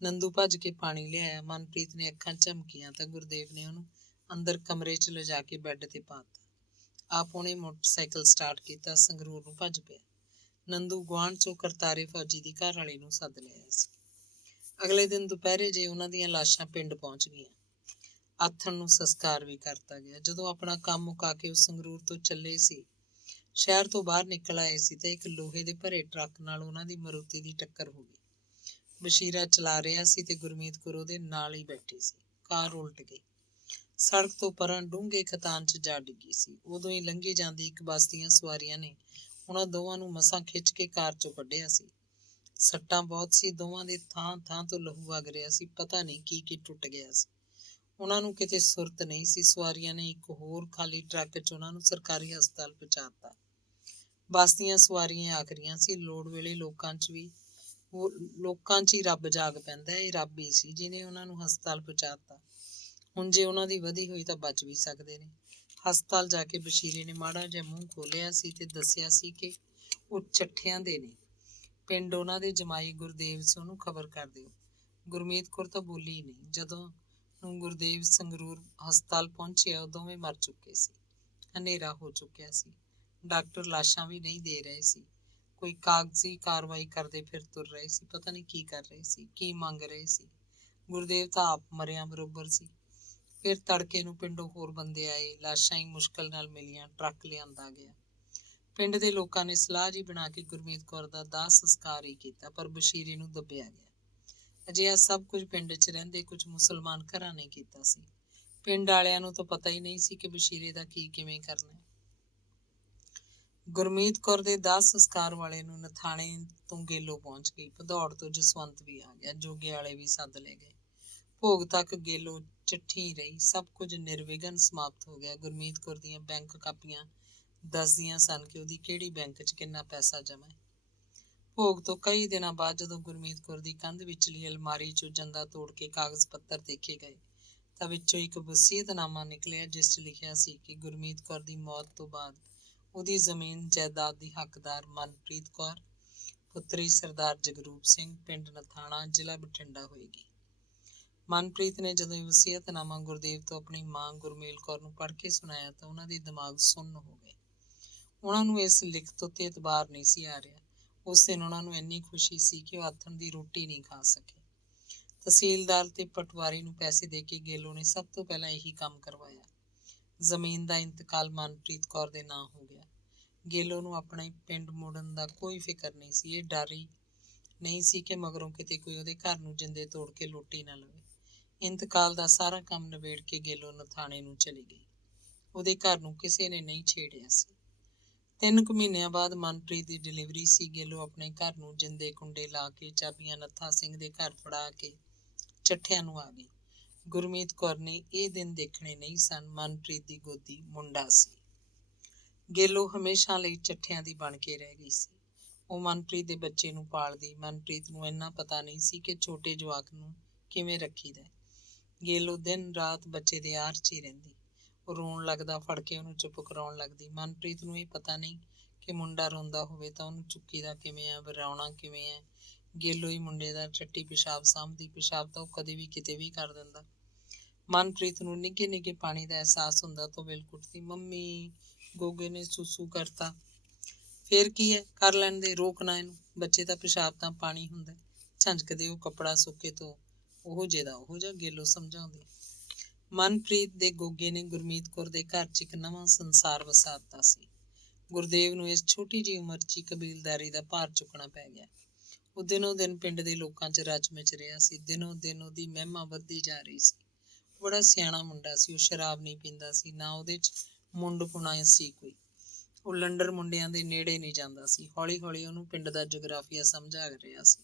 ਨੰਦੂ ਭੱਜ ਕੇ ਪਾਣੀ ਲਿਆਇਆ। ਮਨਪ੍ਰੀਤ ਨੇ ਅੱਖਾਂ ਝਮਕੀਆਂ ਤਾਂ ਗੁਰਦੇਵ ਨੇ ਉਹਨੂੰ ਅੰਦਰ ਕਮਰੇ 'ਚ ਲਿਜਾ ਕੇ ਬੈੱਡ ਤੇ ਪਾ ਦਿੱਤਾ। ਆਪ ਉਹਨੇ ਮੋਟਰਸਾਈਕਲ ਸਟਾਰਟ ਕੀਤਾ, ਸੰਗਰੂਰ ਨੂੰ ਭੱਜ ਪਿਆ। ਨੰਦੂ ਗੁਆਂਢ 'ਚੋਂ ਕਰਤਾਰੇ ਫੌਜੀ ਦੀ ਘਰ ਵਾਲੀ ਨੂੰ ਸੱਦ ਲਿਆਇਆ ਸੀ। ਅਗਲੇ ਦਿਨ ਦੁਪਹਿਰੇ ਜੇ ਉਹਨਾਂ ਦੀਆਂ ਲਾਸ਼ਾਂ ਪਿੰਡ ਪਹੁੰਚ ਗਈਆਂ। ਆਥਣ ਨੂੰ ਸੰਸਕਾਰ ਵੀ ਕਰਤਾ ਗਿਆ। ਜਦੋਂ ਆਪਣਾ ਕੰਮ ਮੁਕਾ ਕੇ ਉਹ ਸੰਗਰੂਰ ਤੋਂ ਚੱਲੇ ਸੀ, ਸ਼ਹਿਰ ਤੋਂ ਬਾਹਰ ਨਿਕਲ ਆਏ ਸੀ ਤਾਂ ਇੱਕ ਲੋਹੇ ਦੇ ਭਰੇ ਟਰੱਕ ਨਾਲ ਉਹਨਾਂ ਦੀ ਮਾਰੂਤੀ ਦੀ ਟੱਕਰ ਹੋ ਗਈ। ਬਸ਼ੀਰਾ ਚਲਾ ਰਿਹਾ ਸੀ ਤੇ ਗੁਰਮੀਤ ਕੌਰ ਉਹਦੇ ਨਾਲ ਹੀ ਬੈਠੀ ਸੀ। ਕਾਰ ਉਲਟ ਗਈ, ਸੜਕ ਤੋਂ ਪਰਾਂ ਡੂੰਘੇ ਖਤਾਨ 'ਚ ਜਾ ਡਿੱਗੀ ਸੀ। ਉਦੋਂ ਹੀ ਲੰਘੀ ਜਾਂਦੀ ਇੱਕ ਬੱਸ ਦੀਆਂ ਸਵਾਰੀਆਂ ਨੇ ਉਹਨਾਂ ਦੋਵਾਂ ਨੂੰ ਮਸਾਂ ਖਿੱਚ ਕੇ ਕਾਰ 'ਚੋਂ ਕੱਢਿਆ ਸੀ। ਸੱਟਾਂ ਬਹੁਤ ਸੀ, ਦੋਵਾਂ ਦੇ ਥਾਂ ਥਾਂ ਤੋਂ ਲਹੂ ਵਗ ਰਿਹਾ ਸੀ। ਪਤਾ ਨਹੀਂ ਕੀ ਟੁੱਟ ਗਿਆ ਸੀ। ਉਹਨਾਂ ਨੂੰ ਕਿਤੇ ਸੁਰਤ ਨਹੀਂ ਸੀ। ਸਵਾਰੀਆਂ ਨੇ ਇੱਕ ਹੋਰ ਖਾਲੀ ਟਰੱਕ 'ਚ ਉਹਨਾਂ ਨੂੰ ਸਰਕਾਰੀ ਹਸਪਤਾਲ ਪਹੁੰਚਾ ਦਿੱਤਾ। ਬੱਸ ਦੀਆਂ ਸਵਾਰੀਆਂ ਆਖਰੀਆਂ ਸੀ। ਲੋੜ ਵੇਲੇ ਲੋਕਾਂ 'ਚ ਹੀ ਰੱਬ ਜਾਗ ਪੈਂਦਾ। ਇਹ ਰੱਬ ਹੀ ਸੀ ਜਿਹਨੇ ਉਹਨਾਂ ਨੂੰ ਹਸਪਤਾਲ ਪਹੁੰਚਾ ਦਿੱਤਾ। ਹੁਣ ਜੇ ਉਹਨਾਂ ਦੀ ਵਧੀ ਹੋਈ ਤਾਂ ਬਚ ਵੀ ਸਕਦੇ ਨੇ। ਹਸਪਤਾਲ ਜਾ ਕੇ ਬਸ਼ੀਰੇ ਨੇ ਮਾੜਾ ਜਿਹਾ ਮੂੰਹ ਖੋਲਿਆ ਸੀ ਤੇ ਦੱਸਿਆ ਸੀ ਕਿ ਉਹ ਚੱਠਿਆਂ ਦੇ ਨੇ, ਪਿੰਡ ਉਹਨਾਂ ਦੇ ਜਮਾਈ ਗੁਰਦੇਵ ਸੀ, ਉਹਨੂੰ ਖਬਰ ਕਰ ਦਿਓ। ਗੁਰਮੀਤ ਕੌਰ ਤਾਂ ਬੋਲੀ ਨਹੀਂ। ਜਦੋਂ ਨੂੰ ਗੁਰਦੇਵ ਸੰਗਰੂਰ ਹਸਪਤਾਲ ਪਹੁੰਚਿਆ, ਉਹ ਦੋਵੇਂ ਮਰ ਚੁੱਕੇ ਸੀ। ਹਨੇਰਾ ਹੋ ਚੁੱਕਿਆ ਸੀ। ਡਾਕਟਰ ਲਾਸ਼ਾਂ ਵੀ ਨਹੀਂ ਦੇ ਰਹੇ ਸੀ। ਕੋਈ ਕਾਗਜ਼ੀ ਕਾਰਵਾਈ ਕਰਦੇ ਫਿਰ ਤੁਰ ਰਹੇ ਸੀ। ਪਤਾ ਨਹੀਂ ਕੀ ਕਰ ਰਹੇ ਸੀ, ਕੀ ਮੰਗ ਰਹੇ ਸੀ। ਗੁਰਦੇਵ ਤਾਂ ਆਪ ਮਰਿਆਂ ਬਰੋਬਰ ਸੀ। ਫਿਰ ਤੜਕੇ ਨੂੰ ਪਿੰਡੋਂ ਹੋਰ ਬੰਦੇ ਆਏ। ਲਾਸ਼ਾਂ ਹੀ ਮੁਸ਼ਕਲ ਨਾਲ ਮਿਲੀਆਂ। ਟਰੱਕ ਲਿਆਂਦਾ ਗਿਆ। ਪਿੰਡ ਦੇ ਲੋਕਾਂ ਨੇ ਸਲਾਹ ਜੀ ਬਣਾ ਕੇ ਗੁਰਮੀਤ ਕੌਰ ਦਾ ਦਾਹ ਸੰਸਕਾਰ ਹੀ ਕੀਤਾ, ਪਰ ਬਸ਼ੀਰੇ ਨੂੰ ਦੱਬਿਆ ਗਿਆ। ਅਜਿਹਾ ਸਭ ਕੁਝ ਪਿੰਡ 'ਚ ਰਹਿੰਦੇ ਕੁਝ ਮੁਸਲਮਾਨ ਘਰਾਂ ਨੇ ਕੀਤਾ ਸੀ। ਪਿੰਡ ਵਾਲਿਆਂ ਨੂੰ ਤਾਂ ਪਤਾ ਹੀ ਨਹੀਂ ਸੀ ਕਿ ਬਸ਼ੀਰੇ ਦਾ ਕੀ ਕਿਵੇਂ ਕਰਨਾ। ਗੁਰਮੀਤ ਕੌਰ ਦੇ ਦਾਹ ਸੰਸਕਾਰ ਵਾਲੇ ਨੂੰ ਨਥਾਣੇ ਤੋਂ ਗੇਲੋ ਪਹੁੰਚ ਗਈ। ਭਦੌੜ ਤੋਂ ਜਸਵੰਤ ਵੀ ਆ ਗਿਆ। ਜੋਗੇ ਵਾਲੇ ਵੀ ਸੱਦ ਲਏ ਗਏ। ਭੋਗ ਤੱਕ ਗੇਲੋ ਚਿੱਠੀ ਰਹੀ। ਸਭ ਕੁਝ ਨਿਰਵਿਘਨ ਸਮਾਪਤ ਹੋ ਗਿਆ। ਗੁਰਮੀਤ ਕੌਰ ਦੀਆਂ ਬੈਂਕ ਕਾਪੀਆਂ ਦੱਸਦੀਆਂ ਸਨ ਕਿ ਉਹਦੀ ਕਿਹੜੀ ਬੈਂਕ 'ਚ ਕਿੰਨਾ ਪੈਸਾ ਜਮ੍ਹਾਂ ਹੈ। ਭੋਗ ਤੋਂ ਕਈ ਦਿਨਾਂ ਬਾਅਦ ਜਦੋਂ ਗੁਰਮੀਤ ਕੌਰ ਦੀ ਕੰਧ ਵਿਚਲੀ ਅਲਮਾਰੀ 'ਚੋਂ ਜੰਦਾ ਤੋੜ ਕੇ ਕਾਗਜ਼ ਪੱਤਰ ਦੇਖੇ ਗਏ ਤਾਂ ਵਿੱਚੋਂ ਇੱਕ ਵਸੀਅਤਨਾਮਾ ਨਿਕਲਿਆ, ਜਿਸ 'ਚ ਲਿਖਿਆ ਸੀ ਕਿ ਗੁਰਮੀਤ ਕੌਰ ਦੀ ਮੌਤ ਤੋਂ ਬਾਅਦ ਉਹਦੀ ਜ਼ਮੀਨ ਜਾਇਦਾਦ ਦੀ ਹੱਕਦਾਰ ਮਨਪ੍ਰੀਤ ਕੌਰ ਪੁੱਤਰੀ ਸਰਦਾਰ ਜਗਰੂਪ ਸਿੰਘ, ਪਿੰਡ ਨਥਾਣਾ, ਜ਼ਿਲ੍ਹਾ ਬਠਿੰਡਾ ਹੋਏਗੀ। ਮਨਪ੍ਰੀਤ ਨੇ ਜਦੋਂ ਇਹ ਵਸੀਅਤਨਾਮਾ ਗੁਰਦੇਵ ਤੋਂ ਆਪਣੀ ਮਾਂ ਗੁਰਮੇਲ ਕੌਰ ਨੂੰ ਪੜ੍ਹ ਕੇ ਸੁਣਾਇਆ ਤਾਂ ਉਹਨਾਂ ਦੇ ਦਿਮਾਗ ਸੁੰਨ ਹੋ ਗਏ। ਉਹਨਾਂ ਨੂੰ ਇਸ ਲਿਖਤ ਉੱਤੇ ਇਤਬਾਰ ਨਹੀਂ ਸੀ ਆ ਰਿਹਾ। ਉਸ ਦਿਨ ਉਹਨਾਂ ਨੂੰ ਇੰਨੀ ਖੁਸ਼ੀ ਸੀ ਕਿ ਉਹ ਆਥਣ ਦੀ ਰੋਟੀ ਨਹੀਂ ਖਾ ਸਕੇ। ਤਹਿਸੀਲਦਾਰ ਤੇ ਪਟਵਾਰੀ ਨੂੰ ਪੈਸੇ ਦੇ ਕੇ ਗੇਲੋ ਨੇ ਸਭ ਤੋਂ ਪਹਿਲਾਂ ਇਹੀ ਕੰਮ ਕਰਵਾਇਆ। ਜ਼ਮੀਨ ਦਾ ਇੰਤਕਾਲ ਮਨਪ੍ਰੀਤ ਕੌਰ ਦੇ ਨਾਂ ਹੋ ਗਿਆ। ਗੇਲੋ ਨੂੰ ਆਪਣੇ ਪਿੰਡ ਮੁੜਨ ਦਾ ਕੋਈ ਫਿਕਰ ਨਹੀਂ ਸੀ। ਇਹ ਡਰ ਹੀ ਨਹੀਂ ਸੀ ਕਿ ਮਗਰੋਂ ਕਿਤੇ ਕੋਈ ਉਹਦੇ ਘਰ ਨੂੰ ਜਿੰਦੇ ਤੋੜ ਕੇ ਲੁੱਟ ਹੀ ਨਾ ਲਵੇ। ਇੰਤਕਾਲ ਦਾ ਸਾਰਾ ਕੰਮ ਨਿਬੇੜ ਕੇ ਗੇਲੋ ਨਥਾਣੇ ਨੂੰ ਚਲੀ ਗਈ। ਉਹਦੇ ਘਰ ਨੂੰ ਕਿਸੇ ਨੇ ਨਹੀਂ ਛੇੜਿਆ ਸੀ। 3 ਕੁ ਮਹੀਨਿਆਂ ਬਾਅਦ ਮਨਪ੍ਰੀਤ ਦੀ ਡਿਲੀਵਰੀ ਸੀ। ਗੇਲੋ ਆਪਣੇ ਘਰ ਨੂੰ ਜਿੰਦੇ ਕੁੰਡੇ ਲਾ ਕੇ ਚਾਬੀਆਂ ਨੱਥਾ ਸਿੰਘ ਦੇ ਘਰ ਫੜਾ ਕੇ ਚੱਠਿਆਂ ਨੂੰ ਆ ਗਈ। ਗੁਰਮੀਤ ਕੌਰ ਨੇ ਇਹ ਦਿਨ ਦੇਖਣੇ ਨਹੀਂ ਸਨ। ਮਨਪ੍ਰੀਤ ਦੀ ਗੋਦੀ ਮੁੰਡਾ ਸੀ। ਗੇਲੋ ਹਮੇਸ਼ਾ ਲਈ ਚੱਠਿਆਂ ਦੀ ਬਣ ਕੇ ਰਹਿ ਗਈ ਸੀ। ਉਹ ਮਨਪ੍ਰੀਤ ਦੇ ਬੱਚੇ ਨੂੰ ਪਾਲਦੀ। ਮਨਪ੍ਰੀਤ ਨੂੰ ਇੰਨਾ ਪਤਾ ਨਹੀਂ ਸੀ ਕਿ ਛੋਟੇ ਜਵਾਕ ਨੂੰ ਕਿਵੇਂ ਰੱਖੀਦਾ। ਗੇਲੋ ਦਿਨ ਰਾਤ ਬੱਚੇ ਦੇ ਆਰ 'ਚ ਹੀ ਰਹਿੰਦੀ। ਉਹ ਰੋਣ ਲੱਗਦਾ, ਫੜ ਕੇ ਉਹਨੂੰ ਚੁੱਪ ਕਰਾਉਣ ਲੱਗਦੀ। ਮਨਪ੍ਰੀਤ ਨੂੰ ਇਹ ਪਤਾ ਨਹੀਂ ਕਿ ਮੁੰਡਾ ਰੋਂਦਾ ਹੋਵੇ ਤਾਂ ਉਹਨੂੰ ਚੁੱਕੀਦਾ ਕਿਵੇਂ ਆ, ਵਰਾਉਣਾ ਕਿਵੇਂ ਹੈ। ਗੇਲੋ ਹੀ ਮੁੰਡੇ ਦਾ ਟੱਟੀ ਪਿਸ਼ਾਬ ਸਾਂਭਦੀ। ਪਿਸ਼ਾਬ ਤਾਂ ਉਹ ਕਦੇ ਵੀ ਕਿਤੇ ਵੀ ਕਰ ਦਿੰਦਾ। ਮਨਪ੍ਰੀਤ ਨੂੰ ਨਿੱਘੇ ਨਿੱਘੇ ਪਾਣੀ ਦਾ ਅਹਿਸਾਸ ਹੁੰਦਾ ਤਾਂ ਬਿਲ ਕੁੱਟਦੀ, ਮੰਮੀ ਗੋਗੇ ਨੇ ਸੁਸੂ ਕਰਤਾ। ਫੇਰ ਕੀ ਹੈ, ਕਰ ਲੈਣ ਦੇ, ਰੋਕਣਾ ਇਹਨੂੰ, ਬੱਚੇ ਦਾ ਪਿਸ਼ਾਬ ਤਾਂ ਪਾਣੀ ਹੁੰਦਾ। ਝੰਜਕਦੇ ਉਹ ਕੱਪੜਾ ਸੁੱਕੇ ਤੋਂ ਉਹ ਜਿਹਦਾ ਉਹ ਜਿਹਾ, ਗੇਲੋ ਸਮਝਾਉਂਦੀ। ਮਨਪ੍ਰੀਤ ਦੇ ਗੋਗੇ ਨੇ ਗੁਰਮੀਤ ਕੌਰ ਦੇ ਘਰ 'ਚ ਇੱਕ ਨਵਾਂ ਸੰਸਾਰ ਵਸਾ ਦਿੱਤਾ ਸੀ। ਗੁਰਦੇਵ ਨੂੰ ਇਸ ਛੋਟੀ ਜਿਹੀ ਉਮਰ 'ਚ ਹੀ ਕਬੀਲਦਾਰੀ ਦਾ ਭਾਰ ਚੁੱਕਣਾ ਪੈ ਗਿਆ। ਉਹ ਦਿਨੋਂ ਦਿਨ ਪਿੰਡ ਦੇ ਲੋਕਾਂ 'ਚ ਰਚ ਮਿਚ ਰਿਹਾ ਸੀ। ਦਿਨੋਂ ਦਿਨ ਉਹਦੀ ਮਹਿਮਾ ਵੱਧਦੀ ਜਾ ਰਹੀ ਸੀ। ਬੜਾ ਸਿਆਣਾ ਮੁੰਡਾ ਸੀ। ਉਹ ਸ਼ਰਾਬ ਨਹੀਂ ਪੀਂਦਾ ਸੀ, ਨਾ ਉਹਦੇ 'ਚ ਮੁੰਡਪੁਣਾ ਸੀ ਕੋਈ। ਉਹ ਲੰਡਰ ਮੁੰਡਿਆਂ ਦੇ ਨੇੜੇ ਨਹੀਂ ਜਾਂਦਾ ਸੀ। ਹੌਲੀ ਹੌਲੀ ਉਹਨੂੰ ਪਿੰਡ ਦਾ ਜਗਰਾਫੀਆ ਸਮਝ ਆ ਰਿਹਾ ਸੀ।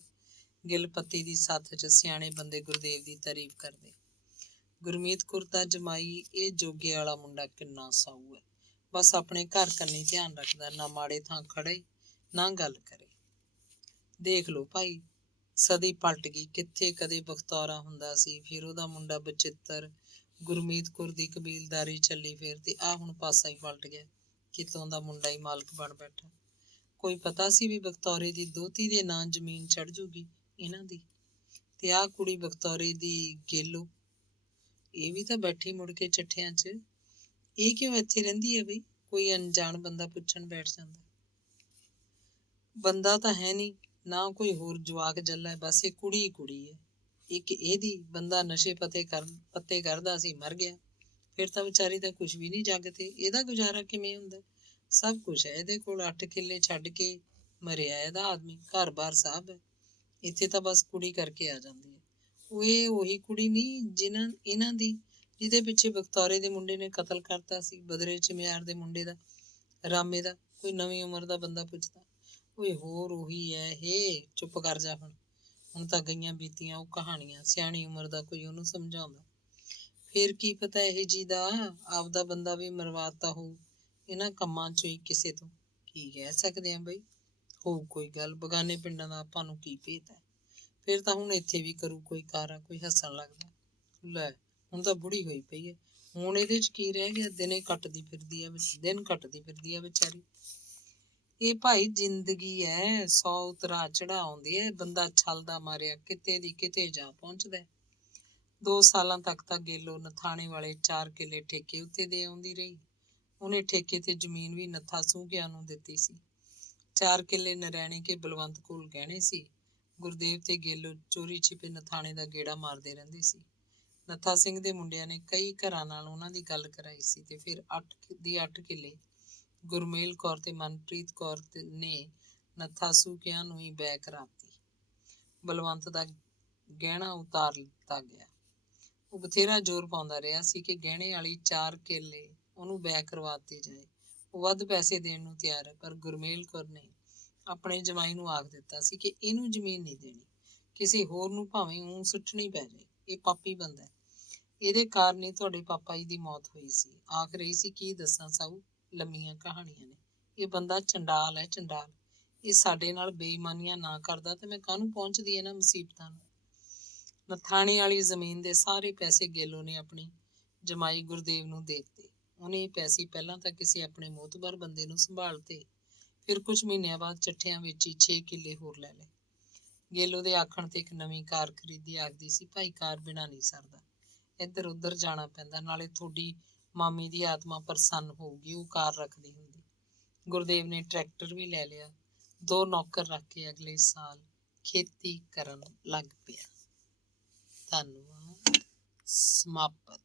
ਗਿਲਪੱਤੀ ਦੀ ਸੱਥ 'ਚ ਸਿਆਣੇ ਬੰਦੇ ਗੁਰਦੇਵ ਦੀ ਤਾਰੀਫ ਕਰਦੇ। ਗੁਰਮੀਤ ਕੌਰ ਦਾ ਜਮਾਈ ਇਹ ਜੋਗੇ ਵਾਲਾ ਮੁੰਡਾ ਕਿੰਨਾ ਸਾਊ ਹੈ, ਬਸ ਆਪਣੇ ਘਰ ਕੰਨੀ ਧਿਆਨ ਰੱਖਦਾ, ਨਾ ਮਾੜੇ ਥਾਂ ਖੜੇ ਨਾ ਗੱਲ ਕਰੇ। ਦੇਖ ਲਓ ਭਾਈ, ਸਦੀ ਪਲਟ ਗਈ। ਕਿੱਥੇ ਕਦੇ ਬਖਤੌਰਾ ਹੁੰਦਾ ਸੀ, ਫਿਰ ਉਹਦਾ ਮੁੰਡਾ ਬਚਿੱਤਰ। ਗੁਰਮੀਤ ਕੌਰ ਦੀ ਕਬੀਲਦਾਰੀ ਚੱਲੀ ਫਿਰ, ਤੇ ਆਹ ਹੁਣ ਪਾਸਾ ਹੀ ਪਲਟ ਗਿਆ। ਕਿਤੋਂ ਦਾ ਮੁੰਡਾ ਹੀ ਮਾਲਕ ਬਣ ਬੈਠਾ। ਕੋਈ ਪਤਾ ਸੀ ਵੀ ਬਖਤੌਰੇ ਦੀ ਦੋਹਤੀ ਦੇ ਨਾਂ ਜ਼ਮੀਨ ਚੜ ਜੂਗੀ ਇਹਨਾਂ ਦੀ। ਤੇ ਆਹ ਕੁੜੀ ਬਖਤੌਰੇ ਦੀ ਗੇਲੋ, ਇਹ ਵੀ ਤਾਂ ਬੈਠੀ ਮੁੜ ਕੇ ਚੱਠਿਆਂ 'ਚ। ਇਹ ਕਿਉਂ ਇੱਥੇ ਰਹਿੰਦੀ ਹੈ ਬਈ? ਕੋਈ ਅਣਜਾਣ ਬੰਦਾ ਪੁੱਛਣ ਬੈਠ ਜਾਂਦਾ। ਬੰਦਾ ਤਾਂ ਹੈ ਨਹੀਂ, ਨਾ ਕੋਈ ਹੋਰ ਜਵਾਕ ਜੱਲਾ ਹੈ, ਬਸ ਇਹ ਕੁੜੀ ਹੀ ਕੁੜੀ ਹੈ। ਇੱਕ ਇਹਦੀ ਬੰਦਾ ਨਸ਼ੇ ਪੱਤੇ ਕਰਦਾ ਸੀ, ਮਰ ਗਿਆ। ਫਿਰ ਤਾਂ ਵਿਚਾਰੀ ਦਾ ਕੁਝ ਵੀ ਨਹੀਂ ਜੱਗ ਤੇ। ਇਹਦਾ ਗੁਜ਼ਾਰਾ ਕਿਵੇਂ ਹੁੰਦਾ? ਸਭ ਕੁਝ ਹੈ ਇਹਦੇ ਕੋਲ। 8 ਕਿੱਲੇ ਛੱਡ ਕੇ ਮਰਿਆ ਇਹਦਾ ਆਦਮੀ, ਘਰ-ਬਾਰ ਸਭ ਹੈ। ਇੱਥੇ ਤਾਂ ਬਸ ਕੁੜੀ ਕਰਕੇ ਆ ਜਾਂਦੀ ਹੈ। ਉਹ ਇਹ ਉਹੀ ਕੁੜੀ ਨਹੀਂ ਇਹਨਾਂ ਦੀ, ਜਿਹਦੇ ਪਿੱਛੇ ਬਖਤੌਰੇ ਦੇ ਮੁੰਡੇ ਨੇ ਕਤਲ ਕਰਤਾ ਸੀ, ਬਦਰੇ ਚਮਿਆਰ ਦੇ ਮੁੰਡੇ ਦਾ, ਰਾਮੇ ਦਾ। ਕੋਈ ਨਵੀਂ ਉਮਰ ਦਾ ਬੰਦਾ ਪੁੱਛਦਾ, ਓਏ ਹੋਰ ਉਹੀ ਹੈ ਇਹ। ਚੁੱਪ ਕਰ ਜਾ ਹੁਣ ਤਾਂ ਗਈਆਂ ਬੀਤੀਆਂ ਉਹ ਕਹਾਣੀਆਂ। ਸਿਆਣੀ ਉਮਰ ਦਾ ਕੋਈ ਉਹਨੂੰ ਸਮਝਾਉਂਦਾ। ਫੇਰ ਕੀ ਪਤਾ ਇਹ ਜੀ ਦਾ ਆਪਦਾ ਬੰਦਾ ਵੀ ਮਰਵਾਤਾ ਹੋਊ ਇਹਨਾਂ ਕੰਮਾਂ 'ਚੋਂ ਹੀ ਕਿਸੇ ਤੋਂ। ਕੀ ਕਹਿ ਸਕਦੇ ਆ ਬਈ, ਹੋਊ ਕੋਈ ਗੱਲ। ਬਗਾਨੇ ਪਿੰਡਾਂ ਦਾ ਆਪਾਂ ਨੂੰ ਕੀ ਭੇਤ ਹੈ। ਫਿਰ ਤਾਂ ਹੁਣ ਇੱਥੇ ਵੀ ਕਰੂ ਕੋਈ ਕਾਰਾ। ਕੋਈ ਹੱਸਣ ਲੱਗਦਾ, ਲੈ ਹੁਣ ਤਾਂ ਬੁੜੀ ਹੋਈ ਪਈ ਹੈ, ਹੁਣ ਇਹਦੇ 'ਚ ਕੀ ਰਹਿ ਗਿਆ। ਦਿਨ ਕੱਟਦੀ ਫਿਰਦੀ ਆ ਵਿਚਾਰੀ। ਇਹ ਭਾਈ ਜ਼ਿੰਦਗੀ ਹੈ, 100 ਉਤਰਾ ਚੜਾ ਆਉਂਦੇ ਹੈ। ਬੰਦਾ ਛਲਦਾ ਮਾਰਿਆ ਕਿਤੇ ਦੀ ਕਿਤੇ ਜਾ ਪਹੁੰਚਦਾ। 2 ਸਾਲਾਂ ਤੱਕ ਤਾਂ ਗੇਲੋ ਨਥਾਣੇ ਵਾਲੇ 4 ਕਿੱਲੇ ਠੇਕੇ ਉੱਤੇ ਦੇ ਆਉਂਦੀ ਰਹੀ। ਉਹਨੇ ਠੇਕੇ ਤੇ ਜ਼ਮੀਨ ਵੀ ਨੱਥਾ ਸੂਘਿਆਂ ਨੂੰ ਦਿੱਤੀ ਸੀ। 4 ਕਿੱਲੇ ਨਰੈਣੇ ਕੇ ਬਲਵੰਤ ਕੋਲ ਗਹਿਣੇ ਸੀ। ਗੁਰਦੇਵ ਤੇ ਗੇਲੋ ਚੋਰੀ ਛਿਪੇ ਨਥਾਣੇ ਦਾ ਗੇੜਾ ਮਾਰਦੇ ਰਹਿੰਦੇ ਸੀ। ਨੱਥਾ ਸਿੰਘ ਦੇ ਮੁੰਡਿਆਂ ਨੇ ਕਈ ਘਰਾਂ ਨਾਲ ਉਹਨਾਂ ਦੀ ਗੱਲ ਕਰਾਈ ਸੀ ਤੇ ਫਿਰ 8 ਕਿੱਲੇ ਗੁਰਮੇਲ ਕੌਰ ਤੇ ਮਨਪ੍ਰੀਤ ਕੌਰ ਨੇ ਨੱਥਾ ਸੂਕਿਆਂ ਨੂੰ ਹੀ ਬੈਅ ਕਰਾਤੀ। ਬਲਵੰਤ ਦਾ ਗਹਿਣਾ ਉਤਾਰ ਦਿੱਤਾ ਗਿਆ। ਉਹ ਬਥੇਰਾ ਜ਼ੋਰ ਪਾਉਂਦਾ ਰਿਹਾ ਸੀ ਕਿ ਗਹਿਣੇ ਵਾਲੀ 4 ਕਿੱਲੇ ਉਹਨੂੰ ਬੈਅ ਕਰਵਾਤੇ ਜਾਏ। ਉਹ ਵੱਧ ਪੈਸੇ ਦੇਣ ਨੂੰ ਤਿਆਰ ਹੈ, ਪਰ ਗੁਰਮੇਲ ਕੌਰ ਨੇ ਆਪਣੇ ਜਮਾਈ ਨੂੰ ਆਖ ਦਿੱਤਾ ਸੀ ਕਿ ਇਹਨੂੰ ਜ਼ਮੀਨ ਨਹੀਂ ਦੇਣੀ, ਕਿਸੇ ਹੋਰ ਨੂੰ ਭਾਵੇਂ ਊਂ ਸੁੱਟਣੀ ਪੈ ਜਾਏ। ਇਹ ਪਾਪੀ ਬੰਦਾ ਹੈ। ਇਹਦੇ ਕਾਰਨ ਹੀ ਤੁਹਾਡੇ ਪਾਪਾ ਜੀ ਦੀ ਮੌਤ ਹੋਈ ਸੀ। ਆਖ ਰਹੀ ਸੀ ਕੀ ਦੱਸਾਂ ਸਾਊ, ਲੰਮੀਆਂ ਕਹਾਣੀਆਂ ਨੇ। ਇਹ ਬੰਦਾ ਚੰਡਾਲ ਹੈ, ਚੰਡਾਲ। ਇਹ ਸਾਡੇ ਨਾਲ ਬੇਈਮਾਨੀਆਂ ਨਾ ਕਰਦਾ ਤੇ ਮੈਂ ਕਾਹਨੂੰ ਪਹੁੰਚਦੀ ਇਹਨਾਂ ਮੁਸੀਬਤਾਂ ਨੂੰ। ਨਥਾਣੇ ਵਾਲੀ ਜ਼ਮੀਨ ਦੇ ਸਾਰੇ ਪੈਸੇ ਗੇਲੋ ਨੇ ਆਪਣੀ ਜਮਾਈ ਗੁਰਦੇਵ ਨੂੰ ਦੇ ਦਿੱਤੇ। ਉਹਨੇ ਇਹ ਪੈਸੇ ਪਹਿਲਾਂ ਤਾਂ ਕਿਸੇ ਆਪਣੇ ਮੋਤਬਰ ਬੰਦੇ ਨੂੰ ਸੰਭਾਲਤੇ, ਫਿਰ ਕੁਝ ਮਹੀਨਿਆਂ ਬਾਅਦ ਚੱਠਿਆਂ ਵਿੱਚ ਹੀ 6 ਕਿੱਲੇ ਹੋਰ ਲੈ ਲਏ। ਗੇਲੋ ਦੇ ਆਖਣ ਤੇ ਇੱਕ ਨਵੀਂ ਕਾਰ ਖਰੀਦੀ। ਆਖਦੀ ਸੀ ਭਾਈ ਕਾਰ ਬਿਨਾਂ ਨਹੀਂ ਸਰਦਾ, ਇੱਧਰ ਉੱਧਰ ਜਾਣਾ ਪੈਂਦਾ, ਨਾਲੇ ਤੁਹਾਡੀ ਮਾਮੀ ਦੀ ਆਤਮਾ ਪ੍ਰਸੰਨ ਹੋਊਗੀ, ਉਹ ਕਾਰ ਰੱਖਦੀ ਹੁੰਦੀ। ਗੁਰਦੇਵ ਨੇ ਟਰੈਕਟਰ ਵੀ ਲੈ ਲਿਆ। 2 ਨੌਕਰ ਰੱਖ ਕੇ ਅਗਲੇ ਸਾਲ ਖੇਤੀ ਕਰਨ ਲੱਗ ਪਿਆ। ਧੰਨਵਾਦ। ਸਮਾਪਤ।